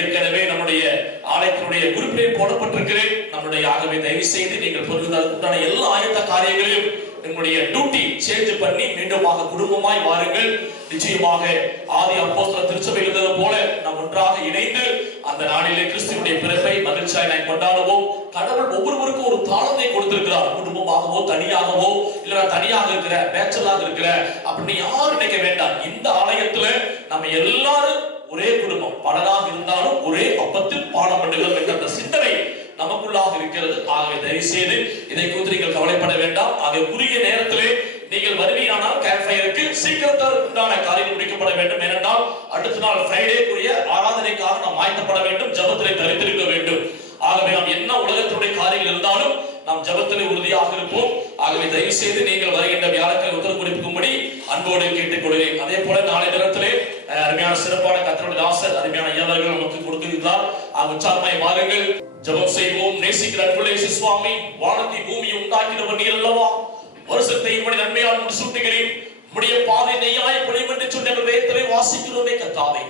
ஏற்கனவே நம்முடைய ஆலயத்தினுடைய குறிப்பிலே போடப்பட்டிருக்கிறேன். நம்முடைய ஆகவே தயவு செய்து நீங்கள் பொருளான எல்லா ஆயத்த காரியங்களையும் உங்களுடைய டியூட்டி சேஞ்ச் பண்ணி மீண்டுமாக குடும்பமாய் வாருங்கள். நிச்சயமாக ஆதி அப்போஸ்தலர் திருச்சபையில் இருந்தது போல நாம் ஒன்றாக இணைந்து அந்த நாளிலே கிறிஸ்துவினுடைய பிறப்பை மகிழ்ச்சியாய் நாம் கொண்டாடுவோம். கடவுள் ஒவ்வொருவருக்கும் ஒரு தாளத்தை கொடுத்திருக்கிறார். குடும்பமாகவோ தனியாகவோ இல்ல தனியாக இருக்கிற பேச்சலாக இருக்கிற அப்படின்னு யாரும் நினைக்க வேண்டாம். இந்த ஆலயத்துல நம்ம எல்லாரும் ஒரே குடும்பம், பலராக இருந்தாலும் ஒரே அப்பத்தில் பாடம் பண்ணுகிறோம் என்ற அந்த சிந்தனை நமக்குள்ளாக இருக்கிறது. ஆகவே தயவு செய்து இதை குறித்து நீங்கள் கவலைப்பட வேண்டாம். ஆக குறுகிய நேரத்திலே நீங்கள் வருவீரானால் கேம்ப் ஃபயருக்கு சீக்கிரத்தில் உண்டான காரியம் முடிக்கப்பட வேண்டும். ஏனென்றால் அடுத்த நாள் ஃப்ரைடேக்குரிய ஆராதனைக்காக நாம் ஆயத்தப்பட வேண்டும், ஜெபத்திலே தரித்திருக்க வேண்டும். ஆகவே நாம் என்ன உலகத்துடைய காரியங்கள் இருந்தாலும் நாம் ஜெபத்திலே உறுதியாக இருப்போம். ஆகவே தயவு செய்து நீங்கள் வருகின்ற வியாழக்கிழமை உத்தரவு குறிப்பிக்கும்படி அன்போடு கேட்டுக்கொள்கிறேன். அதே போல நாளை தினத்திலே அருமையான சிறப்பான கர்த்தருடைய தாசர் அருமையான ஐயாவர்கள் நமக்கு கொடுத்திருக்கிறார். உற்சாகமாய் வாருங்கள், ஜெபம் செய்வோம். நேசிக்கிற அன்புள்ள இயேசு சுவாமி, வானத்தை பூமியை உண்டாக்கினவர் நீர் அல்லவா? வருஷத்தை இப்படி நன்மையால் முடிசூட்டுகிறேன். உம்முடைய பாதை நெய்யாய் பொழியும் என்று சொன்ன வேதத்திலே வாசிக்கிறோமே கர்த்தாவே.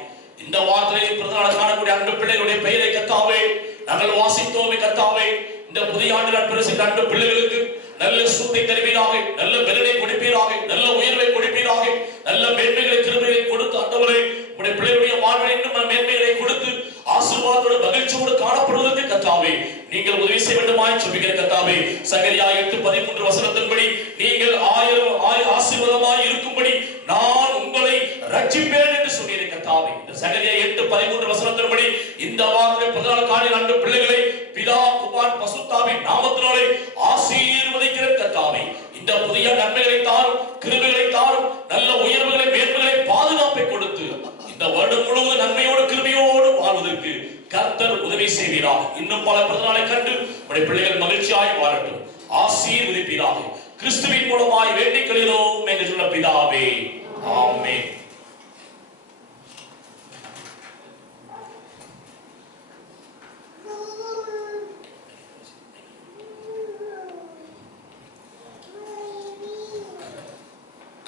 இந்த வார்த்தையை பிரதான காணக்கூடிய அன்பு பிள்ளைகளுடைய பெயரை கர்த்தாவே நாங்கள் வாசித்தோமே கர்த்தாவே. இந்த புதிய ஆண்டு நான் பிரசித்த அன்பு பிள்ளைகளுக்கு நல்ல சூத்தை தருவீராக, நல்ல பலனை கொடுப்பீராக, நல்ல உயர்வை கொடுப்பீராக, நல்ல மேன்மைகளை கிருபைகளை கொடுத்து ஆண்டவரே உம்முடைய பிள்ளைகளுடைய வாழ்வில் இன்னும் மேன்மைகளை கொடுத்து ஆசீர்வாதத்தோடு மகிழ்ச்சியோடு காணப்படுவதற்கு கர்த்தாவே நீங்கள் உதவி செய்ய வேண்டுமாய் ஜெபிக்கிற கர்த்தாவே. சகரியா 8:13 வசனத்தின்படி நீங்கள் ஆசீர்வாதமாய் இருக்கும்படி நான் உங்களை ரட்சிப்பேன் என்று சொன்னீரே கர்த்தாவே. இந்த சகரியா 8:13 வசனத்தின்படி இந்த வார்த்தை பிரதான காரியம் அன்பு பிள்ளைகளை பிதா குமாரன் பசுத்தாவின் நாமத்தினாலே ஆசீர்வதிக்கிற கர்த்தாவே. இந்த புதிய நன்மைகளை தாரும், கிருபைகளை தாரும், நல்ல உயர்வுகளை மேன்மைகளை பாதுகாப்பை கொடுத்து இந்த வருடம் முழுவதும் நன்மையோடு கிருபையோடு வாழ்வதற்கு கர்த்தர் உதவி செய்வீராக. இன்னும் பல பிறந்தநாளை கண்டு உடைய பிள்ளைகள் மகிழ்ச்சியாய் வாழட்டும், ஆசீர்வதிப்பீராக. கிறிஸ்துவின் மூலமாய் வேண்டிக் கொள்கிறோம் என்று சொன்ன பிதாவே, ஆமென்.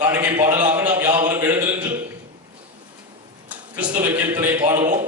காணிக்கை பாடலாக நாம் யாவரும் எழுந்திருந்து கிறிஸ்துவ கீர்த்தனை பாடுவோம்.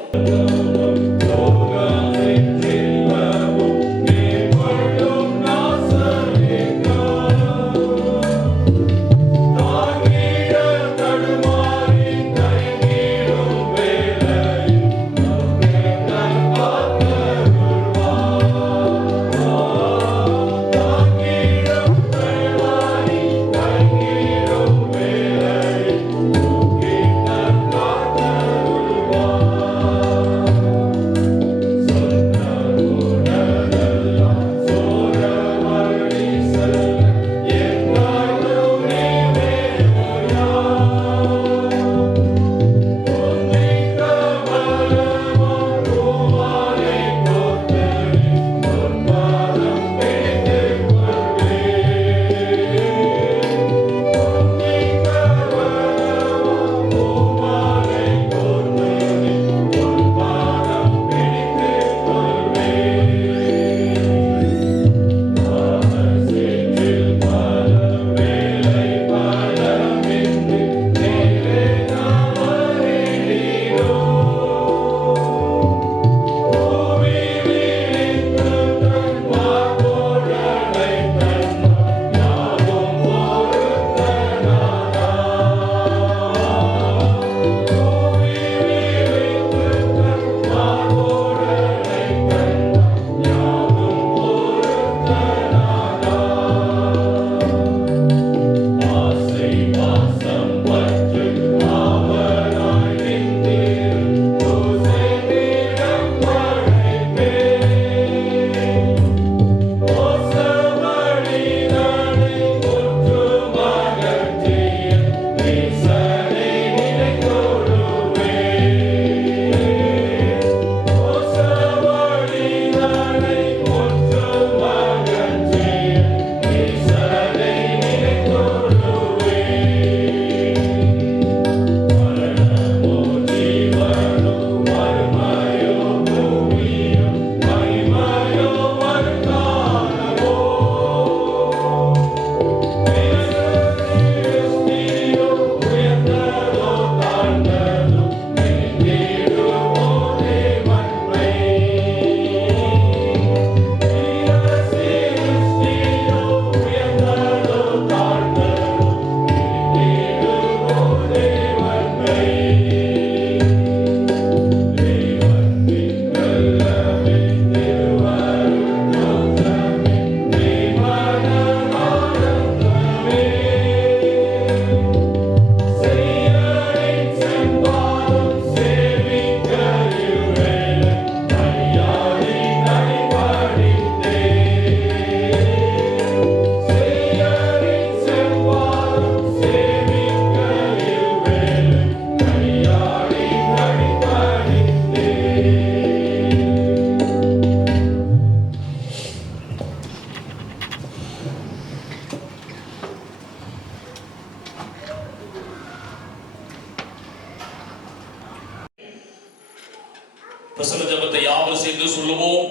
பிரசன்ன ஜெபத்தை யாவர் சேர்ந்து சொல்லுவோம்.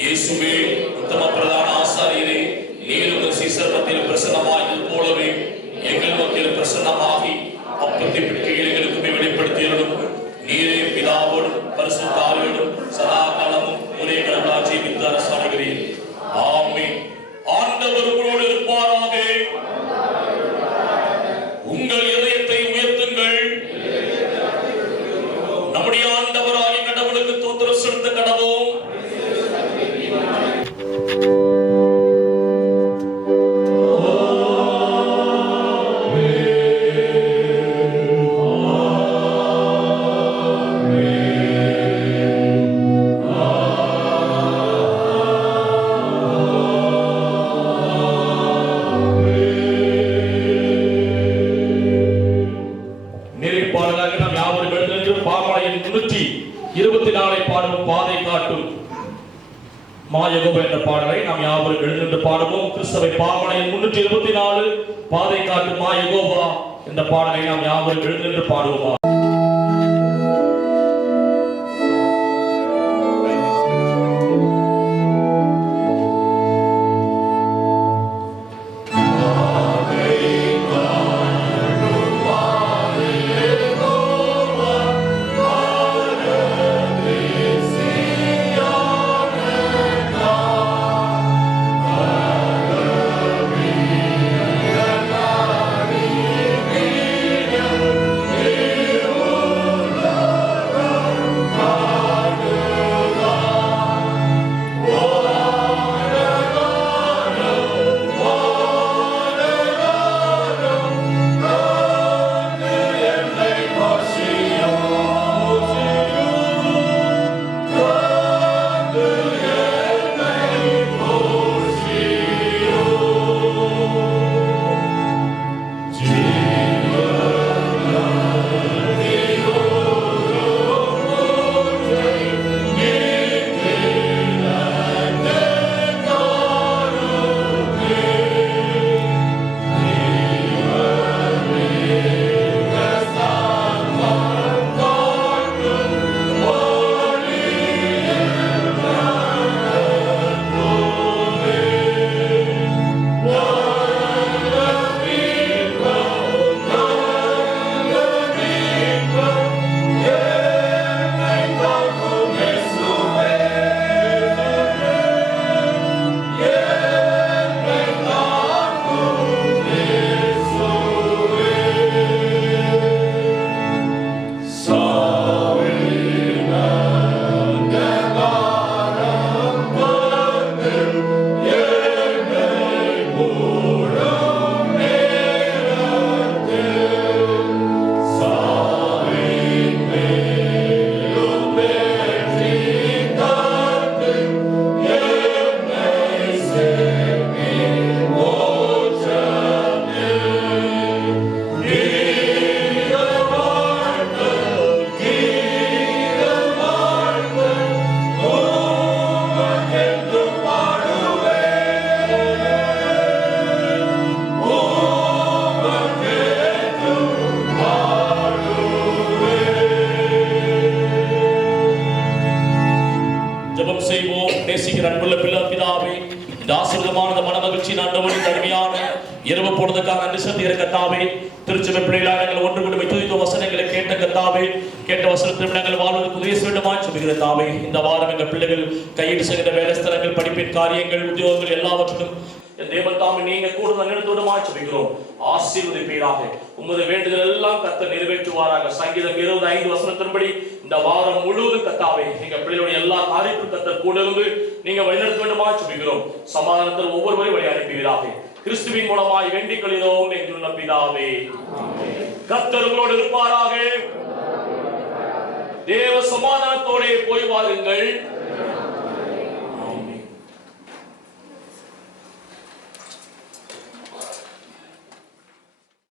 இயேசுவே, உத்தம பிரதான ஆசாரியரே, நீர் உங்கள் சீசர் மத்தியில் பிரசன்னமாகியது போலவே எங்கள் மத்தியில் பிரசன்னமாகி அப்பத்தை பிடிக்கையில் எங்களுக்கு வெளிப்படுத்தியவரும் நீரே பிதாவோடும் பரிசுத்த ஆவியோடும் சதா காலமும் ஒரே கடவுளாக ஜீவித்து அரசாளுகிறீர். ஆமென். ஆண்டவர் உங்களோடு இருப்பாராக. உங்கள் இதயத்தை உயர்த்துங்கள். நம்முடைய ஆண்டவராகிய கடவுளுக்கு ஸ்தோத்திரம் செலுத்த கடவோம். பாதை காட்டும் மாயகோப என்ற பாடலை நாம் யாவரும் எழுந்து பாடுவோம். கிறிஸ்தவை பாவனையின் 324 பாதை காட்டும் மாயகோபா என்ற பாடலை நாம் யாவரும் எழுந்து பாடுவோம். இரவு பொழுதுக்காக நன்றி செலுத்துகிற கர்த்தாவே, திருச்சபை பிள்ளைகளாக நாங்கள் ஒன்று கூடி துதித்த வசனங்களை கேட்ட கர்த்தாவே, கேட்ட வசனத்தில் நாங்கள் வாழ்வதற்கு உதவி வேண்டுமாய் ஜெபிக்கிற கர்த்தாவே, இந்த வாரம் எங்கள் பிள்ளைகள் கையிட்டு செல்கிற வேலை ஸ்தலங்கள், படிப்பின் காரியங்கள், உத்தியோகங்கள் எல்லாவற்றிலும் தேவன் தாமே நீங்க கூட நிறுத்தோடுமாய் ஜெபிக்கிறோம். ஆசீர்வதிப்பீராக. உமது வேண்டுதல் எல்லாம் கர்த்தர் நிறைவேற்றுவாராக. சங்கீதம் 25 வசனத்தின்படி இந்த வாரம் முழுவதும் கர்த்தாவே எங்க பிள்ளைகளுடைய எல்லா காரியத்திலும் கர்த்தர் கூட இருந்து நீங்க வழிநடத்த வேண்டுமாய் ஜெபிக்கிறோம். சமாதானத்தில் ஒவ்வொருவரையும் வழி அனுப்புவீராக. கிறிஸ்துவின் மூலமாய் வேண்டிக் கொள்கிறோம் எங்கள் பிதாவே. கர்த்தர் உங்களோடு இருப்பாராக. தேவ சமாதானத்தோட போய் வாருங்கள்.